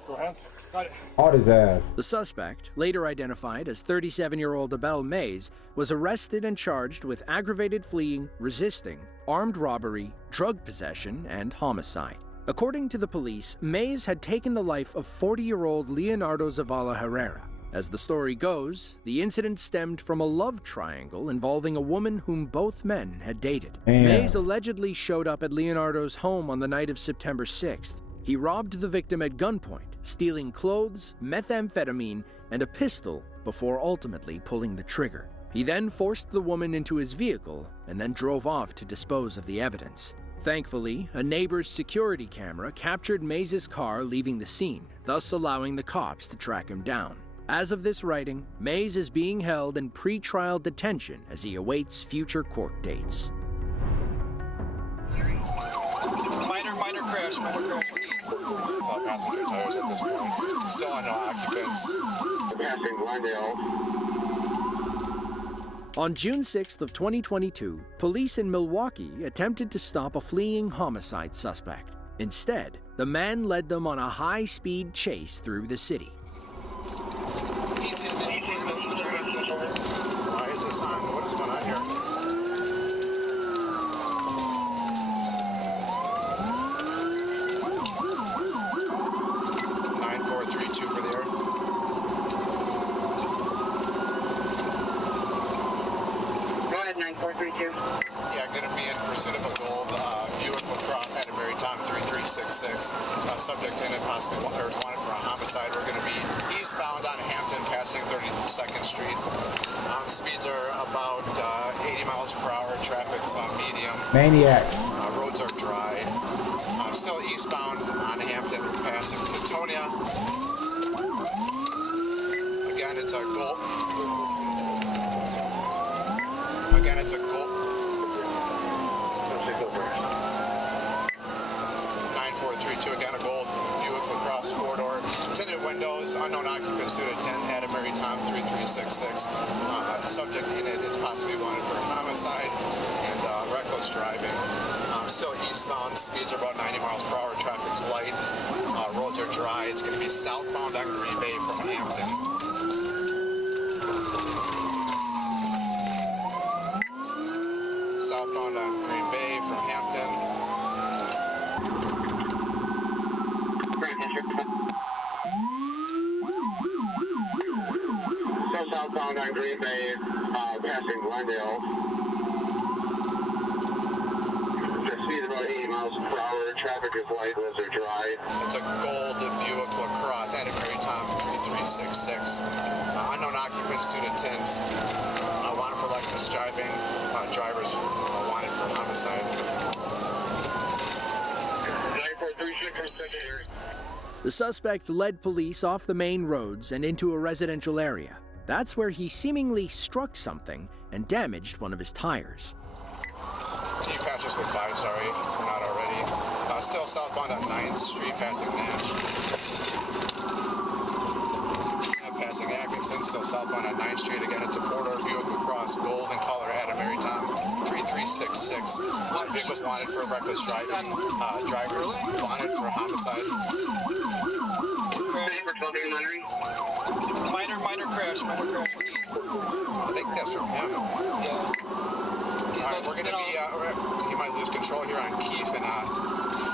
Go hands. Got it. Hard his ass. The suspect, later identified as 37-year-old Abel Mays, was arrested and charged with aggravated fleeing, resisting, armed robbery, drug possession, and homicide. According to the police, Mays had taken the life of 40-year-old Leonardo Zavala Herrera. As the story goes, the incident stemmed from a love triangle involving a woman whom both men had dated. Damn. Mays allegedly showed up at Leonardo's home on the night of September 6th. He robbed the victim at gunpoint, stealing clothes, methamphetamine, and a pistol before ultimately pulling the trigger. He then forced the woman into his vehicle and then drove off to dispose of the evidence. Thankfully, a neighbor's security camera captured Mays' car leaving the scene, thus allowing the cops to track him down. As of this writing, Mays is being held in pre-trial detention as he awaits future court dates. Minor crash. All passenger tires at this point. Still on no occupants. Passing Glendale. On June 6th of 2022, police in Milwaukee attempted to stop a fleeing homicide suspect. Instead, the man led them on a high-speed chase through the city. Why is this on? What is going on here? For the air. Go ahead, 9432. Yeah, going to be in pursuit of a gold Buick LaCrosse at a Marytime 3366. Subject in it possibly wanted for a homicide. We're going to be eastbound on Hampton, passing 32nd Street. Speeds are about 80 miles per hour. Traffic's medium. Maniacs. Roads are dry. Still eastbound on Hampton, passing Teutonia. Again, it's a gold. Again, it's a gold. 9432, again, a gold Buick LaCrosse four-door. Tinted windows, unknown occupants due to 10 at a Marytime 3366. Subject in it is possibly wanted for homicide and reckless driving. Still eastbound, speeds are about 90 miles per hour, traffic's light, roads are dry. It's going to be southbound on Green Bay from Hampton. Southbound on Green Bay from Hampton. Still southbound on Green Bay, passing Glendale. Speed about 80 miles per hour. Traffic is light, roads are dry. It's a gold Buick LaCrosse at a Marytime 3366. Unknown occupants due to tint. Wanted for reckless driving. Drivers wanted for homicide. 9436 secondary. The suspect led police off the main roads and into a residential area. That's where he seemingly struck something and damaged one of his tires. Can you patch us with 5, sorry, we're not already. Still southbound on 9th Street, passing Nash. Passing Atkinson, still southbound on 9th Street. Again, it's a four-door Buick LaCrosse, gold in color, at a Marytime 3366. Vehicles wanted for reckless driving. Drivers wanted for homicide. Minor crash. I think that's from him. Yeah. Alright, we're going to be, he might lose control here on Keefe and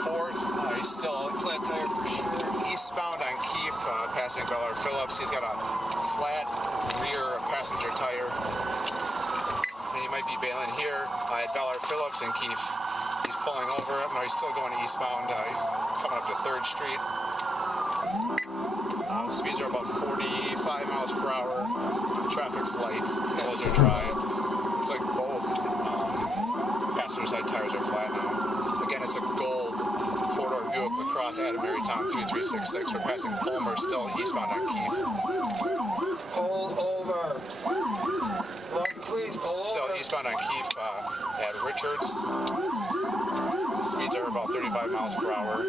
4th. He's still flat tire for sure. Eastbound on Keefe, passing Bel-Air Phillips. He's got a flat rear passenger tire. And he might be bailing here at Bel-Air Phillips and Keefe. He's pulling over. No, he's still going eastbound. He's coming up to 3rd Street. Speeds are about 45 miles per hour. Traffic's light. Roads are dry. It's like both. Passenger side tires are flat now. Again, it's a gold four-door Buick LaCrosse at a Marytime 3366. We're passing Palmer, still eastbound on Keefe. Pull over. Please pull still over. Eastbound on Keefe at Richards. Speeds are about 35 miles per hour.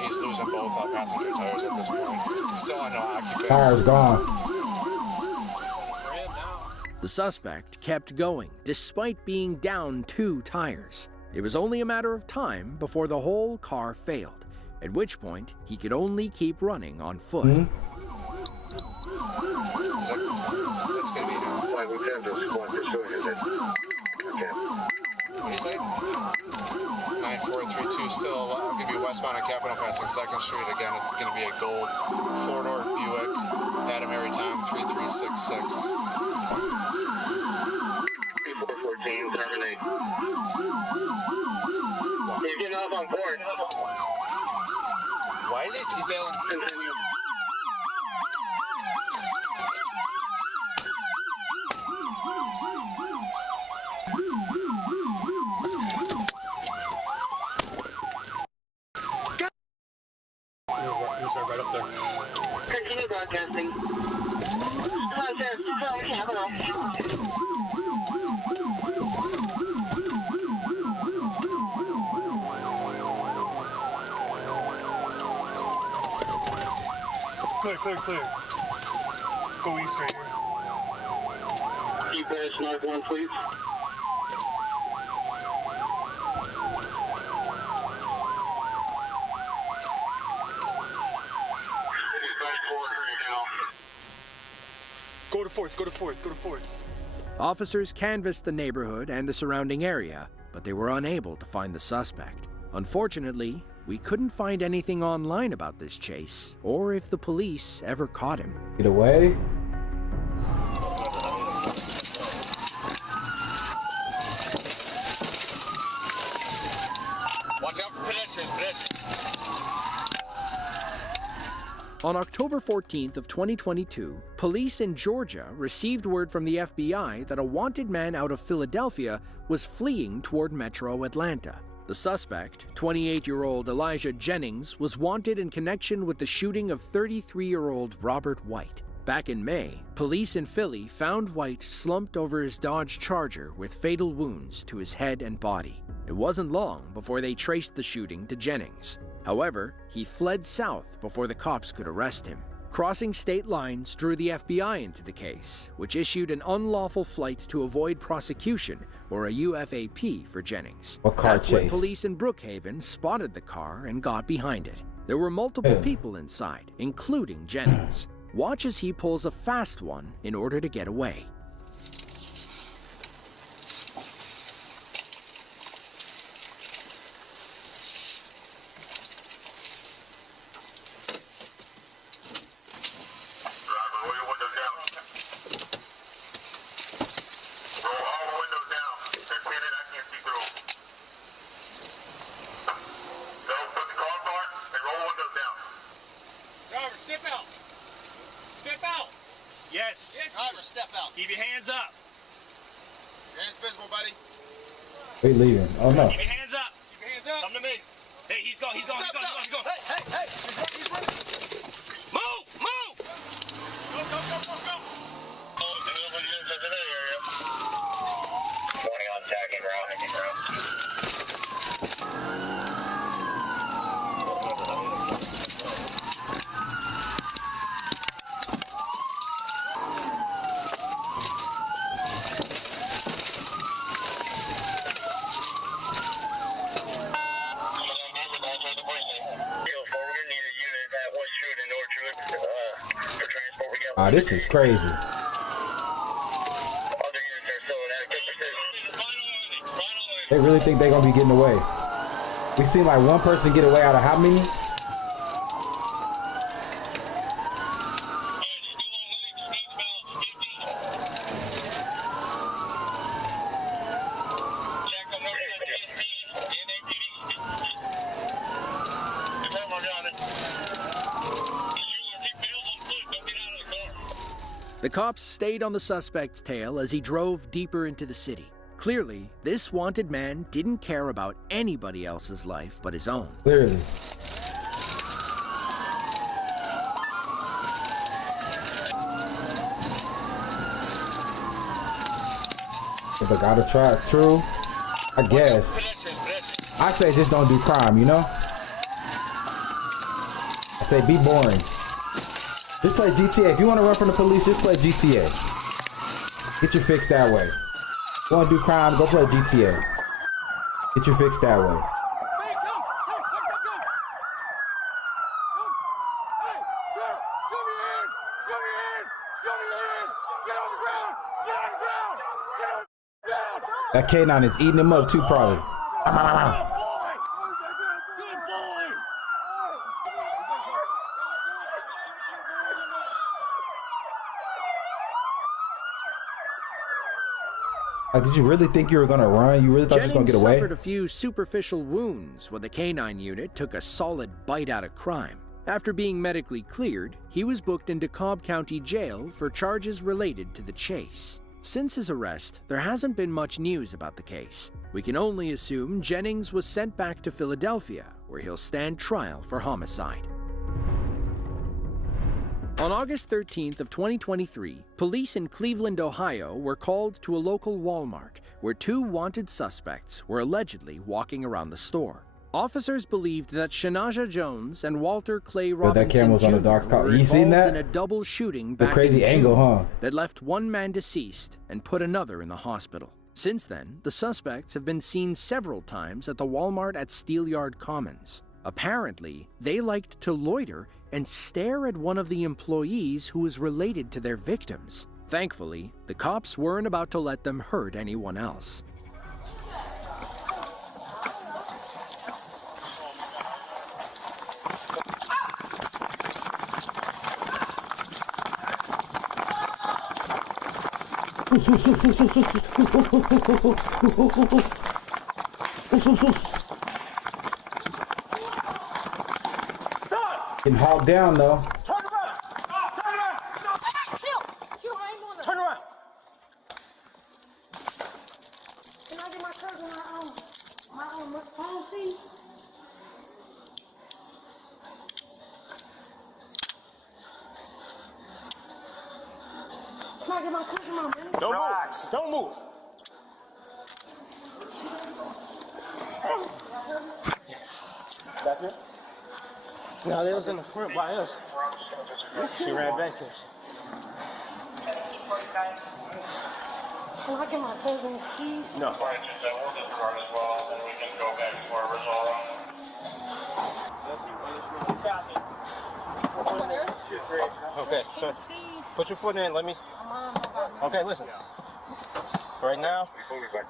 He's losing both passenger tires at this point. Still on no occupants. Tires gone. The suspect kept going despite being down 2 tires. It was only a matter of time before the whole car failed, at which point he could only keep running on foot. That's going to be him. Flight Lieutenant is squad pursuing it. Okay. What do you say? 9432 still going to be westbound on Capitol, passing 2nd Street. Again, it's going to be a gold four-door Buick. Adam Maritime 3366. 414, terminate. He's getting off on court. Why is it? He's bailing. Continue. Right up there. Continue broadcasting. Broadcast from Capital. Clear. Go east right here. Keep pass north 1, please. Go to fourth. Officers canvassed the neighborhood and the surrounding area, but they were unable to find the suspect. Unfortunately, we couldn't find anything online about this chase, or if the police ever caught him. Get away. Watch out for pedestrians. On October 14th of 2022, police in Georgia received word from the FBI that a wanted man out of Philadelphia was fleeing toward Metro Atlanta. The suspect, 28-year-old Elijah Jennings, was wanted in connection with the shooting of 33-year-old Robert White. Back in May, police in Philly found White slumped over his Dodge Charger with fatal wounds to his head and body. It wasn't long before they traced the shooting to Jennings. However, he fled south before the cops could arrest him. Crossing state lines drew the FBI into the case, which issued an unlawful flight to avoid prosecution, or a UFAP, for Jennings. That's when police in Brookhaven spotted the car and got behind it. There were multiple people inside, including Jennings. Watch as he pulls a fast one in order to get away. Keep your hands up. Your hands visible, buddy. We leaving. Oh no. Keep your hands up. Keep your hands up. Come to me. Hey, he's going. Hey. He's running. Move. Go. 20 on tagging route. This is crazy. They really think they're gonna be getting away. We seen like one person get away out of how many? The cops stayed on the suspect's tail as he drove deeper into the city. Clearly, this wanted man didn't care about anybody else's life but his own. Clearly. If I gotta try it, true. I guess. I say just don't do crime, you know? I say be boring. Just play GTA. If you want to run from the police, just play GTA. Get your fix that way. You want to do crime, go play GTA. Get your fix that way. That K9 is eating him up too, probably. Did you really think you were gonna run? You really thought you were gonna Jennings get away? suffered a few superficial wounds when the K-9 unit took a solid bite out of crime. After being medically cleared, he was booked into Cobb County Jail for charges related to the chase. Since his arrest, there hasn't been much news about the case. We can only assume Jennings was sent back to Philadelphia, where he'll stand trial for homicide. On August 13th of 2023, police in Cleveland, Ohio were called to a local Walmart where two wanted suspects were allegedly walking around the store. Officers believed that Shanaja Jones and Walter Clay Robinson that camera's on the Jr. dog's collar. were You seen involved that? in a double shooting The back crazy in angle, June huh? that left one man deceased and put another in the hospital. Since then, the suspects have been seen several times at the Walmart at Steelyard Commons. Apparently, they liked to loiter and stare at one of the employees who was related to their victims. Thankfully, the cops weren't about to let them hurt anyone else. Getting hauled down though. Turn around! Turn around! Chill! Chill, I ain't doing that. Turn around! Can I get my cousin my phone, please? Can I get my cousin my money? Don't move! Don't move! Back here? No, they was in the front by us. She ran back here. Can I get my cousin's keys? No. Okay, so put your foot in. Let me. Okay, listen. Right now,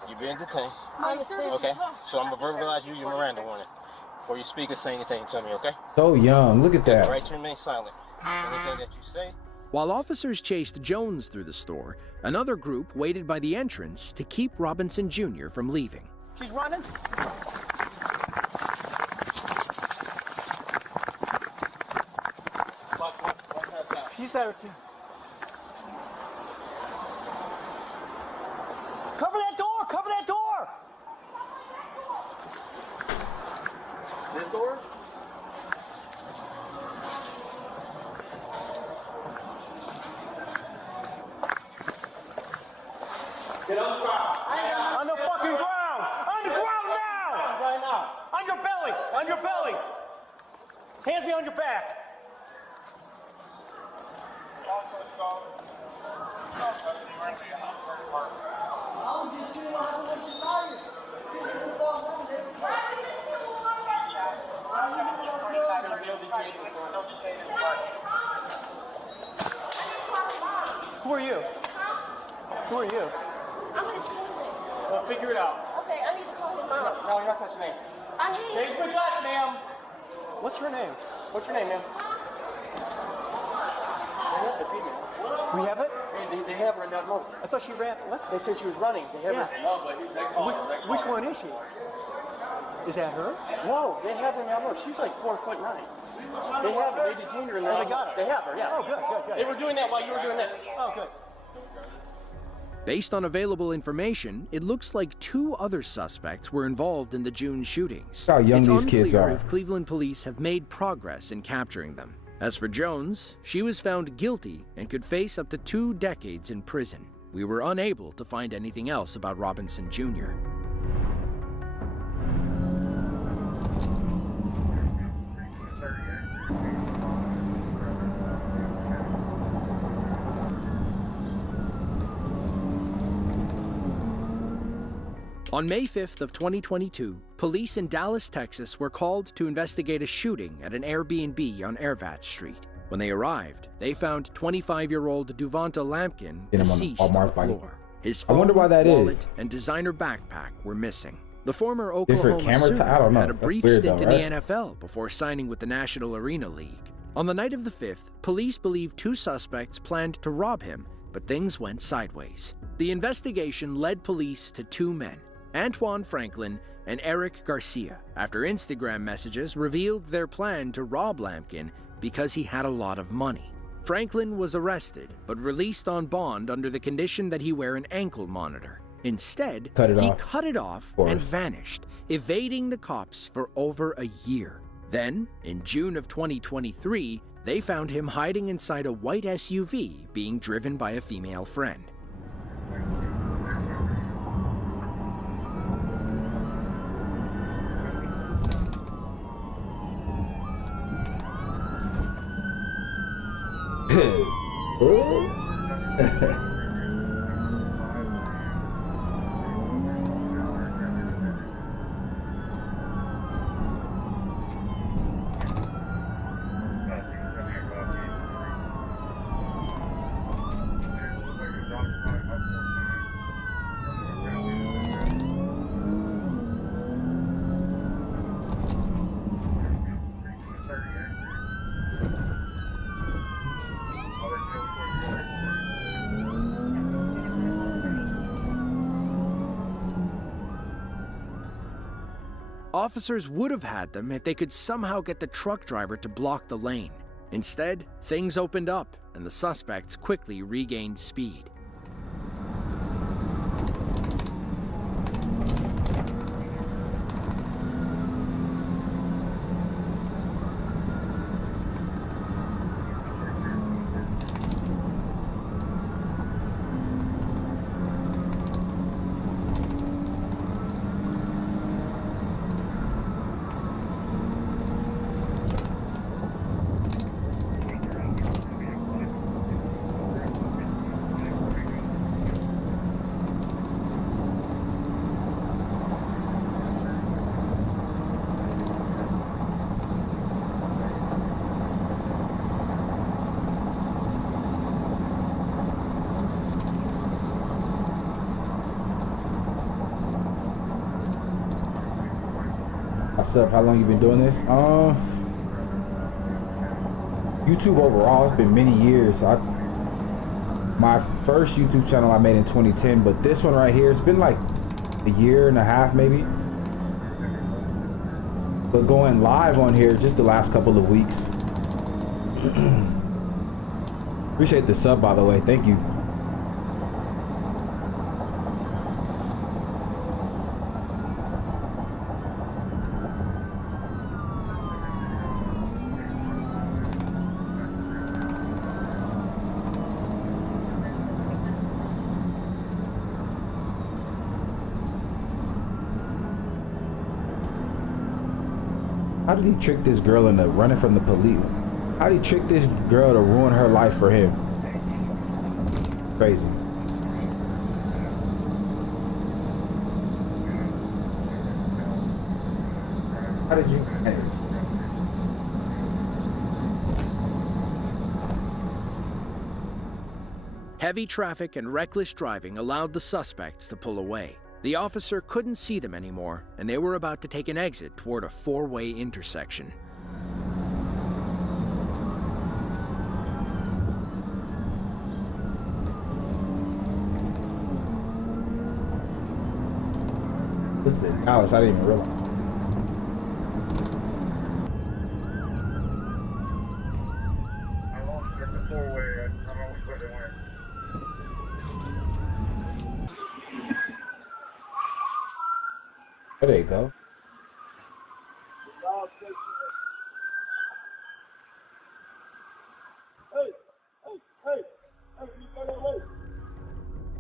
you're being detained. Okay, so I'm gonna verbalize you your Miranda warning. Before you speak or say anything to me, okay? So young, look at that. Right to remain silent. Anything that you say. While officers chased Jones through the store, another group waited by the entrance to keep Robinson Jr. from leaving. She's running. She's there too. Cover that door! Cover that door! This door? Get on the ground. On the fucking ground! On the ground now! Right now. On your belly! On your belly! Hands me on your back! Who are you? Who are you? I'm his cousin. Well, figure it out. Okay, I need to call him. No, you're not touching me. I need. Stay with us, ma'am. What's her name? What's your name, ma'am? The female. We have it? They have her in that room. I thought she ran. What? They said she was running. They have her. No, but which one is she? Is that her? No, they have her in that room. She's like 4'9". They have her. They detained her in there. Oh, they got her. They have her, yeah. Oh, good. They were doing that while you were doing this. Oh, good. Based on available information, it looks like two other suspects were involved in the June shootings. How young it's these kids unclear are. if Cleveland police have made progress in capturing them. As for Jones, she was found guilty and could face up to 2 decades in prison. We were unable to find anything else about Robinson Jr. On May 5th of 2022, police in Dallas, Texas were called to investigate a shooting at an Airbnb on Ervat Street. When they arrived, they found 25-year-old Duvanta Lampkin deceased on the floor. His phone, wallet, and designer backpack were missing. The former Oklahoma Sooner had a brief stint in the NFL before signing with the National Arena League. On the night of the 5th, police believe 2 suspects planned to rob him but things went sideways. The investigation led police to two men, Antoine Franklin and Eric Garcia, after Instagram messages revealed their plan to rob Lampkin because he had a lot of money. Franklin was arrested, but released on bond under the condition that he wear an ankle monitor. Instead, he cut it off and vanished, evading the cops for over a year. Then, in June of 2023, they found him hiding inside a white SUV being driven by a female friend. Officers would have had them if they could somehow get the truck driver to block the lane. Instead, things opened up and the suspects quickly regained speed. What's up? How long you been doing this? YouTube overall, it's been many years. My first YouTube channel I made in 2010, but this one right here, it's been like a year and a half maybe. But going live on here just the last couple of weeks. Appreciate the sub, by the way. Thank you. How did he trick this girl into running from the police? How did he trick this girl to ruin her life for him? Crazy. How did you manage? Heavy traffic and reckless driving allowed the suspects to pull away. The officer couldn't see them anymore, and they were about to take an exit toward a four-way intersection. This is in Dallas, I didn't even realize. There you go.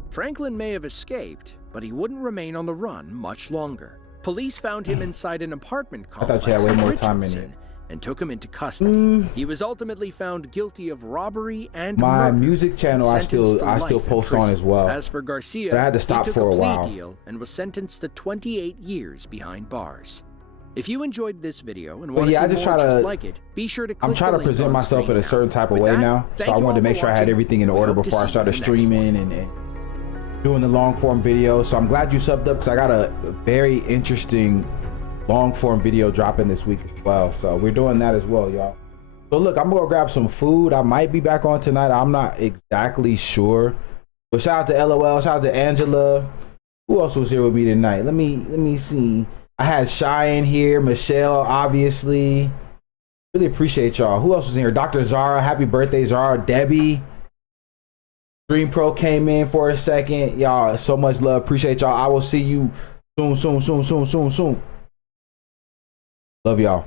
Franklin may have escaped, but he wouldn't remain on the run much longer. Police found him inside an apartment complex in Richardson and took him into custody. He was ultimately found guilty of robbery and my murder, music channel I still post on as well. As for Garcia, but I had to stop he took for a plea while. deal and was sentenced to 28 years behind bars. If you enjoyed this video and want to see more just like it, be sure to click I'm trying the to link present on myself screen in a certain type of With way that, now, so thank I you wanted to all make for sure I had watching. everything in We order hope to before I see you started in the next one. streaming and doing the long form video. So I'm glad you subbed up because I got a very interesting long form video dropping this week as well. So we're doing that as well, y'all. So look, I'm gonna grab some food. I might be back on tonight. I'm not exactly sure. But shout out to LOL, shout out to Angela. Who else was here with me tonight? Let me see. I had Cheyenne here, Michelle, obviously. Really appreciate y'all. Who else was in here? Dr. Zara, happy birthday, Zara. Debbie. Dream Pro came in for a second. Y'all, so much love. Appreciate y'all. I will see you soon. Love y'all.